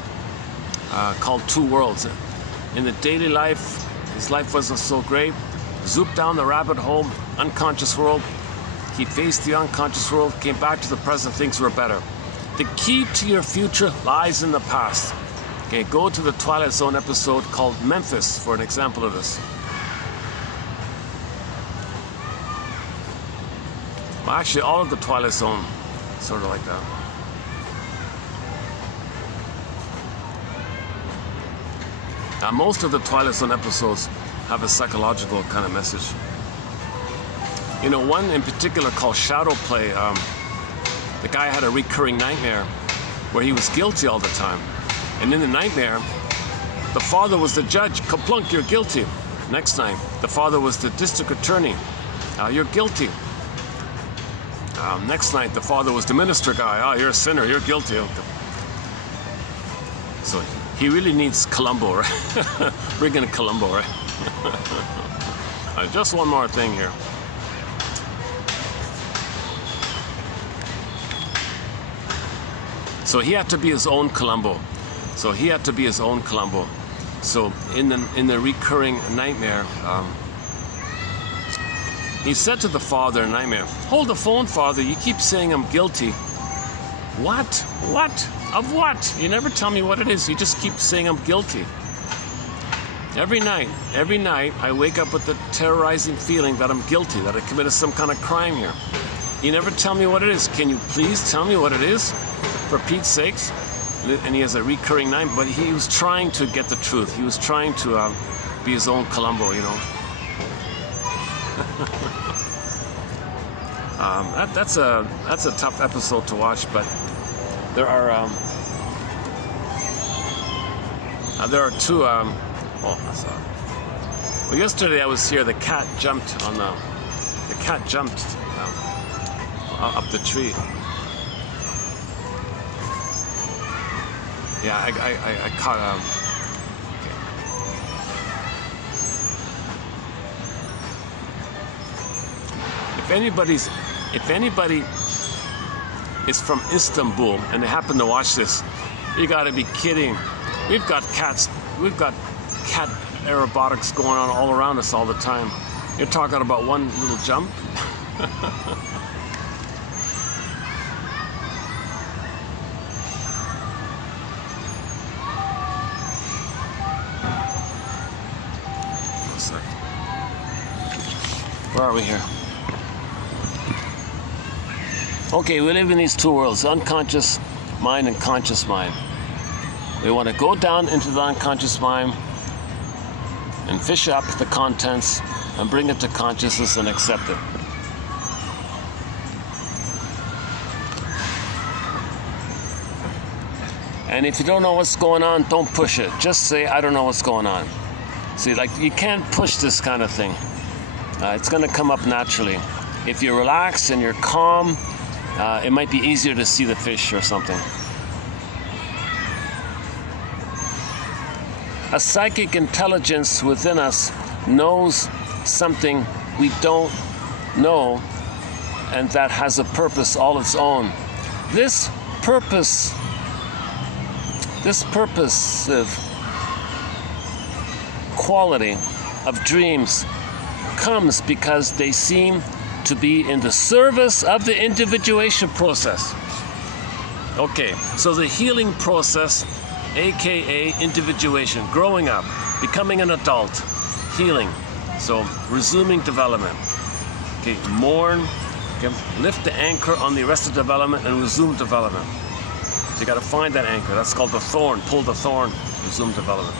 called Two Worlds. In the daily life, his life wasn't so great. Zooped down the rabbit hole, unconscious world. He faced the unconscious world, came back to the present, things were better. The key to your future lies in the past. Okay, go to the Twilight Zone episode called Memphis for an example of this. Well, actually, all of the Twilight Zone sort of like that. Most of the Twilight Zone episodes have a psychological kind of message. You know, one in particular called Shadow Play, the guy had a recurring nightmare where he was guilty all the time. And in the nightmare, the father was the judge. Kaplunk, you're guilty. Next night, the father was the district attorney. You're guilty. Next night, the father was the minister guy. You're a sinner. You're guilty. So he really needs Columbo, right? Bring in Columbo, right? Just one more thing here. So he had to be his own Columbo. So in the recurring nightmare, he said to the father in nightmare, "Hold the phone, father. You keep saying I'm guilty." What? What? Of what? You never tell me what it is. You just keep saying I'm guilty. Every night, I wake up with the terrorizing feeling that I'm guilty, that I committed some kind of crime here. You never tell me what it is. Can you please tell me what it is? For Pete's sakes. And he has a recurring nightmare, but he was trying to get the truth. He was trying to be his own Columbo, you know. That's a tough episode to watch, but there are two. Well, yesterday I was here. The cat jumped on the cat jumped up the tree. Yeah, I caught If anybody is from Istanbul and they happen to watch this, you gotta be kidding. We've got cat aerobatics going on all around us all the time. You're talking about one little jump? Where are we here? Okay, we live in these two worlds, unconscious mind and conscious mind. We want to go down into the unconscious mind and fish up the contents and bring it to consciousness and accept it. And if you don't know what's going on, don't push it. Just say, I don't know what's going on. See, like, you can't push this kind of thing. It's going to come up naturally. If you're relaxed and you're calm, it might be easier to see the fish or something. A psychic intelligence within us knows something we don't know, and that has a purpose all its own. This purposive quality of dreams comes because they seem to be in the service of the individuation process. Okay, so the healing process, aka individuation, growing up, becoming an adult, healing, so resuming development. Okay, mourn, okay, lift the anchor on the arrested development and resume development. So you got to find that anchor. That's called the thorn. Pull the thorn, resume development.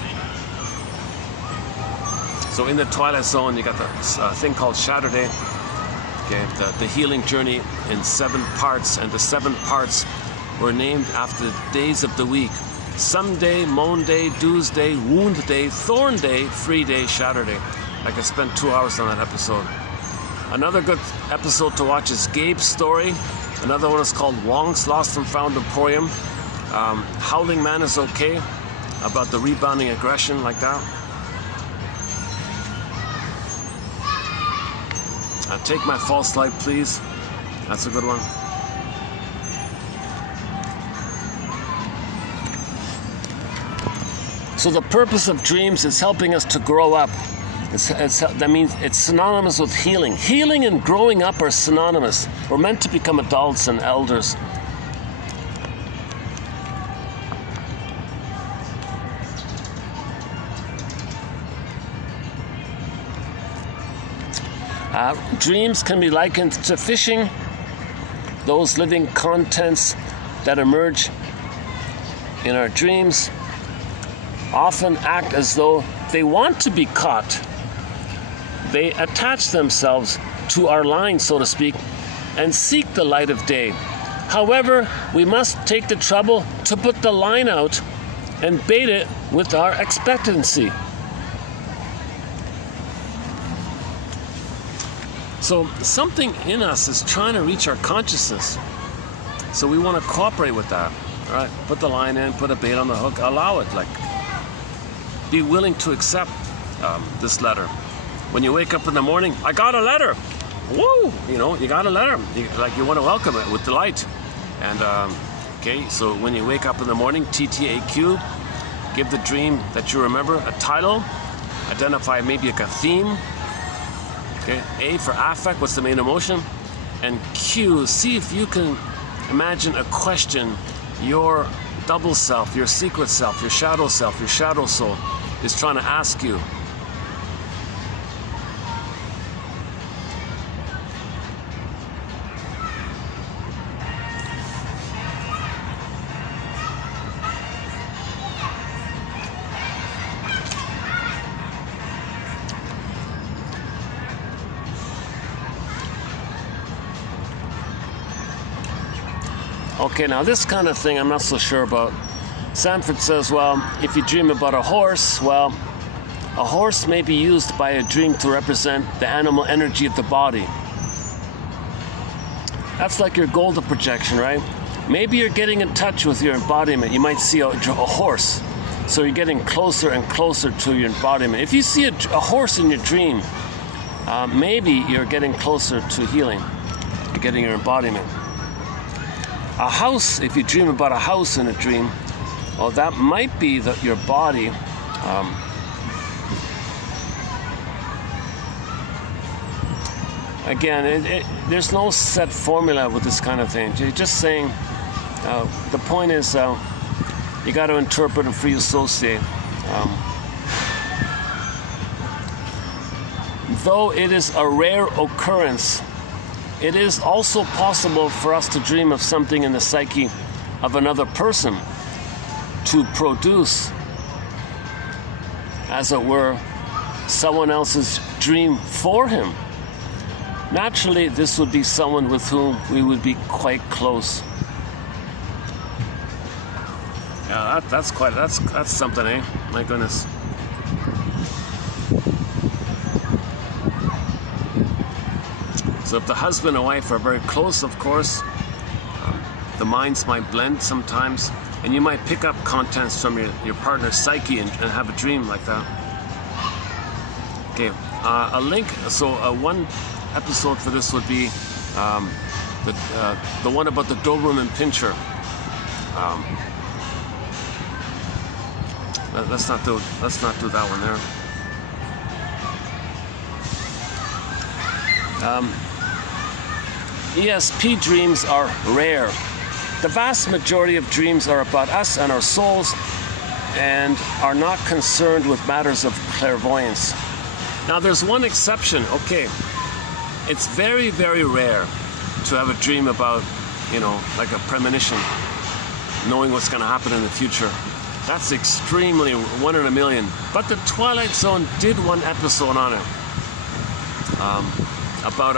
So in the Twilight Zone, you got the thing called Saturday. Okay, the healing journey in 7 parts, and the 7 parts were named after the days of the week. Sunday, Monday, Tuesday, Wound Day, Thorn Day, Free Day, Shatter Day. I could spend 2 hours on that episode. Another good episode to watch is Gabe's story. Another one is called Wong's Lost and Found Emporium. Howling Man is okay, about the rebounding aggression like that. Take My False Light, Please. That's a good one. So the purpose of dreams is helping us to grow up. That means it's synonymous with healing. Healing and growing up are synonymous. We're meant to become adults and elders. Dreams can be likened to fishing. Those living contents that emerge in our dreams often act as though they want to be caught. They attach themselves to our line, so to speak, and seek the light of day. However, we must take the trouble to put the line out and bait it with our expectancy. So something in us is trying to reach our consciousness. So we want to cooperate with that. All right, put the line in, put a bait on the hook, allow it. Like, be willing to accept this letter. When you wake up in the morning, I got a letter. Woo! You know, you got a letter. You want to welcome it with delight. And okay, so when you wake up in the morning, TTAQ, give the dream that you remember a title, identify maybe like a theme. Okay, A for affect, what's the main emotion? And Q, see if you can imagine a question your double self, your secret self, your shadow soul is trying to ask you. Okay, now this kind of thing I'm not so sure about. Sanford says, well, if you dream about a horse, well, a horse may be used by a dream to represent the animal energy of the body. That's like your golden projection, right? Maybe you're getting in touch with your embodiment. You might see a horse, so you're getting closer and closer to your embodiment. If you see a horse in your dream, maybe you're getting closer to healing. You're getting your embodiment. A house, if you dream about a house in a dream, well, that might be your body. Again, there's no set formula with this kind of thing. You're just saying, the point is, you got to interpret and free associate. Though it is a rare occurrence, it is also possible for us to dream of something in the psyche of another person, to produce, as it were, someone else's dream for him. Naturally, this would be someone with whom we would be quite close. Yeah, that's something, eh? My goodness. So if the husband and wife are very close, of course, the minds might blend sometimes, and you might pick up contents from your partner's psyche and have a dream like that. Okay, a link, so one episode for this would be the one about the Doberman Pinscher. Let's not do that one there. ESP dreams are rare. The vast majority of dreams are about us and our souls and are not concerned with matters of clairvoyance. Now there's one exception. Okay, it's very, very rare to have a dream about, like a premonition, knowing what's going to happen in the future. That's extremely 1 in a million. But the Twilight Zone did one episode on it, about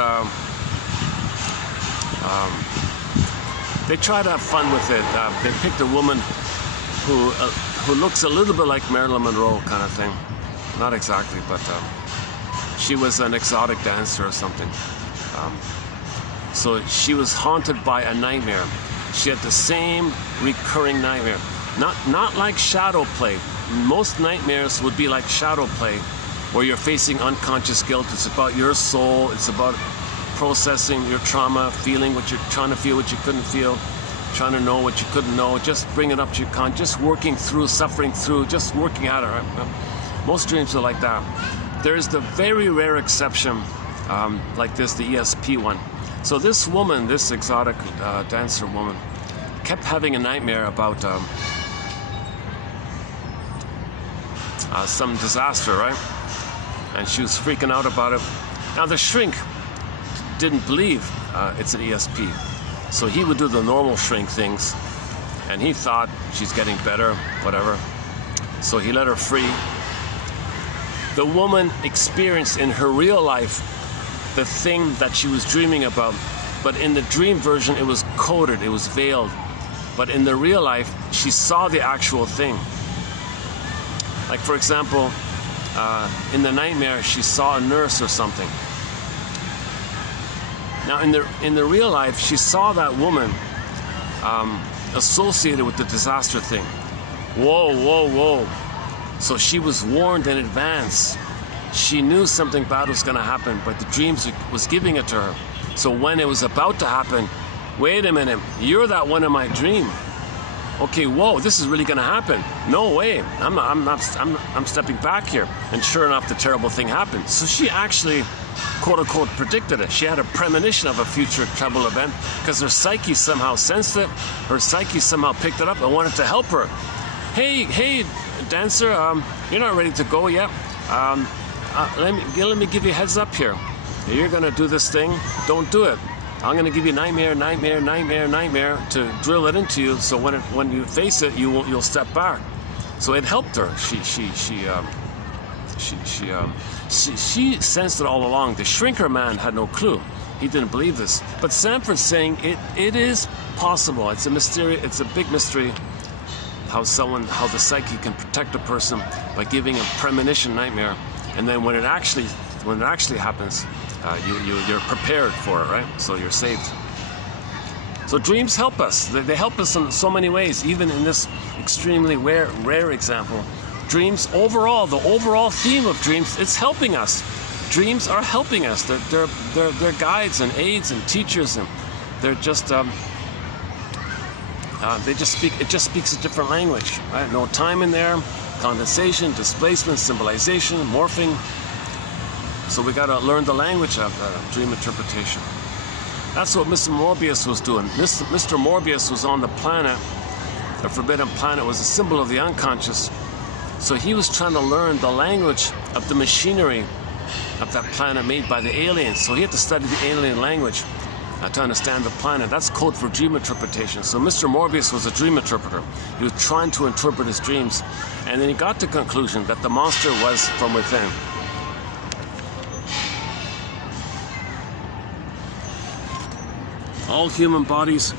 They try to have fun with it. They picked a woman who looks a little bit like Marilyn Monroe kind of thing. Not exactly, but she was an exotic dancer or something. So she was haunted by a nightmare. She had the same recurring nightmare. Not like shadow play. Most nightmares would be like shadow play, where you're facing unconscious guilt. It's about your soul. It's about processing your trauma, feeling what you're trying to feel, what you couldn't feel, trying to know what you couldn't know, just bring it up to your just working through, suffering through, just working at it. Right? Most dreams are like that. There's the very rare exception, like this, the ESP one. So this woman, this exotic dancer woman, kept having a nightmare about some disaster, right? And she was freaking out about it. Now the shrink didn't believe it's an ESP. So he would do the normal shrink things, and he thought she's getting better, whatever. So he let her free. The woman experienced in her real life the thing that she was dreaming about, but in the dream version it was coded, it was veiled. But in the real life, she saw the actual thing. Like for example, in the nightmare, she saw a nurse or something. Now in the real life, she saw that woman associated with the disaster thing. Whoa, whoa, whoa. So she was warned in advance. She knew something bad was going to happen, but the dreams was giving it to her. So when it was about to happen, wait a minute, you're that one in my dream. Okay, whoa, this is really going to happen. No way, I'm stepping back here. And sure enough, the terrible thing happened. So she actually, quote unquote, predicted it. She had a premonition of a future trouble event because her psyche somehow sensed it. Her psyche somehow picked it up and wanted to help her. Hey, dancer, you're not ready to go yet. Let me give you a heads up here. You're gonna do this thing. Don't do it. I'm gonna give you nightmare to drill it into you. So when you face it, you'll step back. So it helped her. She sensed it all along. The shrinker man had no clue. He didn't believe this. But Sanford's saying it is possible. It's a mystery. It's a big mystery. How the psyche can protect a person by giving a premonition nightmare, and then when it actually happens, you're prepared for it, right? So you're saved. So dreams help us. They help us in so many ways. Even in this extremely rare example, dreams overall, the overall theme of dreams, it's helping us. Dreams are helping us. They're guides and aids and teachers, and they're just. It just speaks a different language, right? No time in there, condensation, displacement, symbolization, morphing. So we got to learn the language of dream interpretation. That's what Mr. Morbius was doing. Mr. Morbius was on the planet. The Forbidden Planet was a symbol of the unconscious. So he was trying to learn the language of the machinery of that planet made by the aliens. So he had to study the alien language to understand the planet. That's code for dream interpretation. So Mr. Morbius was a dream interpreter. He was trying to interpret his dreams, and then he got to the conclusion that the monster was from within. All human bodies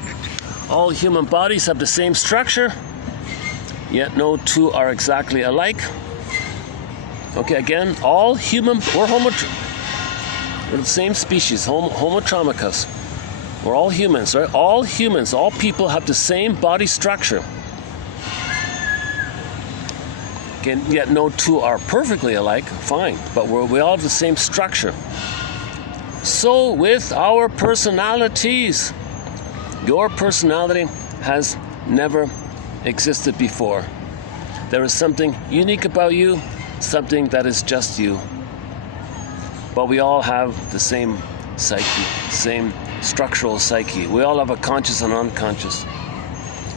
have the same structure, yet no two are exactly alike. Okay, again, we're the same species, Homo economicus. We're all humans, right? All humans, all people have the same body structure. Again, yet no two are perfectly alike, fine, but we all have the same structure. So with our personalities, your personality has never existed before. There is something unique about you, something that is just you. But we all have the same psyche, same structural psyche. We all have a conscious and unconscious.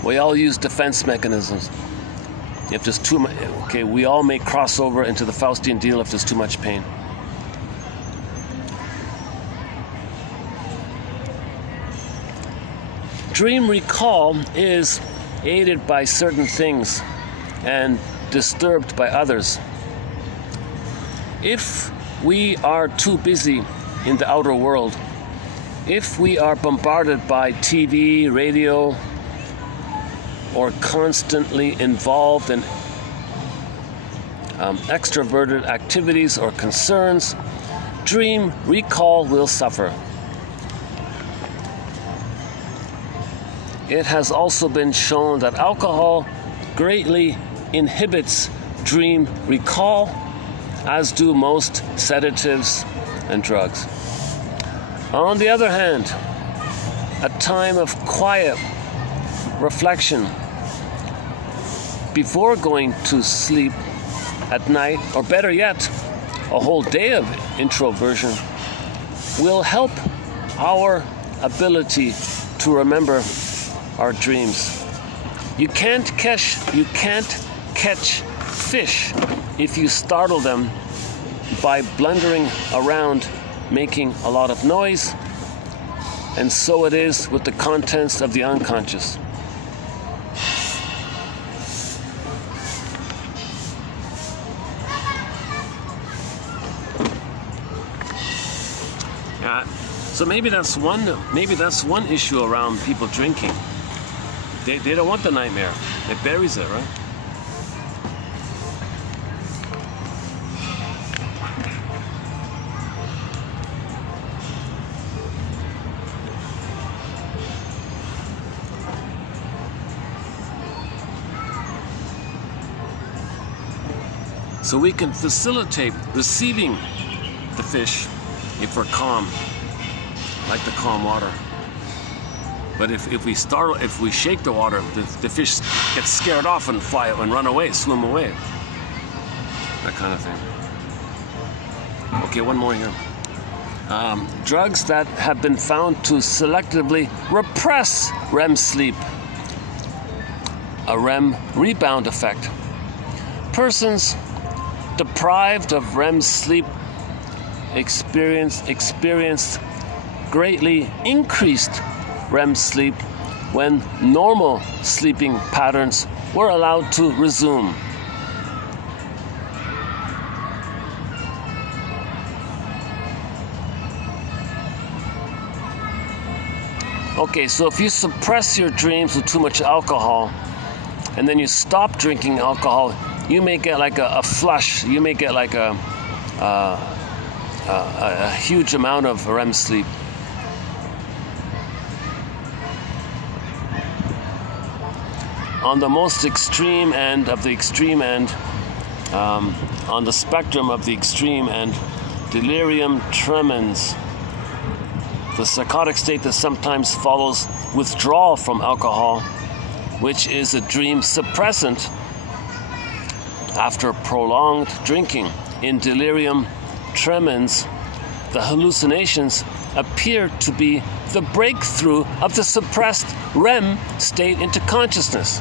We all use defense mechanisms. If there's too much, we all may cross over into the Faustian deal if there's too much pain. Dream recall is aided by certain things and disturbed by others. If we are too busy in the outer world, If we are bombarded by TV, radio, or constantly involved in extroverted activities or concerns, dream recall will suffer. It has also been shown that alcohol greatly inhibits dream recall, as do most sedatives and drugs. On the other hand, a time of quiet reflection before going to sleep at night, or better yet, a whole day of introversion, will help our ability to remember our dreams. You can't catch fish if you startle them by blundering around making a lot of noise, and so it is with the contents of the unconscious. So maybe that's one issue around people drinking. They don't want the nightmare. It buries it, right? So we can facilitate receiving the fish if we're calm, like the calm water. But if we shake the water, the fish gets scared off and fly and run away, swim away. That kind of thing. Okay, one more here. Drugs that have been found to selectively repress REM sleep, a REM rebound effect. Persons deprived of REM sleep experienced greatly increased REM sleep when normal sleeping patterns were allowed to resume. Okay, so if you suppress your dreams with too much alcohol and then you stop drinking alcohol, you may get like a flush. You may get like a huge amount of REM sleep. On the most extreme end of the extreme end, on the spectrum of the extreme end, delirium tremens, the psychotic state that sometimes follows withdrawal from alcohol, which is a dream suppressant after prolonged drinking. In delirium tremens, the hallucinations appear to be the breakthrough of the suppressed REM state into consciousness.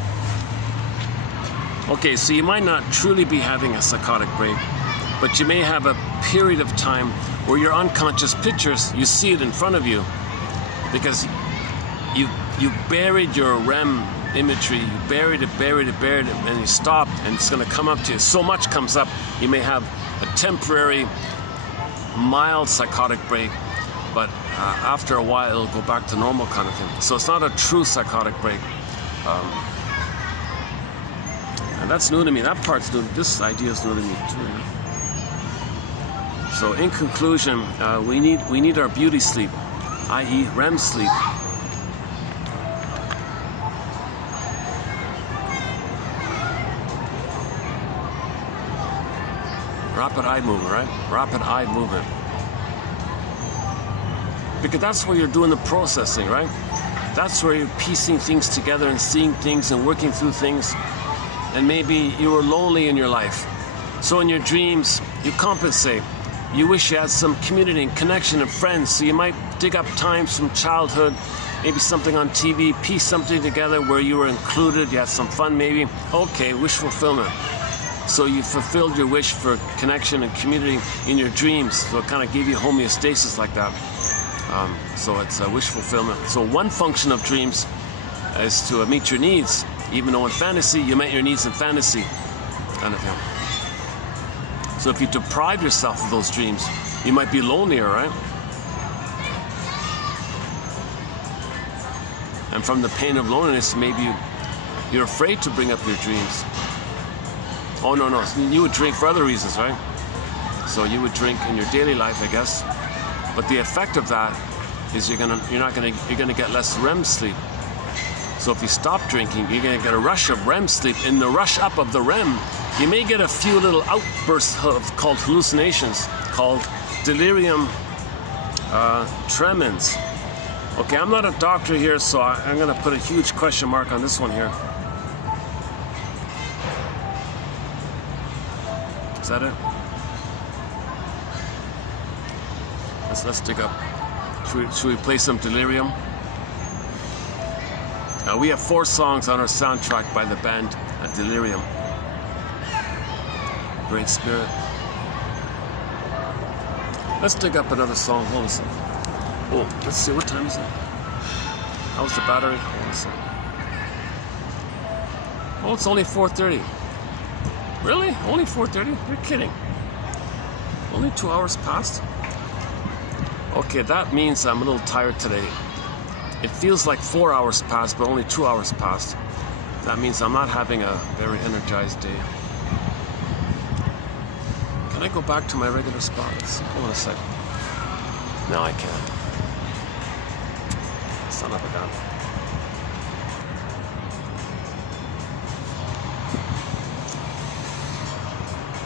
Okay, so you might not truly be having a psychotic break, but you may have a period of time where your unconscious pictures, you see it in front of you, because you buried your REM imagery, you buried it, and you stopped, and it's going to come up to you. So much comes up, you may have a temporary, mild psychotic break, but after a while it'll go back to normal kind of thing. So it's not a true psychotic break. And that's new to me. That part's new. This idea is new to me too. So in conclusion, we need our beauty sleep, i.e. REM sleep. Rapid eye movement, right? Rapid eye movement. Because that's where you're doing the processing, right? That's where you're piecing things together and seeing things and working through things. And maybe you were lonely in your life. So in your dreams, you compensate. You wish you had some community and connection and friends. So you might dig up times from childhood, maybe something on TV, piece something together where you were included, you had some fun maybe. Okay, wish fulfillment. So you fulfilled your wish for connection and community in your dreams. So it kind of gave you homeostasis like that. So it's a wish fulfillment. So one function of dreams is to meet your needs. Even though in fantasy, you met your needs in fantasy, kind of thing. So if you deprive yourself of those dreams, you might be lonelier, right? And from the pain of loneliness, maybe you're afraid to bring up your dreams. Oh, no, you would drink for other reasons, right? So you would drink in your daily life, I guess. But the effect of that is you're gonna get less REM sleep. So if you stop drinking, you're gonna get a rush of REM sleep. In the rush up of the REM, you may get a few little outbursts called hallucinations, called delirium tremens. Okay, I'm not a doctor here, so I'm gonna put a huge question mark on this one here. Is that it? Let's dig up. Should we play some delirium? Now we have 4 songs on our soundtrack by the band Delirium. Great Spirit. Let's dig up another song. Hold on a second. Oh, let's see, what time is it? How's the battery? Hold on a second. Oh, it's only 4:30. Really? Only 4:30? You're kidding. Only 2 hours passed? Okay, that means I'm a little tired today. It feels like 4 hours passed, but only 2 hours passed. That means I'm not having a very energized day. Can I go back to my regular spot? Hold on a second. No, I can't. Son of a gun.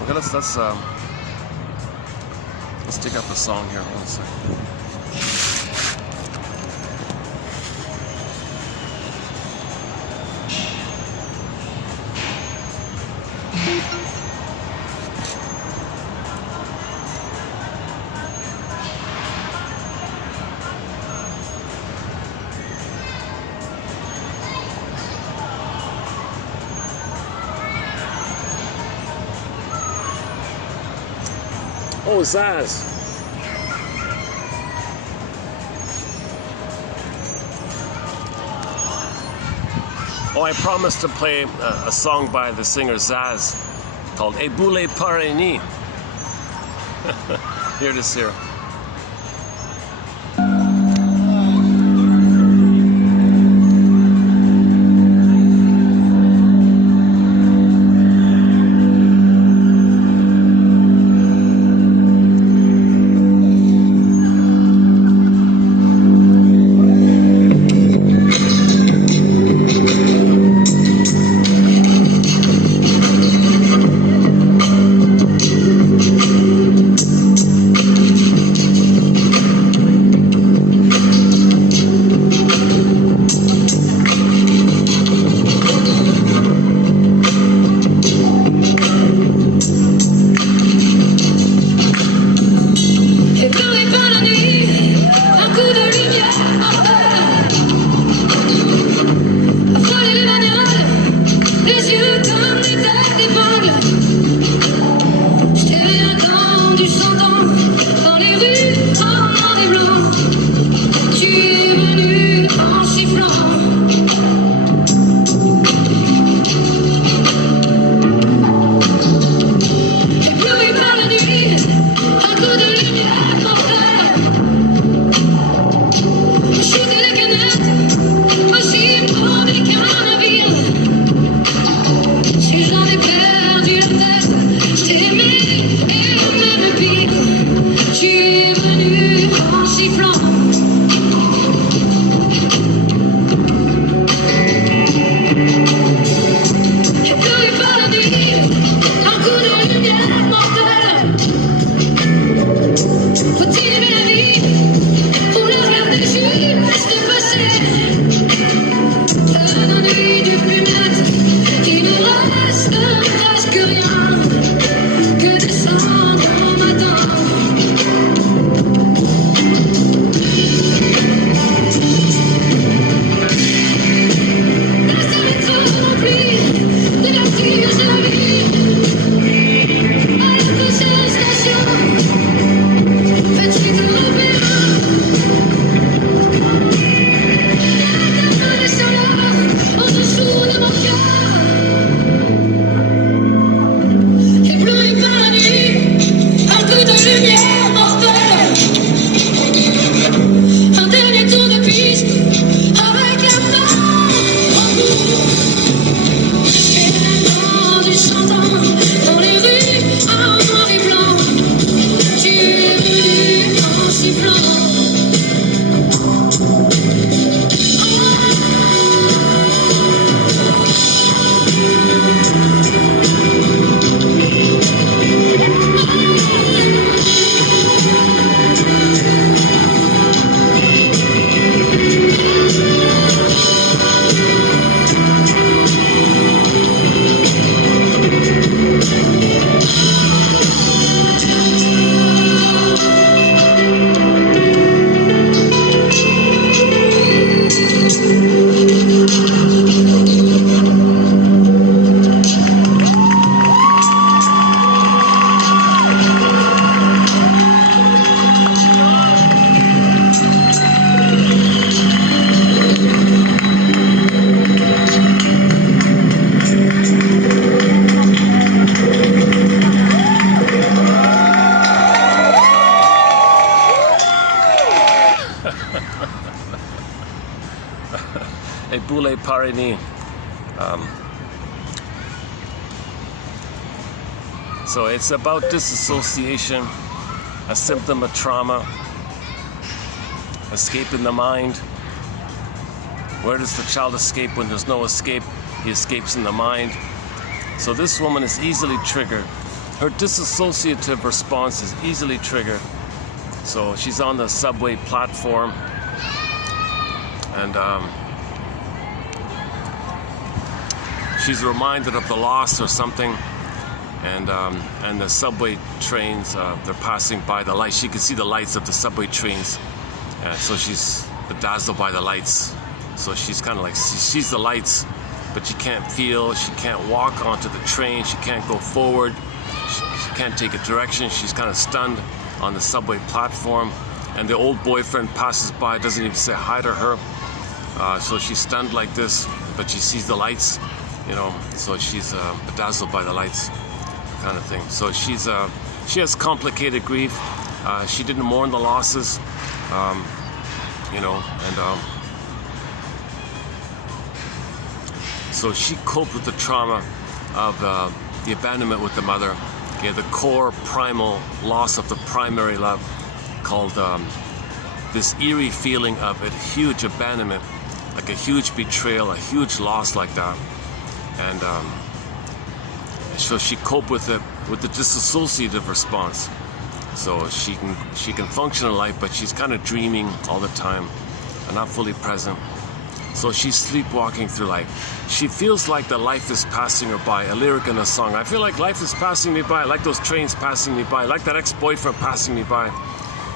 Okay, let's dig up a song here. Hold on a second. Oh, Zaz. Oh, I promised to play a song by the singer Zaz called Eboule Pareni. Here it is here. Ebule Parini. So it's about disassociation, a symptom of trauma, escape in the mind. Where does the child escape when there's no escape? He escapes in the mind. So this woman is easily triggered. Her dissociative response is easily triggered. So she's on the subway platform, and she's reminded of the loss or something, and the subway trains, they're passing by the lights. She can see the lights of the subway trains, so she's bedazzled by the lights. So she's kind of like, she sees the lights, but she can't feel, she can't walk onto the train, she can't go forward, she can't take a direction. She's kind of stunned on the subway platform, and the old boyfriend passes by, doesn't even say hi to her. So she's stunned like this, but she sees the lights, you know, so she's bedazzled by the lights, kind of thing. So she has complicated grief. She didn't mourn the losses, you know, and so she coped with the trauma of the abandonment with the mother. Okay, the core primal loss of the primary love, called this eerie feeling of a huge abandonment, like a huge betrayal, a huge loss like that. And so she coped with it with the dissociative response. So she can function in life, but she's kind of dreaming all the time and not fully present. So she's sleepwalking through life. She feels like the life is passing her by. A lyric in a song. I feel like life is passing me by, like those trains passing me by, like that ex-boyfriend passing me by.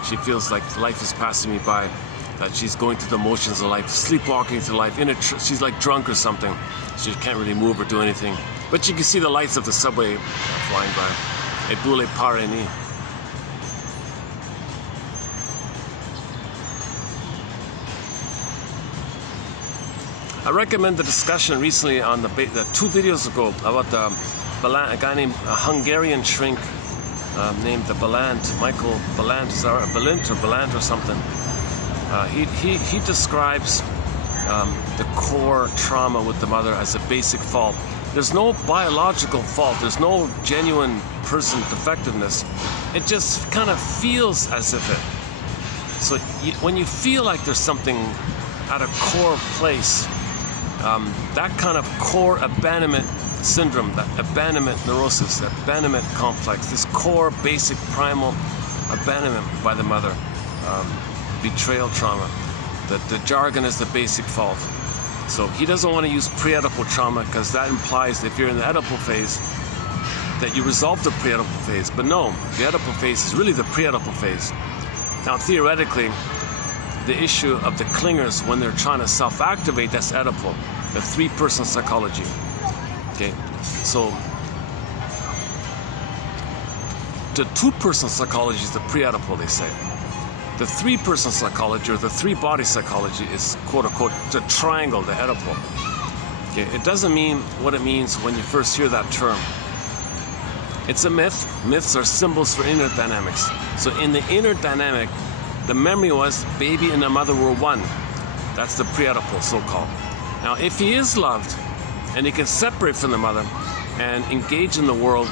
She feels like life is passing me by, that she's going through the motions of life, sleepwalking through life. She's like drunk or something. She can't really move or do anything. But you can see the lights of the subway flying by. Ebule Parini. I recommend the discussion recently on the 2 videos ago about a guy named a Hungarian shrink named the Balant, Michael Balant, Balint or Balant or something. He describes the core trauma with the mother as a basic fault. There's no biological fault. There's no genuine person defectiveness. It just kind of feels as if it. So when you feel like there's something at a core place, that kind of core abandonment syndrome, that abandonment neurosis, that abandonment complex, this core basic primal abandonment by the mother, betrayal trauma, the jargon is the basic fault. So he doesn't want to use pre-Oedipal trauma, because that implies that if you're in the Oedipal phase, that you resolve the pre-Oedipal phase. But no, the Oedipal phase is really the pre-Oedipal phase. Now theoretically, the issue of the clingers when they're trying to self-activate, that's Oedipal, the 3-person psychology. Okay, so the 2-person psychology is the pre-Oedipal, they say. The 3-person psychology, or the 3-body psychology, is quote-unquote the triangle, the Oedipal. Okay, it doesn't mean what it means when you first hear that term. It's a myth. Myths are symbols for inner dynamics. So in the inner dynamic, the memory was baby and the mother were one. That's the pre-Oedipal, so-called. Now, if he is loved and he can separate from the mother and engage in the world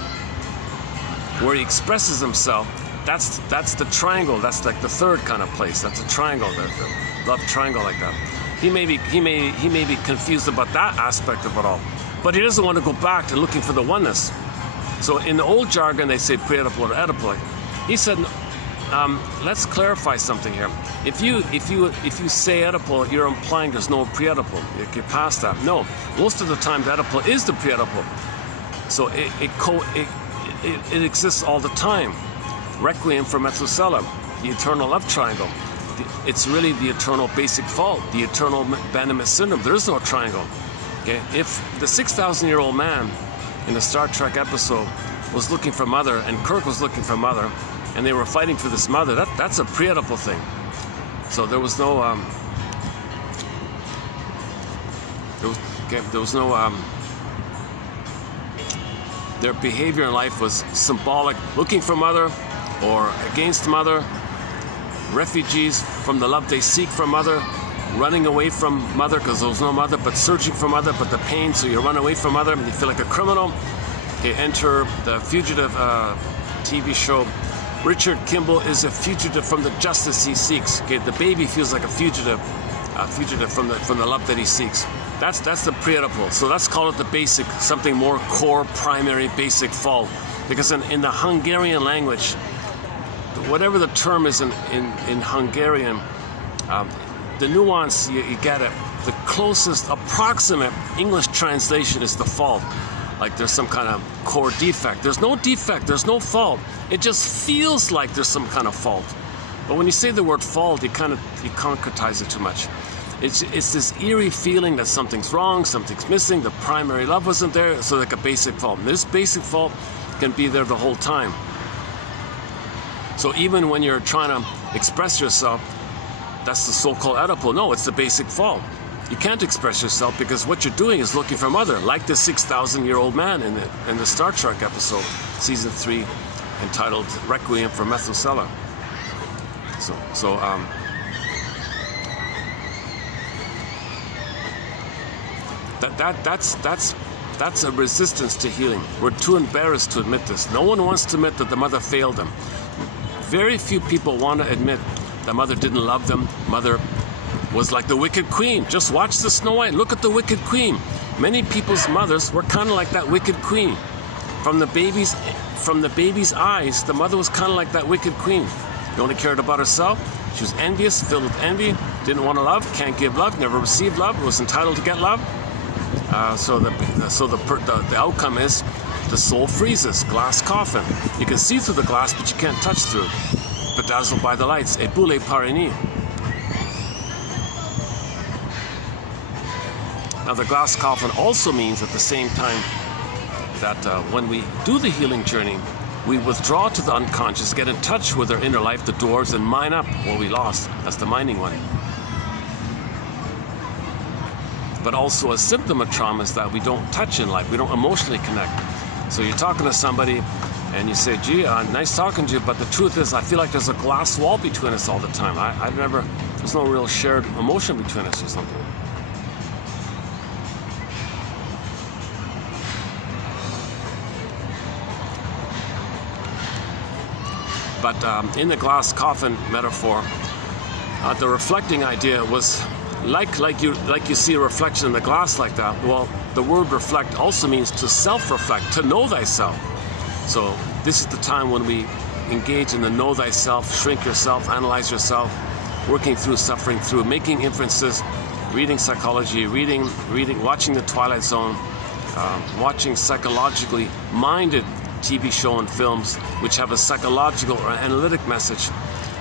where he expresses himself, that's the triangle. That's like the 3rd kind of place. That's a triangle, the love triangle like that. He may be confused about that aspect of it all, but he doesn't want to go back to looking for the oneness. So in the old jargon, they say pre-Oedipal or Oedipal. He said, let's clarify something here. If you say Oedipal, you're implying there's no pre-Oedipal. You get past that. No, most of the time the Oedipal is the pre-Oedipal. So it exists all the time. Requiem for Methuselah, the eternal love triangle. It's really the eternal basic fault, the eternal abandonment syndrome. There is no triangle. Okay, if the 6,000-year-old man in the Star Trek episode was looking for mother, and Kirk was looking for mother, and they were fighting for this mother, that's a pre-Oedipal thing. So there was no their behavior in life was symbolic, looking for mother or against mother, refugees from the love they seek from mother, running away from mother because there was no mother, but searching for mother, but the pain, so you run away from mother and you feel like a criminal. Okay, enter the Fugitive TV show. Richard Kimball is a fugitive from the justice he seeks. Okay, the baby feels like a fugitive from the love that he seeks. That's the pre-Oedipal. So let's call it the basic, something more core, primary, basic fall. Because in the Hungarian language, whatever the term is in Hungarian, the nuance you get it. The closest approximate English translation is the fault. Like there's some kind of core defect. There's no defect, there's no fault. It just feels like there's some kind of fault. But when you say the word fault, you concretize it too much. It's this eerie feeling that something's wrong, something's missing, the primary love wasn't there, so like a basic fault. And this basic fault can be there the whole time. So even when you're trying to express yourself, that's the so-called Oedipal. No, it's the basic fault. You can't express yourself because what you're doing is looking for mother, like the 6,000-year-old man in the Star Trek episode, season 3, entitled Requiem for Methuselah. That's a resistance to healing. We're too embarrassed to admit this. No one wants to admit that the mother failed them. Very few people want to admit the mother didn't love them. Mother was like the wicked queen. Just watch the Snow White. Look at the wicked queen. Many people's mothers were kind of like that wicked queen. From the baby's eyes, the mother was kind of like that wicked queen. She only cared about herself. She was envious, filled with envy, didn't want to love, can't give love, never received love, was entitled to get love. So the outcome is the soul freezes, glass coffin. You can see through the glass, but you can't touch through. Bedazzled by the lights, et boule parini. Now the glass coffin also means at the same time that when we do the healing journey, we withdraw to the unconscious, get in touch with our inner life, the doors, and mine up what we lost. That's the mining one. But also a symptom of trauma is that we don't touch in life, we don't emotionally connect. So you're talking to somebody and you say, gee, nice talking to you, but the truth is I feel like there's a glass wall between us all the time. There's no real shared emotion between us or something. But in the glass coffin metaphor, the reflecting idea was like you see a reflection in the glass like that. Well, the word reflect also means to self-reflect, to know thyself. So this is the time when we engage in the know thyself, shrink yourself, analyze yourself, working through, suffering through, making inferences, reading psychology, reading, watching The Twilight Zone, watching psychologically minded TV show and films which have a psychological or analytic message.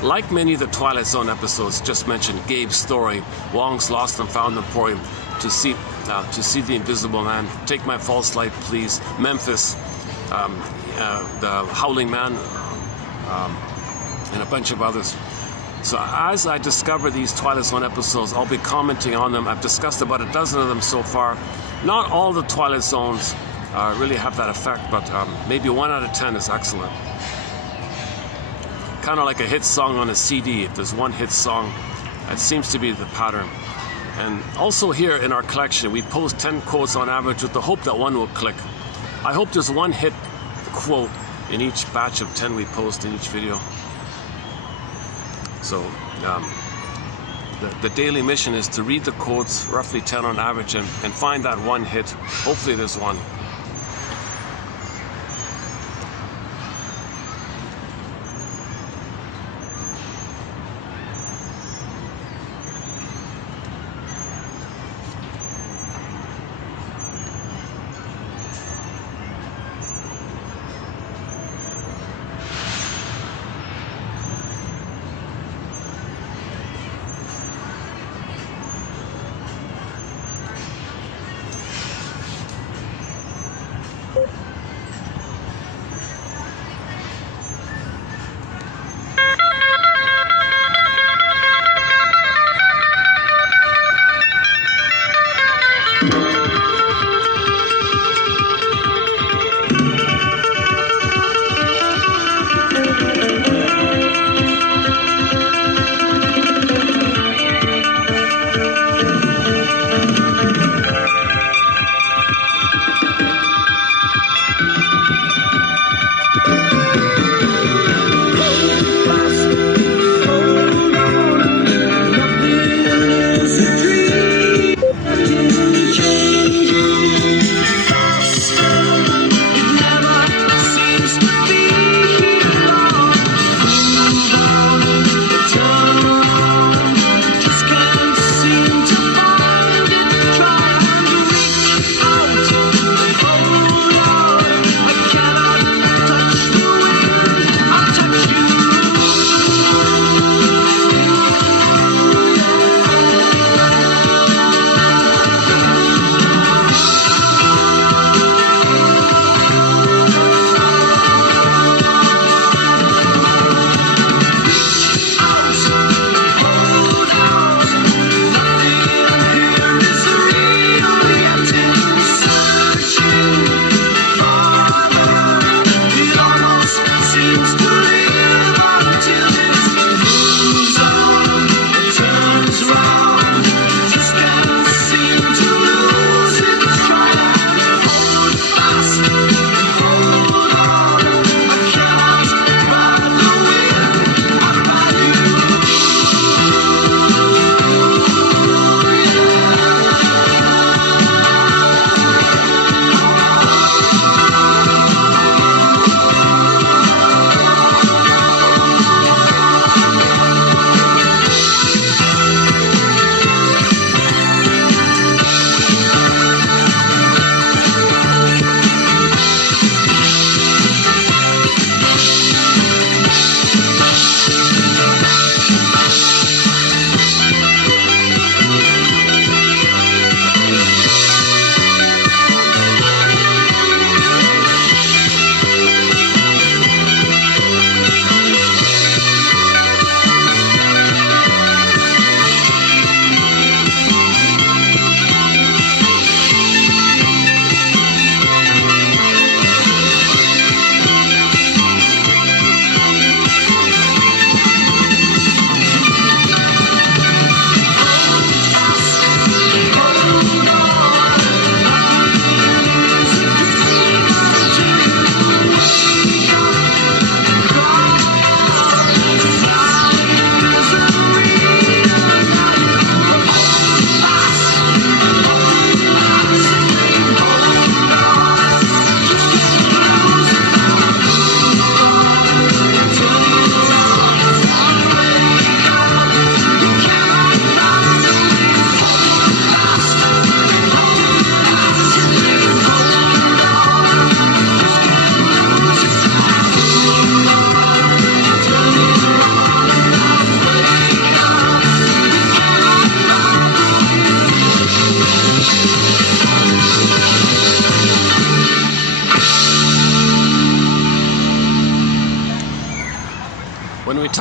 Like many of the Twilight Zone episodes just mentioned, Gabe's story, Wong's Lost and Found Emporium, to see the Invisible Man, Take My False Light Please, Memphis, the Howling Man, and a bunch of others. So as I discover these Twilight Zone episodes, I'll be commenting on them. I've discussed about a dozen of them so far. Not all the Twilight Zones really have that effect, but maybe 1 out of 10 is excellent. Kind of like a hit song on a CD. If there's one hit song, that seems to be the pattern. And also here in our collection, we post 10 quotes on average with the hope that one will click. I hope there's one hit quote in each batch of 10 we post in each video. So the daily mission is to read the quotes, roughly 10 on average, and find that one hit. Hopefully there's one.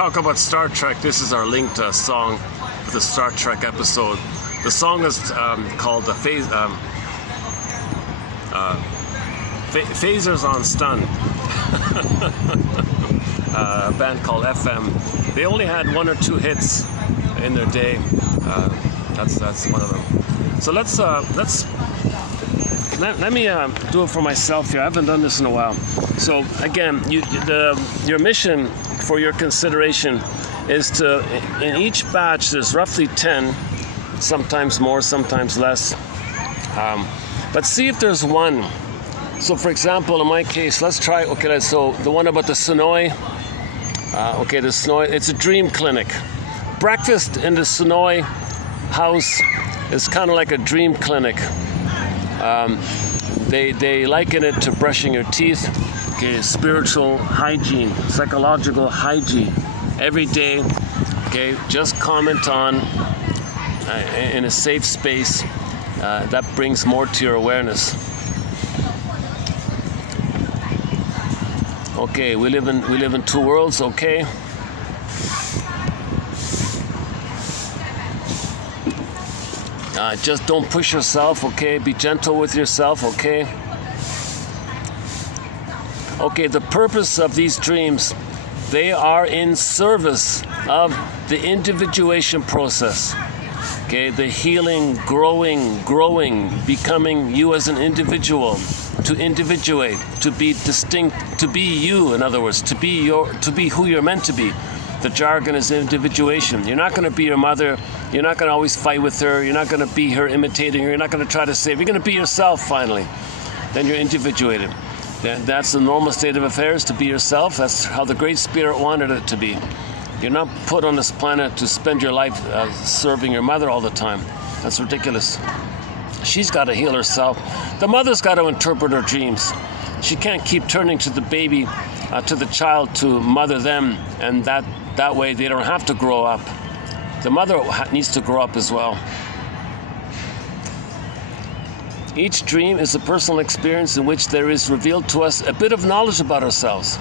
talk about Star Trek, this is our linked song for the Star Trek episode. The song is called Phasers on Stun. A band called FM. They only had 1 or 2 hits in their day. That's one of them. So let me do it for myself here. I haven't done this in a while. So again, your mission for your consideration is to, in each batch, there's roughly 10, sometimes more, sometimes less. But see if there's one. So for example, in my case, let's try, okay, so the one about the Senoi. Okay, the Senoi, it's a dream clinic. Breakfast in the Senoi house is kind of like a dream clinic. They liken it to brushing your teeth. Okay, spiritual hygiene, psychological hygiene. Every day, okay, just comment on in a safe space. That brings more to your awareness. Okay, we live in 2 worlds, okay? Just don't push yourself, okay? Be gentle with yourself, okay? Okay, the purpose of these dreams, they are in service of the individuation process. Okay, the healing, growing, becoming you as an individual, to individuate, to be distinct, to be you, in other words, to be who you're meant to be. The jargon is individuation. You're not going to be your mother. You're not going to always fight with her. You're not going to be her imitating her. You're not going to try to save. You're going to be yourself finally. Then you're individuated. That's the normal state of affairs, to be yourself. That's how the Great Spirit wanted it to be. You're not put on this planet to spend your life serving your mother all the time. That's ridiculous. She's got to heal herself. The mother's got to interpret her dreams. She can't keep turning to the baby, to the child, to mother them, and that way they don't have to grow up. The mother needs to grow up as well. Each dream is a personal experience in which there is revealed to us a bit of knowledge about ourselves.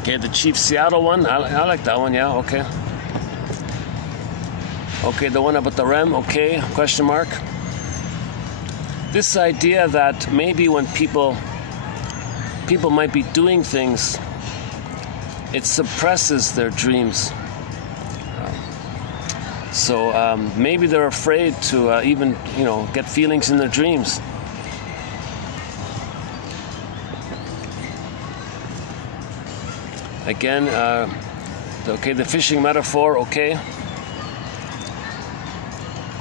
Okay, the Chief Seattle one, I like that one, yeah, okay. Okay, the one about the REM, okay, question mark. This idea that maybe when people might be doing things, it suppresses their dreams. So maybe they're afraid to even, get feelings in their dreams. Again, okay, the fishing metaphor, okay.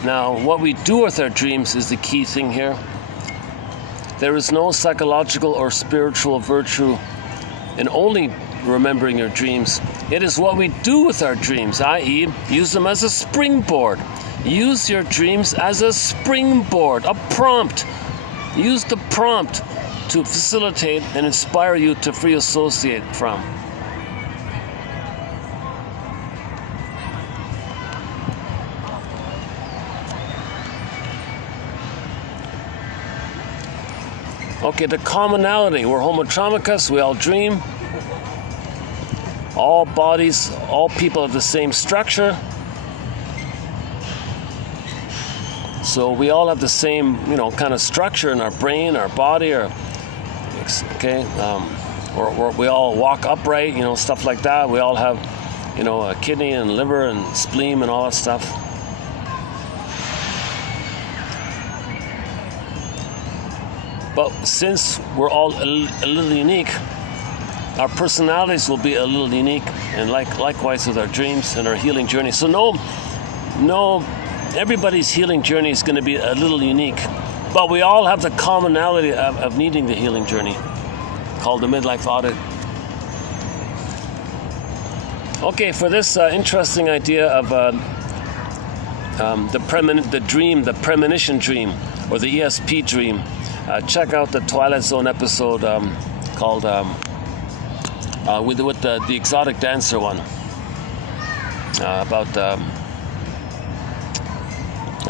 Now, what we do with our dreams is the key thing here. There is no psychological or spiritual virtue in only remembering your dreams. It is what we do with our dreams, i.e., use them as a springboard. Use your dreams as a springboard, a prompt. Use the prompt to facilitate and inspire you to free associate from. Okay, the commonality. We're homotromicus, we all dream. All bodies, all people have the same structure. So we all have the same, kind of structure in our brain, our body, or we all walk upright, stuff like that. We all have, a kidney and liver and spleen and all that stuff. But since we're all a little unique, our personalities will be a little unique, and likewise with our dreams and our healing journey. So no, everybody's healing journey is going to be a little unique, but we all have the commonality of needing the healing journey, called the midlife audit. Okay, for this interesting idea of the premonition dream, or the ESP dream, check out the Twilight Zone episode called with the exotic dancer one, about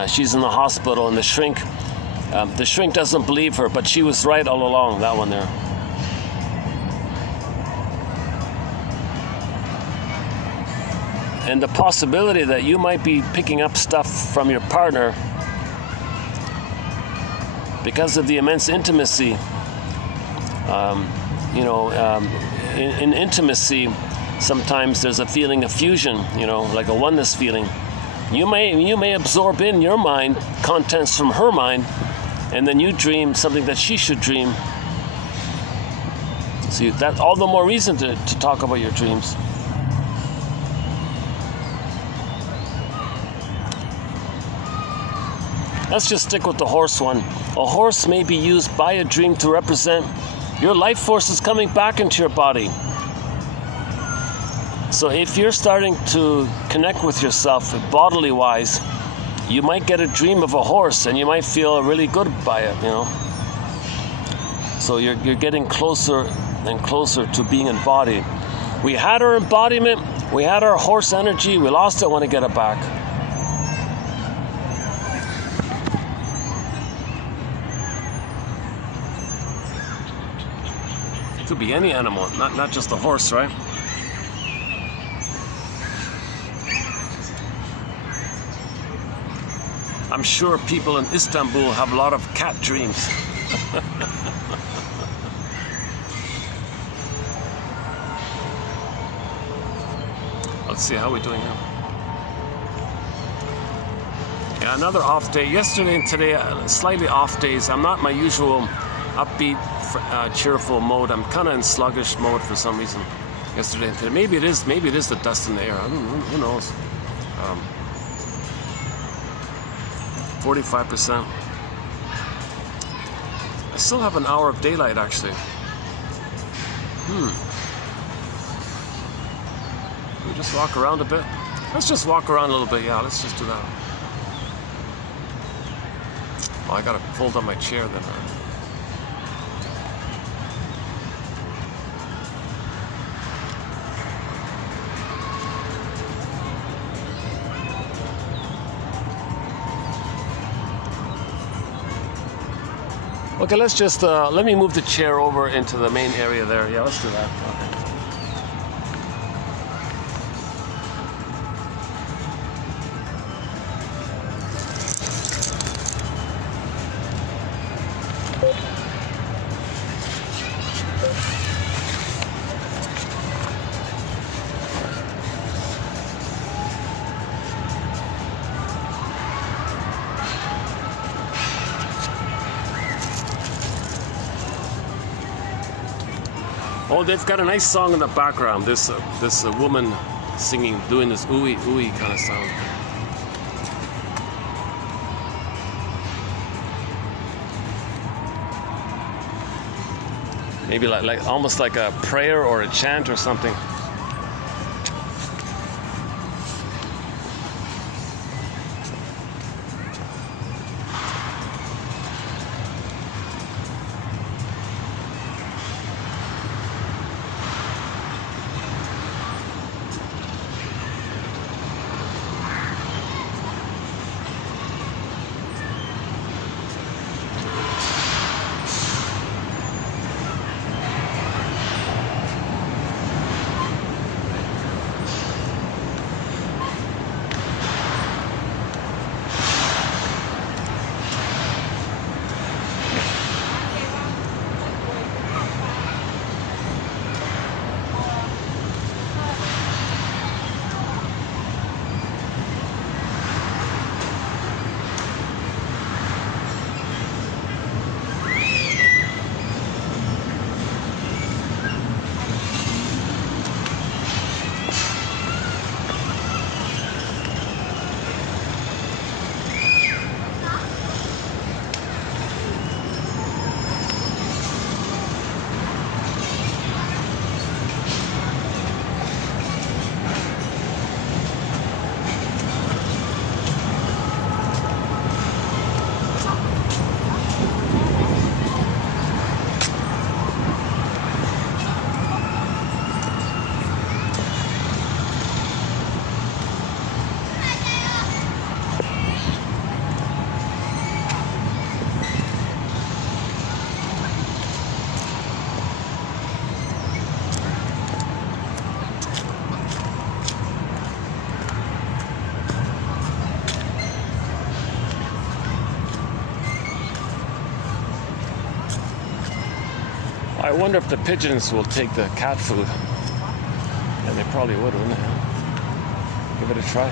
she's in the hospital and the shrink doesn't believe her, but she was right all along. That one there. and the possibility that you might be picking up stuff from your partner because of the immense intimacy. In intimacy, sometimes there's a feeling of fusion, like a oneness feeling. You may absorb in your mind contents from her mind, and then you dream something that she should dream. See, that all the more reason to talk about your dreams. Let's just stick with the horse one. A horse may be used by a dream to represent your life forces coming back into your body. So if you're starting to connect with yourself bodily wise, you might get a dream of a horse and you might feel really good by it, So you're getting closer and closer to being embodied. We had our embodiment, we had our horse energy, we lost it, want to get it back. It could be any animal, not just a horse, right? I'm sure people in Istanbul have a lot of cat dreams. Let's see how we're doing here. Yeah, another off day. Yesterday and today, slightly off days. I'm not my usual upbeat, cheerful mode. I'm kind of in sluggish mode for some reason. Yesterday and today. Maybe it is the dust in the air. I don't know. Who knows? 45%. I still have an hour of daylight, actually. Can we just walk around a bit? Let's just walk around a little bit. Yeah, let's just do that. Oh, I gotta fold up my chair then. Okay, let's just, let me move the chair over into the main area there. Yeah, let's do that. Okay. Oh, they've got a nice song in the background. This woman singing, doing this ooey ooey kind of sound. Maybe like almost like a prayer or a chant or something. I wonder if the pigeons will take the cat food. And they probably would, wouldn't they? Give it a try.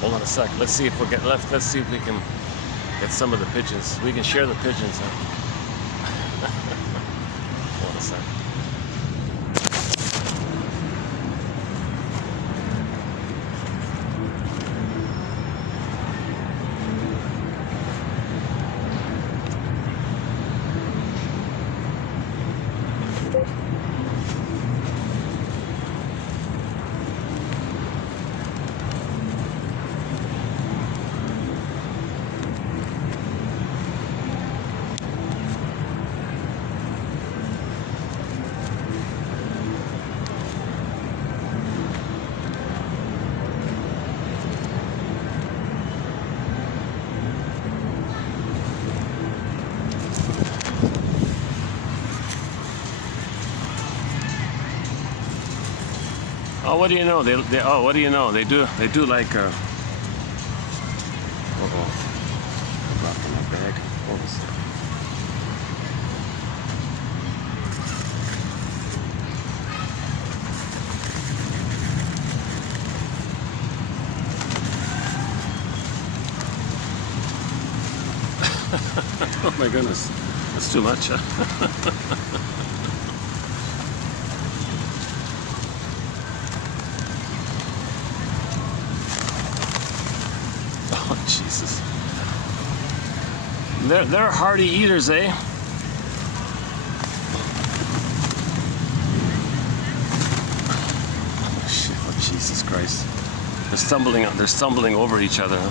Hold on a sec. Let's see if we'll get left. Let's see if we can get some of the pigeons. We can share the pigeons. Huh? Hold on a sec. Oh, what do you know? Oh, what do you know? They do like uh-oh. I dropped in my bag. Hold on a second. Oh my goodness. That's too much. Oh, Jesus. They're hearty eaters, eh? Oh, shit. Oh, Jesus Christ. They're stumbling over each other, huh?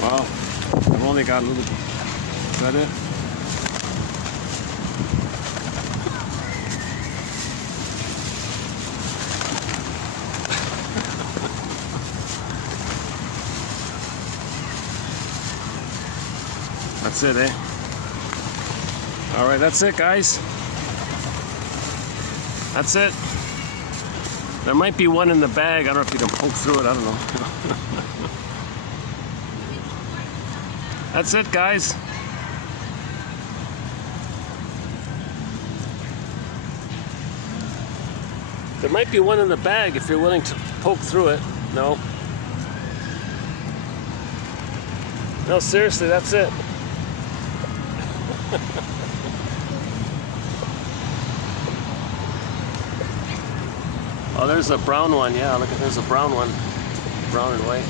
Wow. I've only got a little. Is that it? That's it, eh? All right, that's it, guys. That's it. There might be one in the bag. I don't know if you can poke through it. I don't know. That's it, guys. There might be one in the bag if you're willing to poke through it. No. No, seriously, that's it. Oh, there's a brown one. Yeah, look at, there's a brown one. Brown and white.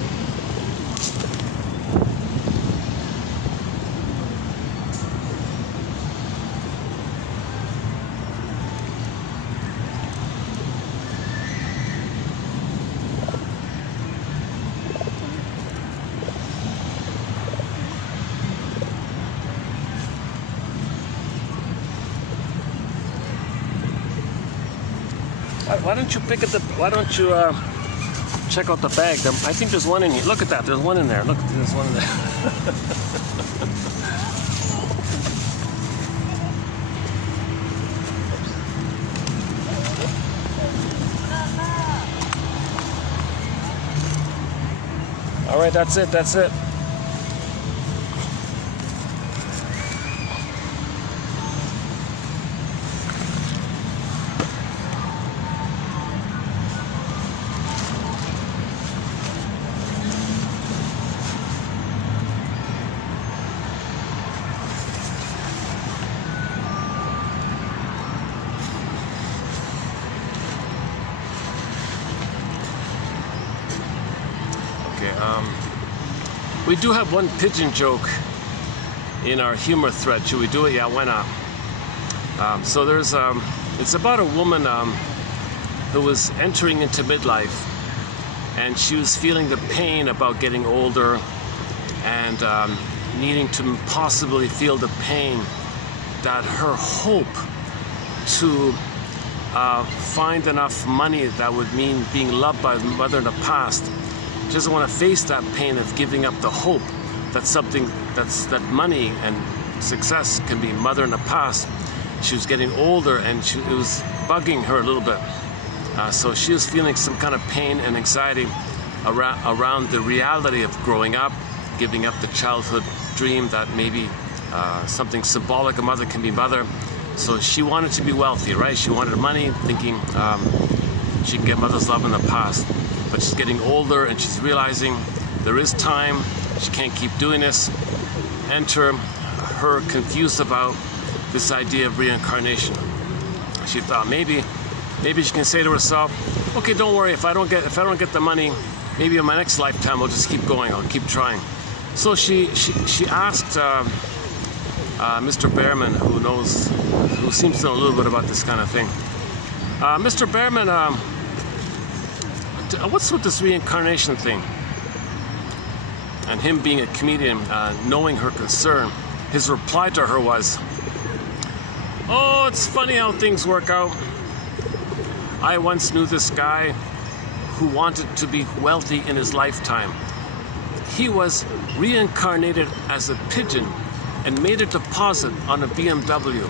Why don't you pick at the? Why don't you check out the bag? I think there's one in here. Look at that. There's one in there. Look, there's one in there. All right, that's it. That's it. Okay, we do have one pigeon joke in our humor thread. Should we do it? Yeah, why not? So there's, it's about a woman who was entering into midlife, and she was feeling the pain about getting older and needing to possibly feel the pain that her hope to find enough money that would mean being loved by the mother in the past. She doesn't want to face that pain of giving up the hope that something that money and success can be mother in the past. She was getting older, and it was bugging her a little bit. So she was feeling some kind of pain and anxiety around the reality of growing up, giving up the childhood dream that maybe something symbolic, a mother can be mother. So she wanted to be wealthy, right? She wanted money, thinking she can get mother's love in the past. But she's getting older, and she's realizing there is time. She can't keep doing this. Enter her confused about this idea of reincarnation. She thought maybe she can say to herself, okay, don't worry, if I don't get the money, maybe in my next lifetime I'll just keep going, I'll keep trying. So she asked Mr. Behrman, who seems to know a little bit about this kind of thing. Mr. Behrman, what's with this reincarnation thing? And him being a comedian, knowing her concern, his reply to her was, oh, it's funny how things work out. I once knew this guy who wanted to be wealthy in his lifetime. He was reincarnated as a pigeon and made a deposit on a BMW.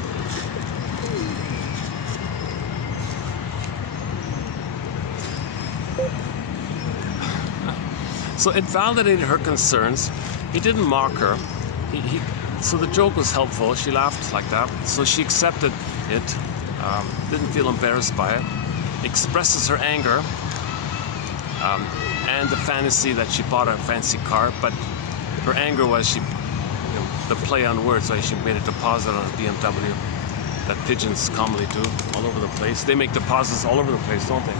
So it validated her concerns. He didn't mock her. So the joke was helpful. She laughed like that. So she accepted it, didn't feel embarrassed by it, expresses her anger and the fantasy that she bought a fancy car, but her anger was the play on words, right? She made a deposit on a BMW that pigeons commonly do all over the place. They make deposits all over the place, don't they?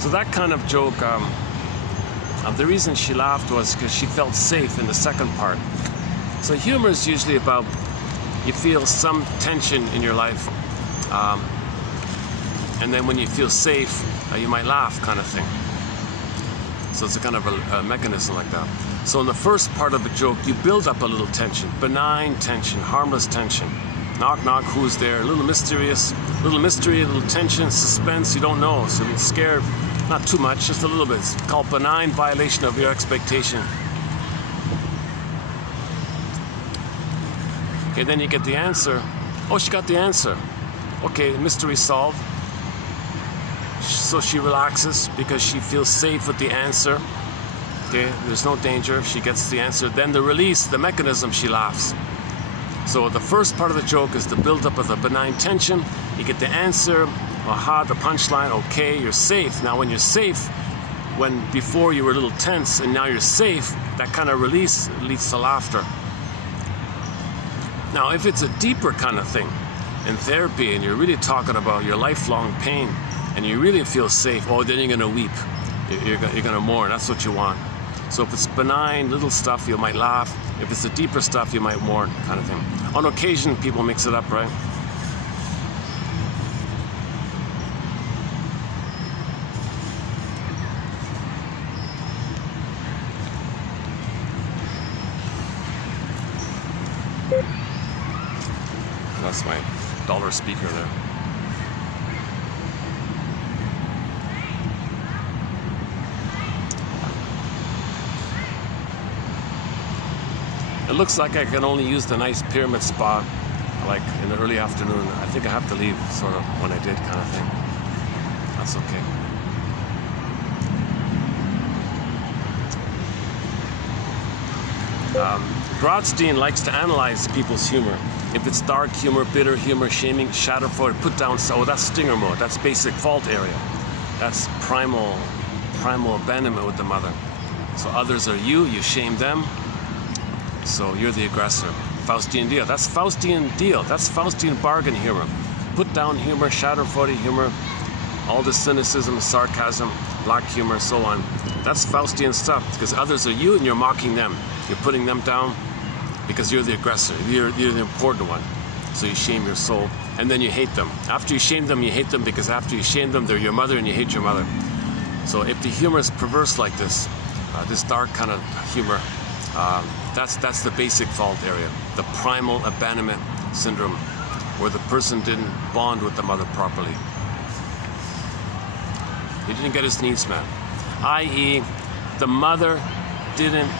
So that kind of joke, the reason she laughed was because she felt safe in the second part. So humor is usually about you feel some tension in your life, and then when you feel safe, you might laugh, kind of thing. So it's a kind of a mechanism like that. So in the first part of a joke, you build up a little tension, benign tension, harmless tension. Knock, knock, who's there? A little mysterious, little mystery, a little tension, suspense, you don't know, so you're scared. Not too much, just a little bit. It's called benign violation of your expectation. Okay, then you get the answer. Oh, she got the answer. Okay, mystery solved. So she relaxes because she feels safe with the answer. Okay, there's no danger. She gets the answer. Then the release, the mechanism, she laughs. So the first part of the joke is the buildup of the benign tension. You get the answer. Aha, the punchline, okay, you're safe. Now when you're safe, when before you were a little tense and now you're safe, that kind of release leads to laughter. Now if it's a deeper kind of thing in therapy and you're really talking about your lifelong pain and you really feel safe, oh, then you're gonna weep, you're gonna mourn, that's what you want. So if it's benign, little stuff, you might laugh. If it's the deeper stuff, you might mourn, kind of thing. On occasion, people mix it up, right? That's my dollar speaker there. It looks like I can only use the nice pyramid spot like in the early afternoon. I think I have to leave sort of when I did, kind of thing. That's okay. Brodstein likes to analyze people's humor. If it's dark humor, bitter humor, shaming, schadenfreude, put down, oh, that's stinger mode, that's basic fault area. That's primal abandonment with the mother. So others are you shame them, so you're the aggressor. Faustian deal, that's Faustian bargain humor. Put down humor, schadenfreude humor, all the cynicism, sarcasm, black humor, so on. That's Faustian stuff, because others are you and you're mocking them. You're putting them down because you're the aggressor, you're the important one. So you shame your soul, and then you hate them. After you shame them, you hate them, because after you shame them, they're your mother and you hate your mother. So if the humor is perverse like this, this dark kind of humor, that's the basic fault area, the primal abandonment syndrome, where the person didn't bond with the mother properly. He didn't get his needs met, i.e., the mother didn't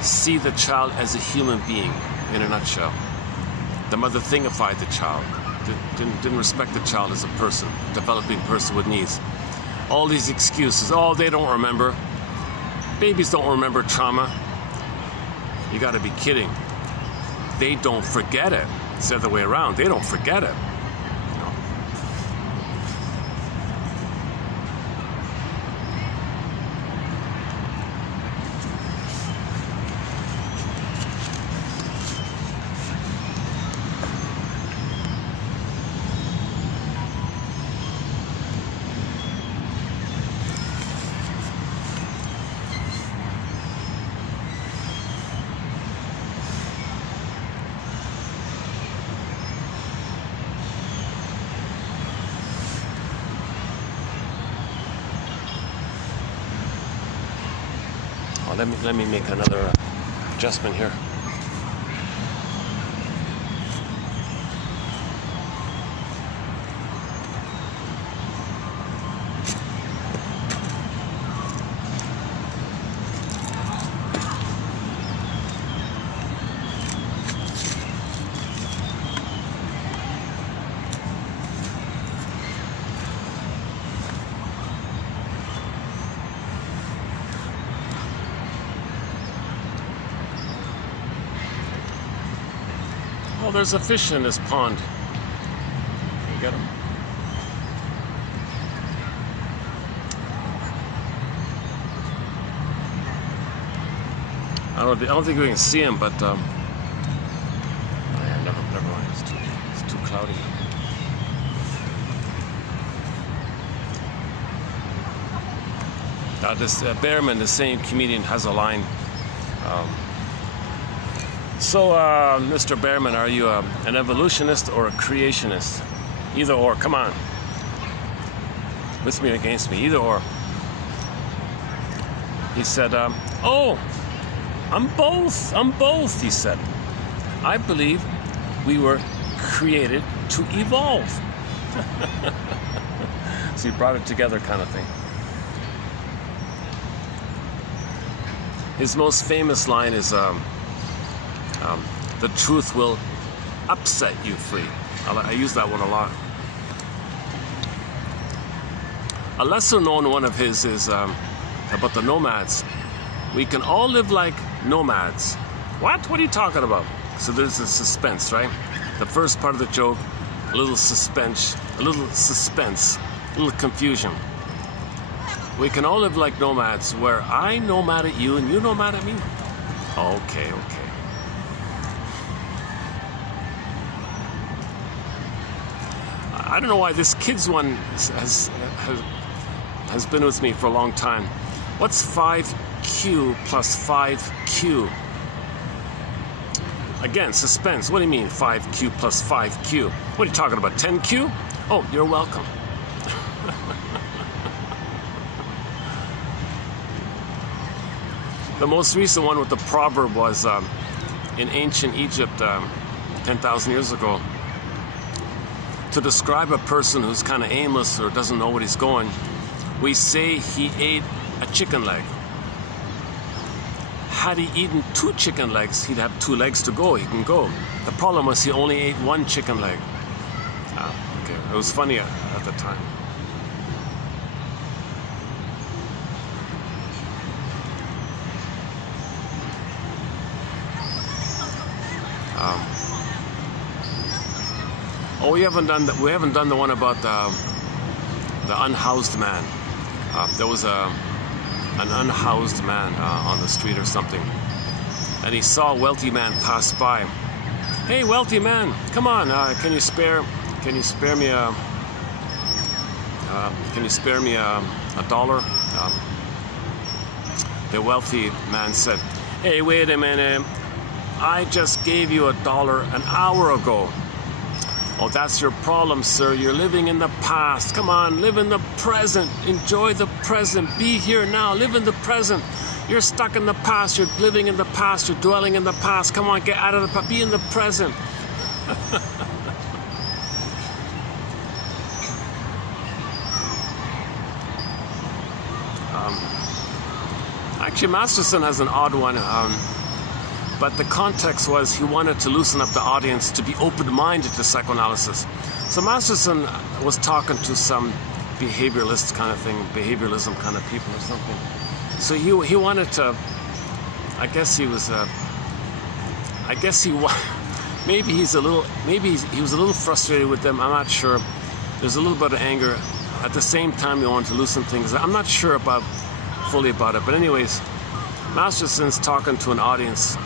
see the child as a human being, in a nutshell. The mother thingified the child, didn't respect the child as a person, developing person with needs. All these excuses, oh, they don't remember. Babies don't remember trauma. You gotta be kidding. They don't forget it. It's the other way around. They don't forget it. Let me make another adjustment here. Oh, there's a fish in this pond. You get him. I don't think we can see him, but oh, yeah, never mind. It's too cloudy. This Behrman, the same comedian, has a line. So, Mr. Behrman, are you an evolutionist or a creationist? Either or, come on. With me or against me, either or. He said, oh, I'm both, he said. I believe we were created to evolve. So he brought it together kind of thing. His most famous line is, the truth will upset you free. I use that one a lot. A lesser known one of his is about the nomads. We can all live like nomads. What? What are you talking about? So there's a suspense, right? The first part of the joke, a little suspense, a little confusion. We can all live like nomads, where I nomad at you and you nomad at me. Okay. I don't know why this kids one has been with me for a long time. What's 5Q plus 5Q? Again, suspense. What do you mean 5Q plus 5Q? What are you talking about, 10Q? Oh, you're welcome. The most recent one with the proverb was in ancient Egypt 10,000 years ago. To describe a person who's kind of aimless or doesn't know what he's going, we say he ate a chicken leg. Had he eaten 2 chicken legs, he'd have 2 legs to go. He can go. The problem was he only ate 1 chicken leg. Okay. It was funny at the time. Oh, we haven't done the one about the unhoused man. There was an unhoused man on the street or something, and he saw a wealthy man pass by. Hey, wealthy man, come on, can you spare me can you spare me a dollar? The wealthy man said, hey, wait a minute, I just gave you $1 an hour ago. Oh, that's your problem, sir. You're living in the past. Come on, live in the present. Enjoy the present. Be here now. Live in the present. You're stuck in the past. You're living in the past. You're dwelling in the past. Come on, get out of the past. Be in the present. Actually, Masterson has an odd one. But the context was he wanted to loosen up the audience to be open-minded to psychoanalysis. So Masterson was talking to some behavioralist kind of thing, behavioralism kind of people or something. So he wanted to, I guess he was maybe he was a little frustrated with them. I'm not sure. There's a little bit of anger. At the same time, he wanted to loosen things. I'm not sure fully about it. But anyways, Masterson's talking to an audience.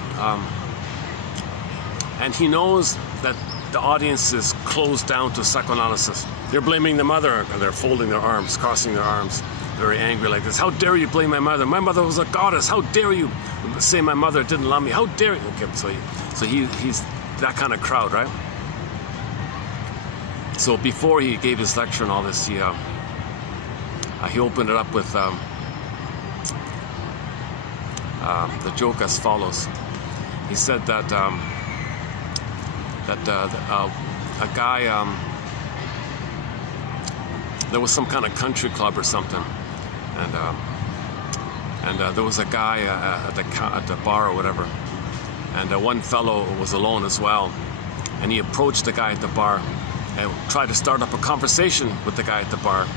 And he knows that the audience is closed down to psychoanalysis. They're blaming the mother, and they're folding their arms, crossing their arms, very angry like this. How dare you blame my mother? My mother was a goddess. How dare you say my mother didn't love me? How dare you? Okay, so he's that kind of crowd, right? So before he gave his lecture and all this, he opened it up with the joke as follows. He said that a guy, there was some kind of country club or something, and there was a guy at the bar or whatever, and one fellow was alone as well, and he approached the guy at the bar and tried to start up a conversation with the guy at the bar,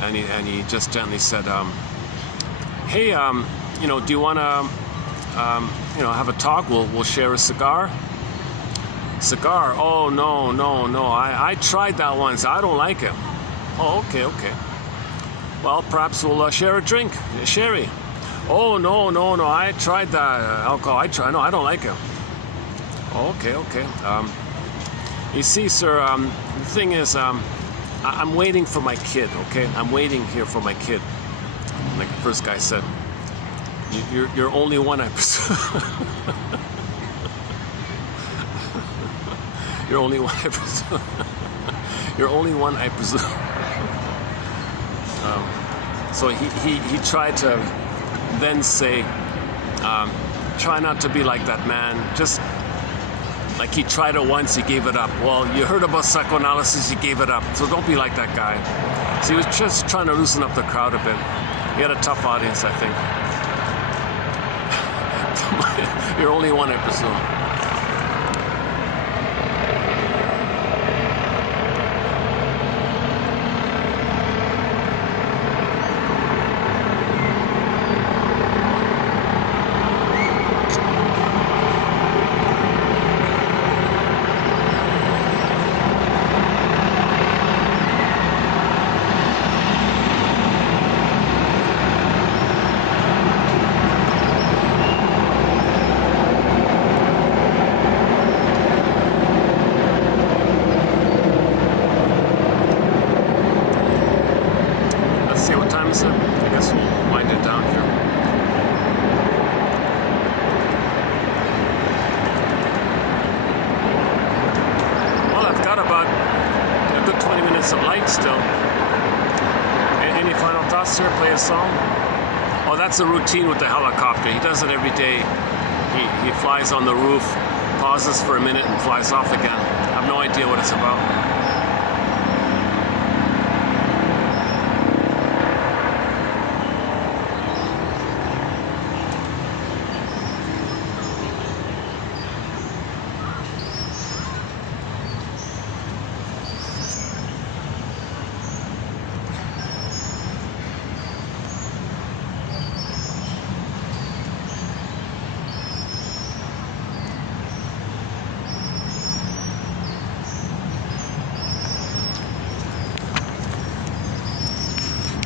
and he just gently said, hey, do you want to have a talk? We'll share a cigar. Cigar? Oh, no. I tried that once. I don't like it. Oh, okay. Well, perhaps we'll share a drink, a sherry. Oh, no. I tried that alcohol. No, I don't like it. Oh, okay. You see, sir, the thing is, I'm waiting for my kid, okay? I'm waiting here for my kid. Like the first guy said. You're only one, I presume. You're only one, I presume. You're only one, I presume. So he tried to then say, try not to be like that man. Just like he tried it once, he gave it up. Well, you heard about psychoanalysis, he gave it up. So don't be like that guy. So he was just trying to loosen up the crowd a bit. He had a tough audience, I think. You're only one, I presume. I guess we'll wind it down here. Well, I've got about a good 20 minutes of light still. Any final thoughts here? Play a song? Oh, that's a routine with the helicopter. He does it every day. He flies on the roof, pauses for a minute, and flies off again. I have no idea what it's about.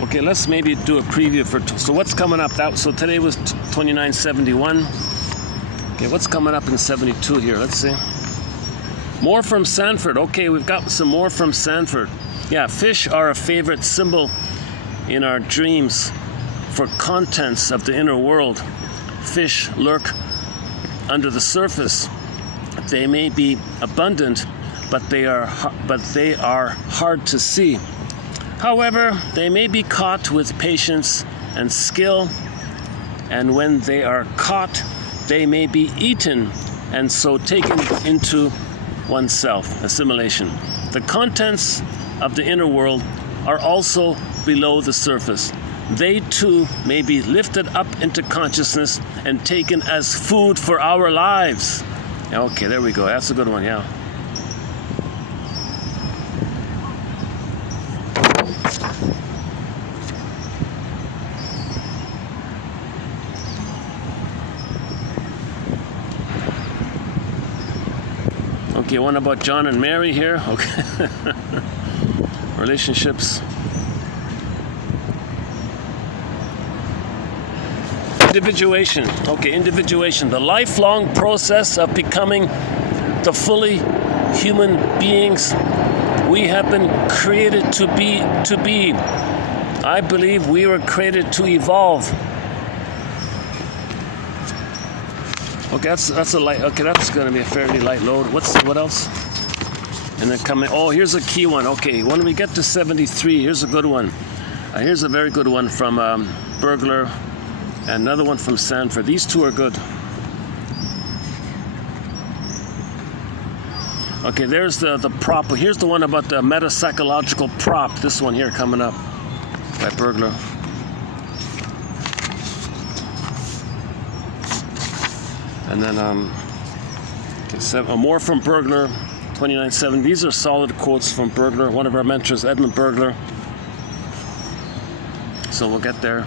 Okay, let's maybe do a preview for. So what's coming up? So today was 2971. Okay, what's coming up in 72 here? Let's see. More from Sanford. Okay, we've got some more from Sanford. Yeah, fish are a favorite symbol in our dreams for contents of the inner world. Fish lurk under the surface. They may be abundant, but they are hard to see. However, they may be caught with patience and skill, and when they are caught, they may be eaten and so taken into oneself, assimilation. The contents of the inner world are also below the surface. They too may be lifted up into consciousness and taken as food for our lives. Okay, there we go. That's a good one, yeah. Okay, one about John and Mary here. Okay. Relationships. Individuation. Okay, individuation. The lifelong process of becoming the fully human beings we have been created to be. I believe we were created to evolve. Okay, that's a light. Okay, that's going to be a fairly light load. What else? And then coming. Oh, here's a key one. Okay, when we get to 73, here's a good one. Here's a very good one from Burglar, and another one from Sanford. These two are good. Okay, there's the prop. Here's the one about the metapsychological prop. This one here coming up by Burglar. And then more from Burglar, 29:7. These are solid quotes from Burglar, one of our mentors, Edmund Burglar. So we'll get there.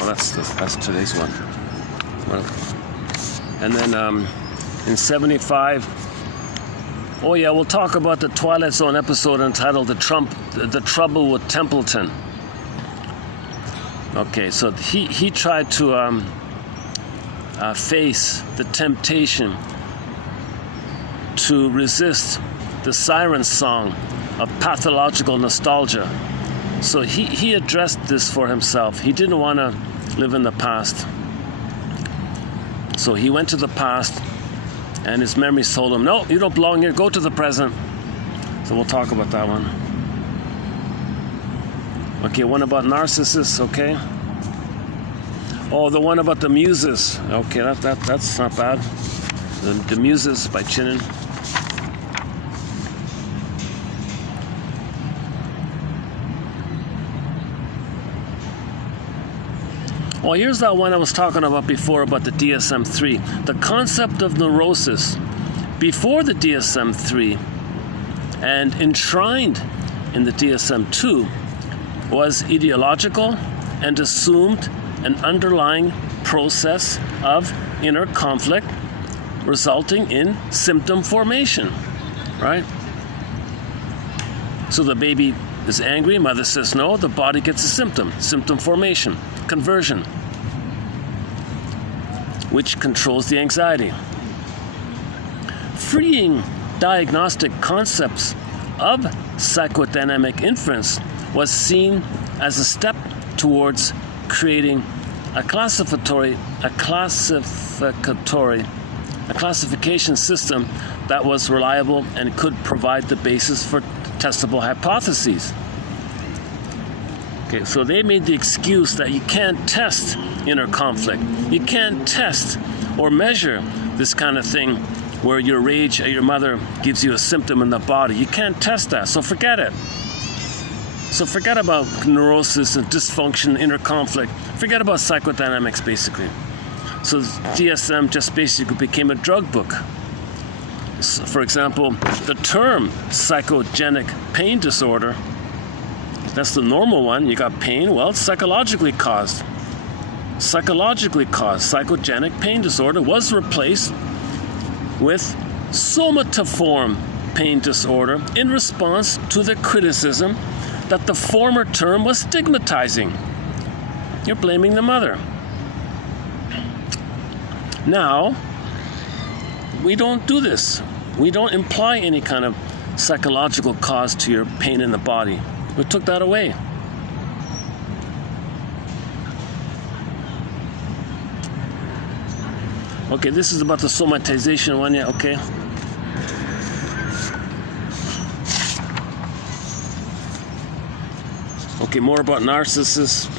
That's today's one. And then in 75. Oh yeah, we'll talk about the Twilight Zone episode entitled "The Trouble with Templeton." Okay, so he tried to face the temptation to resist the siren song of pathological nostalgia. So he addressed this for himself. He didn't want to live in the past. So he went to the past, and his memories told him, no, you don't belong here, go to the present. So we'll talk about that one. Okay, one about Narcissus, okay. Oh, the one about the Muses. Okay, that's not bad. The Muses by Chinen. Well, here's that one I was talking about before about the DSM-3. The concept of neurosis before the DSM-3 and enshrined in the DSM-2 was ideological and assumed an underlying process of inner conflict resulting in symptom formation, right? So the baby is angry, mother says no, the body gets a symptom formation, conversion, which controls the anxiety. Freeing diagnostic concepts of psychodynamic inference was seen as a step towards creating a classification system that was reliable and could provide the basis for testable hypotheses. Okay, so they made the excuse that you can't test inner conflict. You can't test or measure this kind of thing where your rage at your mother gives you a symptom in the body. You can't test that, so forget it. So forget about neurosis and dysfunction, inner conflict. Forget about psychodynamics, basically. So DSM just basically became a drug book. So, for example, the term psychogenic pain disorder, that's the normal one. You got pain, well, it's psychologically caused. Psychogenic pain disorder was replaced with somatoform pain disorder in response to the criticism that the former term was stigmatizing. You're blaming the mother. Now, we don't do this. We don't imply any kind of psychological cause to your pain in the body. We took that away. Okay, this is about the somatization one, yeah, okay. Okay, more about narcissists.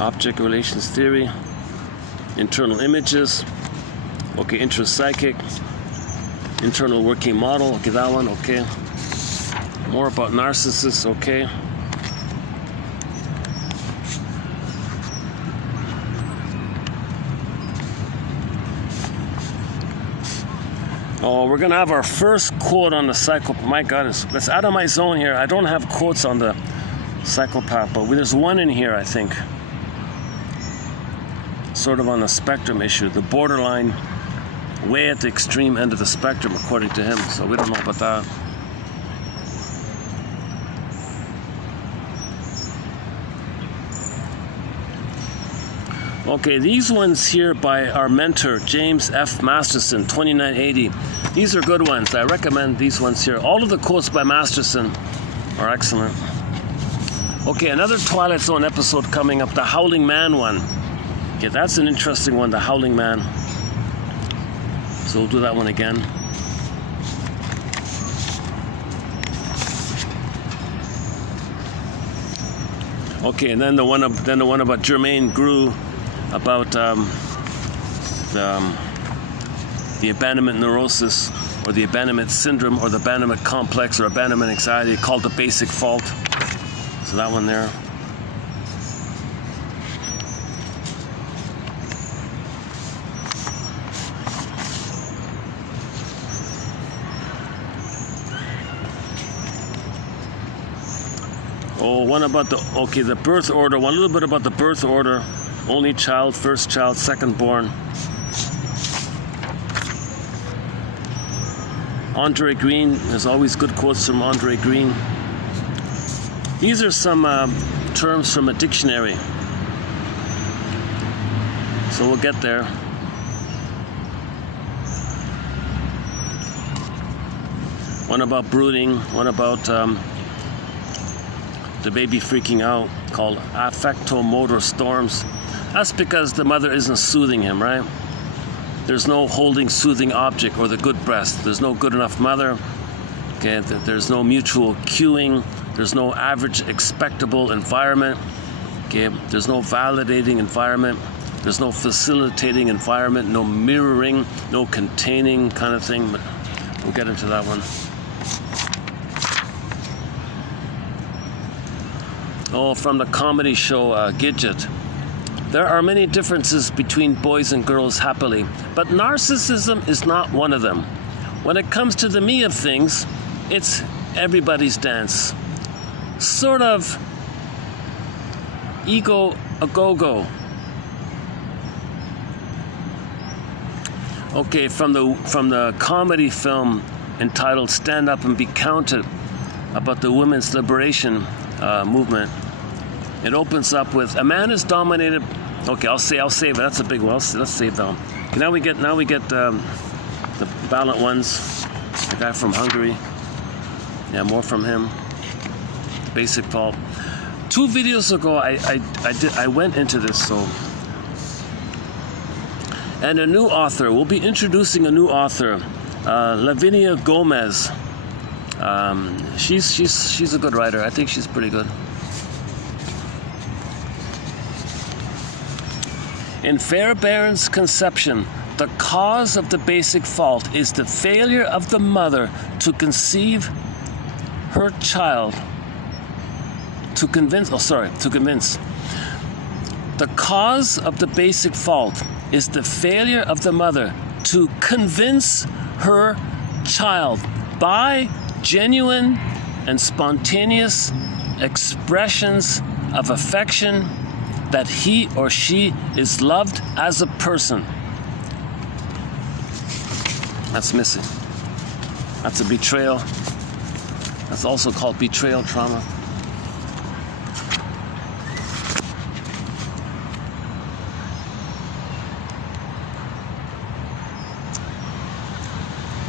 Object relations theory, internal images, okay, intrapsychic, internal working model, okay, that one, okay. More about narcissists, okay. Oh, we're gonna have our first quote on the psychopath. My God, that's out of my zone here. I don't have quotes on the psychopath, but there's one in here, I think. Sort of on the spectrum issue, the borderline, way at the extreme end of the spectrum, according to him. So we don't know about that. Okay, these ones here by our mentor, James F. Masterson, 2980. These are good ones. I recommend these ones here. All of the quotes by Masterson are excellent. Okay, another Twilight Zone episode coming up, the Howling Man one. Okay, that's an interesting one, the Howling Man. So we'll do that one again. Okay, and then the one about Germaine Grew, about the abandonment neurosis, or the abandonment syndrome, or the abandonment complex, or abandonment anxiety, called the basic fault. So that one there. Oh, one about the birth order, one little bit about the birth order. Only child, first child, second born. Andre Green, there's always good quotes from Andre Green. These are some terms from a dictionary. So we'll get there. One about brooding, one about the baby freaking out, called affectomotor storms. That's because the mother isn't soothing him, right? There's no holding soothing object, or the good breast. There's no good enough mother. Okay, there's no mutual cueing. There's no average expectable environment. Okay, there's no validating environment. There's no facilitating environment, no mirroring, no containing kind of thing, but we'll get into that one. Oh, from the comedy show Gidget. There are many differences between boys and girls happily, but narcissism is not one of them. When it comes to the me of things, it's everybody's dance. Sort of ego a go-go. Okay, from the comedy film entitled Stand Up and Be Counted, about the women's liberation movement. It opens up with, a man is dominated. Okay, I'll save it. That's a big one. Let's save that one. Okay, now we get the violent ones. The guy from Hungary. Yeah, more from him. Basic fault. 2 videos ago, I went into this. So, and a new author. We'll be introducing a new author, Lavinia Gomez. She's a good writer. I think she's pretty good. In Fairbairn's conception, the cause of the basic fault is the failure of the mother to conceive her child. To convince. The cause of the basic fault is the failure of the mother to convince her child by genuine and spontaneous expressions of affection that he or she is loved as a person. that's missing. That's a betrayal. That's also called betrayal trauma.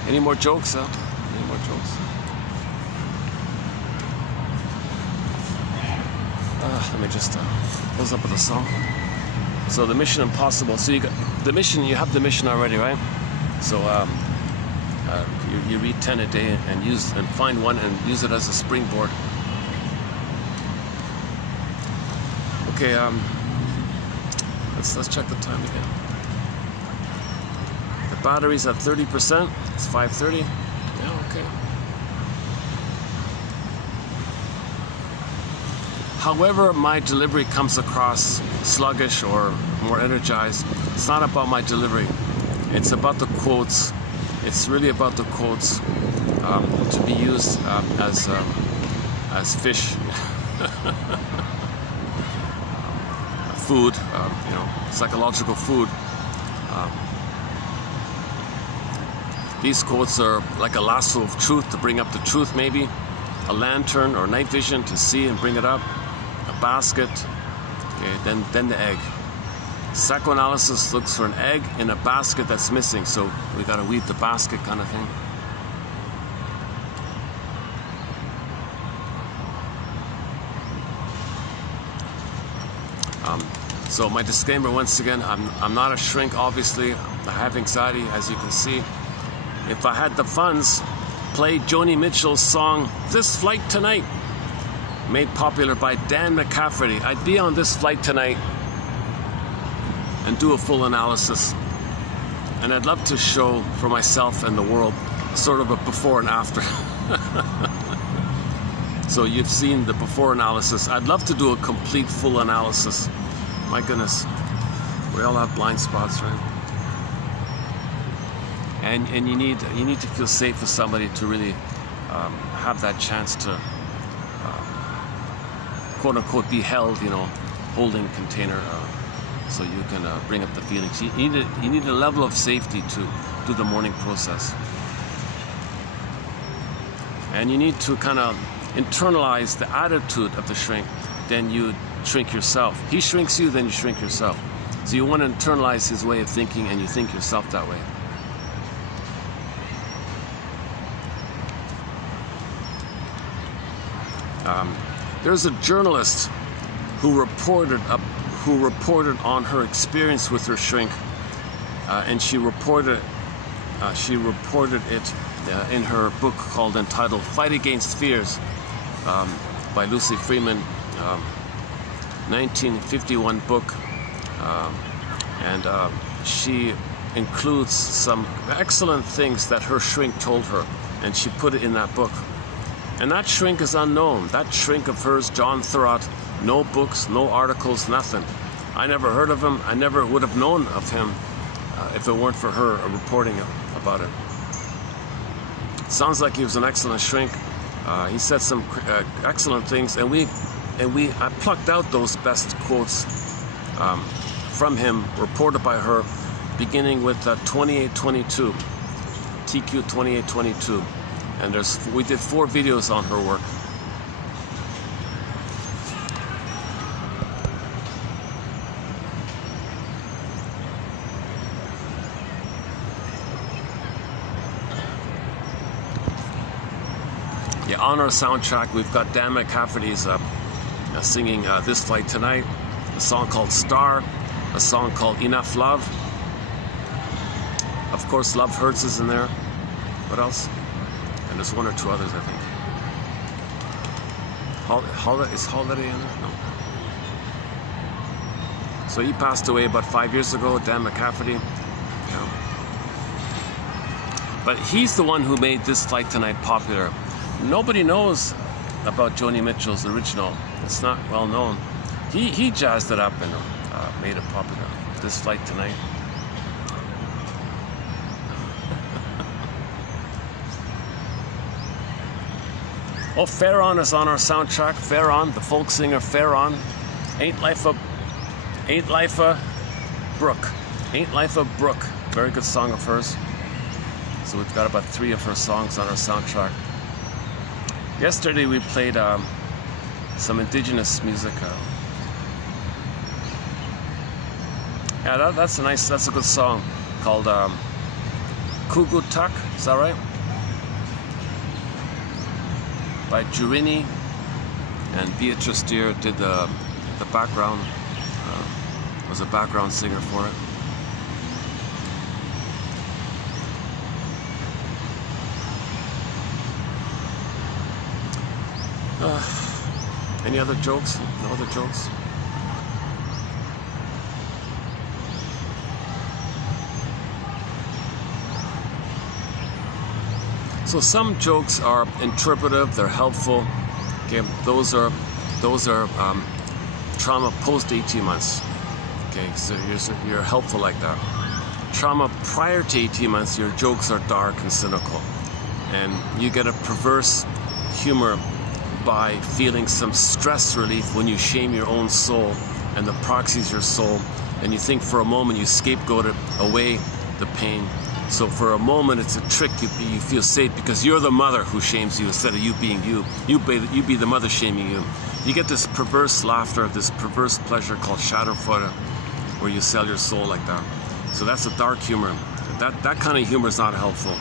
Any more jokes, huh? Any more jokes? Let me just close up with a song. So the Mission Impossible. So you got the mission. You have the mission already, right? So you read 10 a day and find one and use it as a springboard. Okay. Let's check the time again. The battery's at 30%. It's 5:30. Yeah. Okay. However my delivery comes across sluggish or more energized, it's not about my delivery. It's about the quotes. It's really about the quotes to be used as fish, food, psychological food. These quotes are like a lasso of truth to bring up the truth, maybe a lantern or night vision to see and bring it up. Basket, okay, then the egg. Psychoanalysis looks for an egg in a basket that's missing, so we got to weave the basket kind of thing. So my disclaimer once again, I'm not a shrink, obviously. I have anxiety, as you can see. If I had the funds, play Joni Mitchell's song "This Flight Tonight," made popular by Dan McCafferty. I'd be on this flight tonight and do a full analysis. And I'd love to show for myself and the world sort of a before and after. So you've seen the before analysis. I'd love to do a complete full analysis. My goodness, we all have blind spots, right? And you need to feel safe with somebody to really have that chance to quote unquote be held, holding container, so you can bring up the feelings. You need a level of safety to do the mourning process, and you need to kind of internalize the attitude of the shrink. Then you shrink yourself. He shrinks you, then you shrink yourself. So you want to internalize his way of thinking, and you think yourself that way. There's a journalist who reported on her experience with her shrink, and she reported it in her book entitled "Fight Against Fears" by Lucy Freeman, 1951 book, and she includes some excellent things that her shrink told her, and she put it in that book. And that shrink is unknown. That shrink of hers, John Thurrott, no books, no articles, nothing. I never heard of him. I never would have known of him if it weren't for her reporting about it. Sounds like he was an excellent shrink. He said some excellent things, and I plucked out those best quotes from him, reported by her, beginning with 2822, TQ 2822. And we did 4 videos on her work. Yeah, on our soundtrack, we've got Dan McCafferty's singing "This Flight Tonight," a song called "Star," a song called "Enough Love." Of course, "Love Hurts" is in there. What else? And there's 1 or 2 others, I think. Is Holiday in there? No. So he passed away about 5 years ago, Dan McCafferty. Yeah. But he's the one who made "This Flight Tonight" popular. Nobody knows about Joni Mitchell's original. It's not well known. He jazzed it up and made it popular. "This Flight Tonight." Oh, Farron is on our soundtrack. Farron, the folk singer Farron. Ain't Life a Brook. Ain't Life a Brook. Very good song of hers. So we've got about 3 of her songs on our soundtrack. Yesterday we played some indigenous music. Yeah, that's a good song called Kugutak, is that right? By Jurini, and Beatrice Steer did the background, was a background singer for it. Any other jokes? No other jokes? So some jokes are interpretive, they're helpful. Okay, those are trauma post 18 months. Okay, so you're helpful like that. Trauma prior to 18 months, your jokes are dark and cynical, and you get a perverse humor by feeling some stress relief when you shame your own soul and the proxies your soul, and you think for a moment you scapegoat it away the pain. So for a moment it's a trick, you feel safe because you're the mother who shames you instead of you being you. You be the mother shaming you. You get this perverse laughter, this perverse pleasure called schadenfreude, where you sell your soul like that. So that's a dark humor. That kind of humor is not helpful.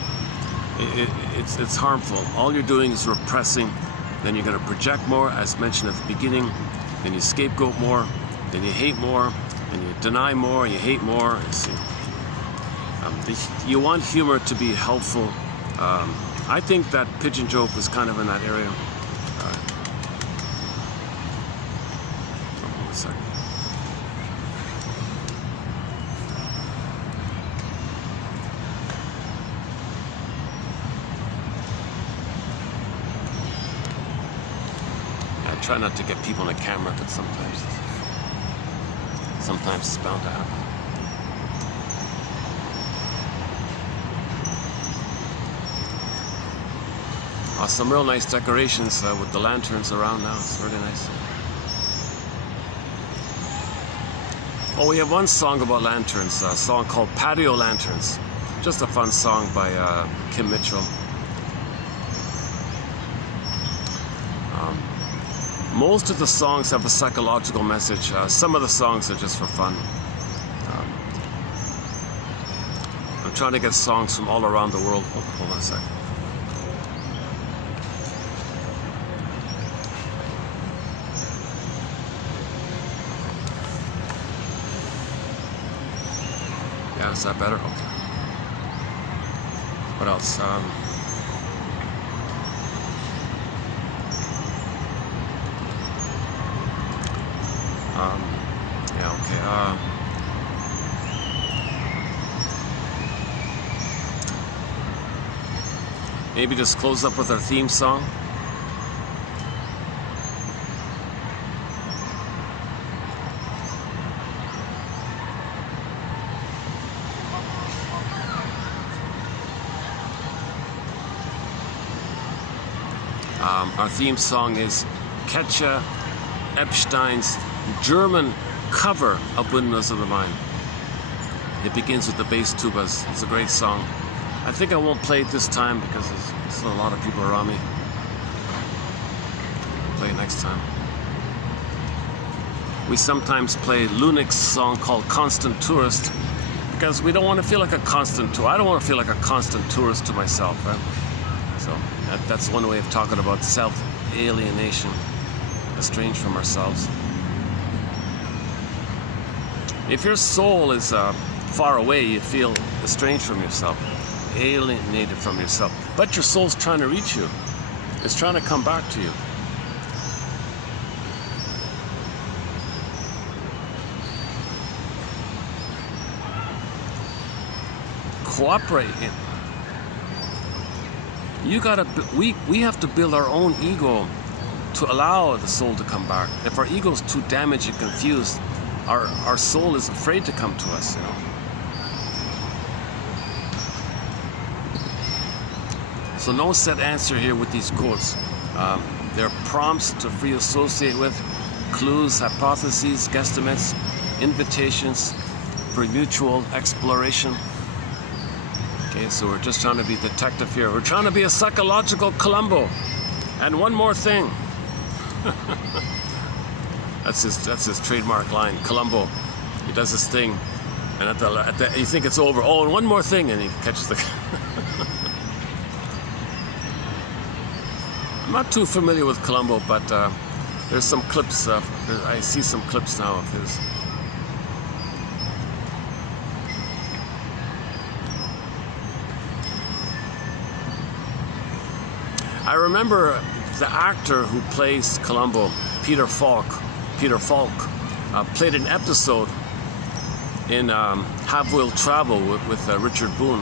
It's harmful. All you're doing is repressing. Then you're going to project more, as mentioned at the beginning. Then you scapegoat more. Then you hate more. Then you deny more. You hate more. You see. You want humor to be helpful. I think that pigeon joke was kind of in that area. One second. I try not to get people on the camera, but sometimes it's bound to happen. Some real nice decorations with the lanterns around now. It's really nice. Oh, we have one song about lanterns, a song called Patio Lanterns. Just a fun song by Kim Mitchell. Most of the songs have a psychological message. Some of the songs are just for fun. I'm trying to get songs from all around the world. Hold on a second. Yeah, is that better? Okay. What else? Yeah, okay. Maybe just close up with our theme song. Our theme song is Katja Epstein's German cover of Windmills of the Mind. It begins with the bass tubas. It's a great song. I think I won't play it this time because there's still a lot of people around me. I'll play it next time. We sometimes play Lunik's song called Constant Tourist because we don't want to feel like a constant tourist. I don't want to feel like a constant tourist to myself, right? So that's one way of talking about self-alienation, estranged from ourselves. If your soul is far away, you feel estranged from yourself, alienated from yourself. But your soul's trying to reach you. It's trying to come back to you. Cooperate. You gotta. We have to build our own ego to allow the soul to come back. If our ego's too damaged and confused, our soul is afraid to come to us, you know. So no set answer here with these quotes. They're prompts to free associate with, clues, hypotheses, guesstimates, invitations for mutual exploration. Okay, so we're just trying to be detective here. We're trying to be a psychological Columbo. And one more thing. That's his trademark line, Columbo. He does this thing, and at the you think it's over. Oh, and one more thing, and he catches the. I'm not too familiar with Columbo, but there's some clips. I see some clips now of his. I remember the actor who plays Columbo, Peter Falk, played an episode in Have Will Travel with Richard Boone,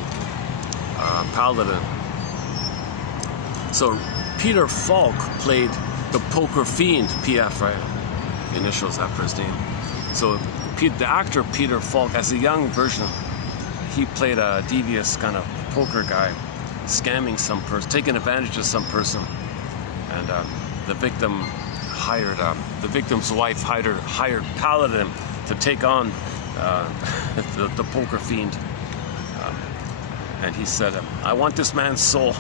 Paladin. So Peter Falk played the poker fiend, PF, right? The initials after his name. So the actor Peter Falk, as a young version, he played a devious kind of poker guy, scamming some person, taking advantage of some person, and the victim's wife hired Paladin to take on the poker fiend, and he said, "I want this man's soul.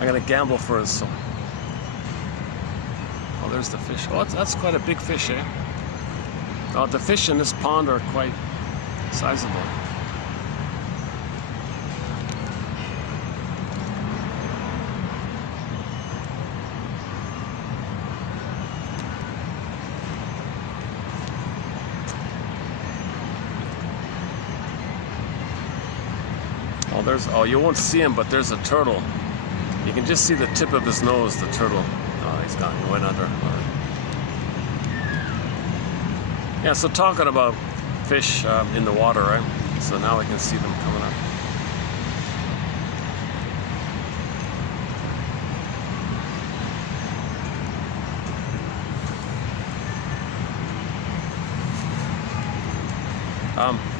I'm gonna gamble for his soul." Oh, there's the fish. Oh, that's quite a big fish, eh? Oh, the fish in this pond are quite sizable. Oh, you won't see him, but there's a turtle. You can just see the tip of his nose, the turtle. Oh, he's gone. He went under. All right. Yeah, so talking about fish in the water, right? So now we can see them coming up.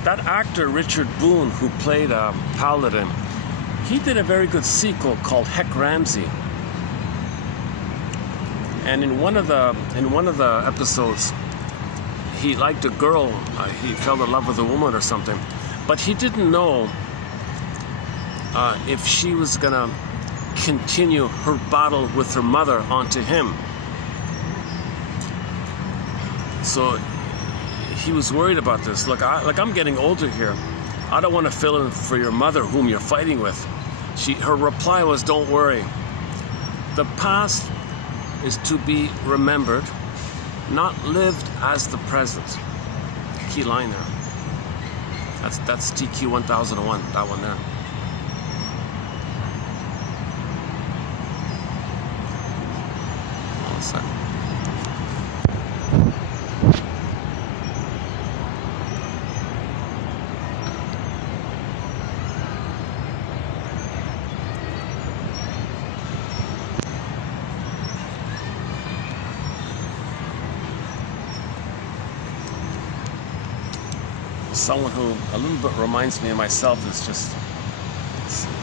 That actor, Richard Boone, who played Paladin, he did a very good sequel called Heck Ramsey. And in one of the episodes, he liked a girl. He fell in love with a woman or something, but he didn't know if she was gonna continue her battle with her mother onto him. So he was worried about this. Look, I'm getting older here. I don't want to fill in for your mother, whom you're fighting with. Her reply was, "Don't worry. The past is to be remembered, not lived as the present." Key line there. That's TQ 1001. That one there. One second. Someone who a little bit reminds me of myself is just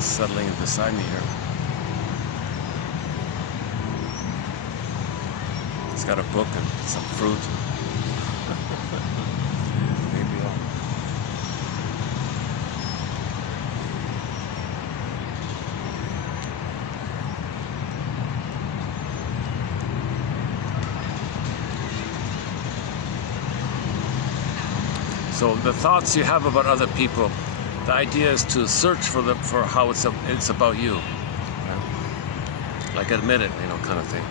settling beside me here. He's got a book and some fruit. Maybe So the thoughts you have about other people, the idea is to search for how it's about you. Yeah? Like admit it, kind of thing.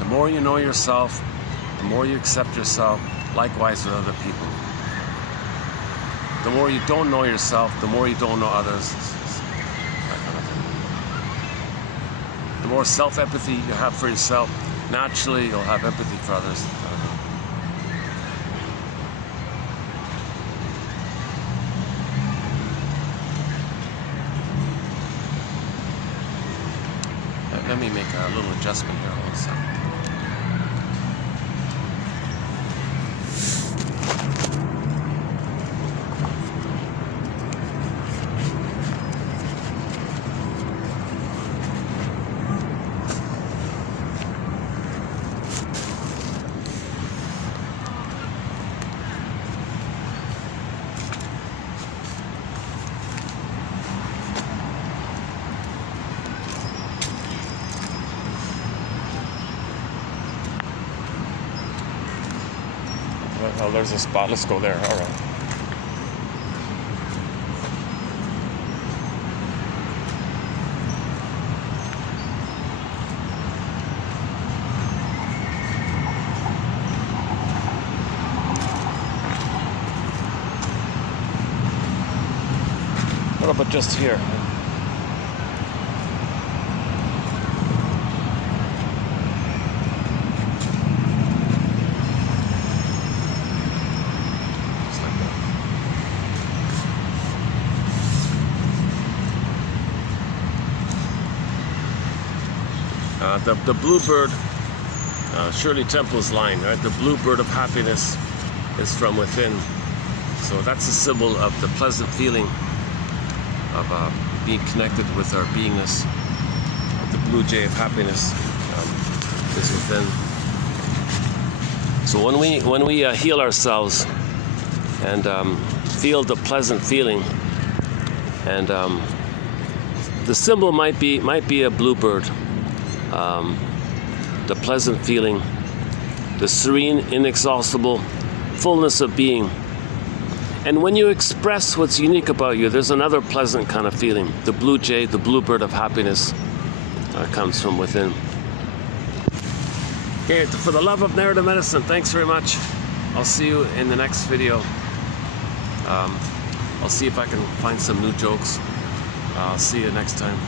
The more you know yourself, the more you accept yourself, likewise with other people. The more you don't know yourself, the more you don't know others. The more self-empathy you have for yourself, naturally you'll have empathy for others. Let me make a little adjustment here also. Oh, there's a spot. Let's go there. All right. What about just here? The bluebird, Shirley Temple's line, right? The bluebird of happiness is from within. So that's a symbol of the pleasant feeling of being connected with our beingness. The blue jay of happiness is within. So when we heal ourselves and feel the pleasant feeling, and the symbol might be a bluebird. The pleasant feeling, the serene, inexhaustible fullness of being. And when you express what's unique about you, there's another pleasant kind of feeling. The blue jay, the bluebird of happiness comes from within. Okay, for the love of narrative medicine, thanks very much. I'll see you in the next video. I'll see if I can find some new jokes. I'll see you next time.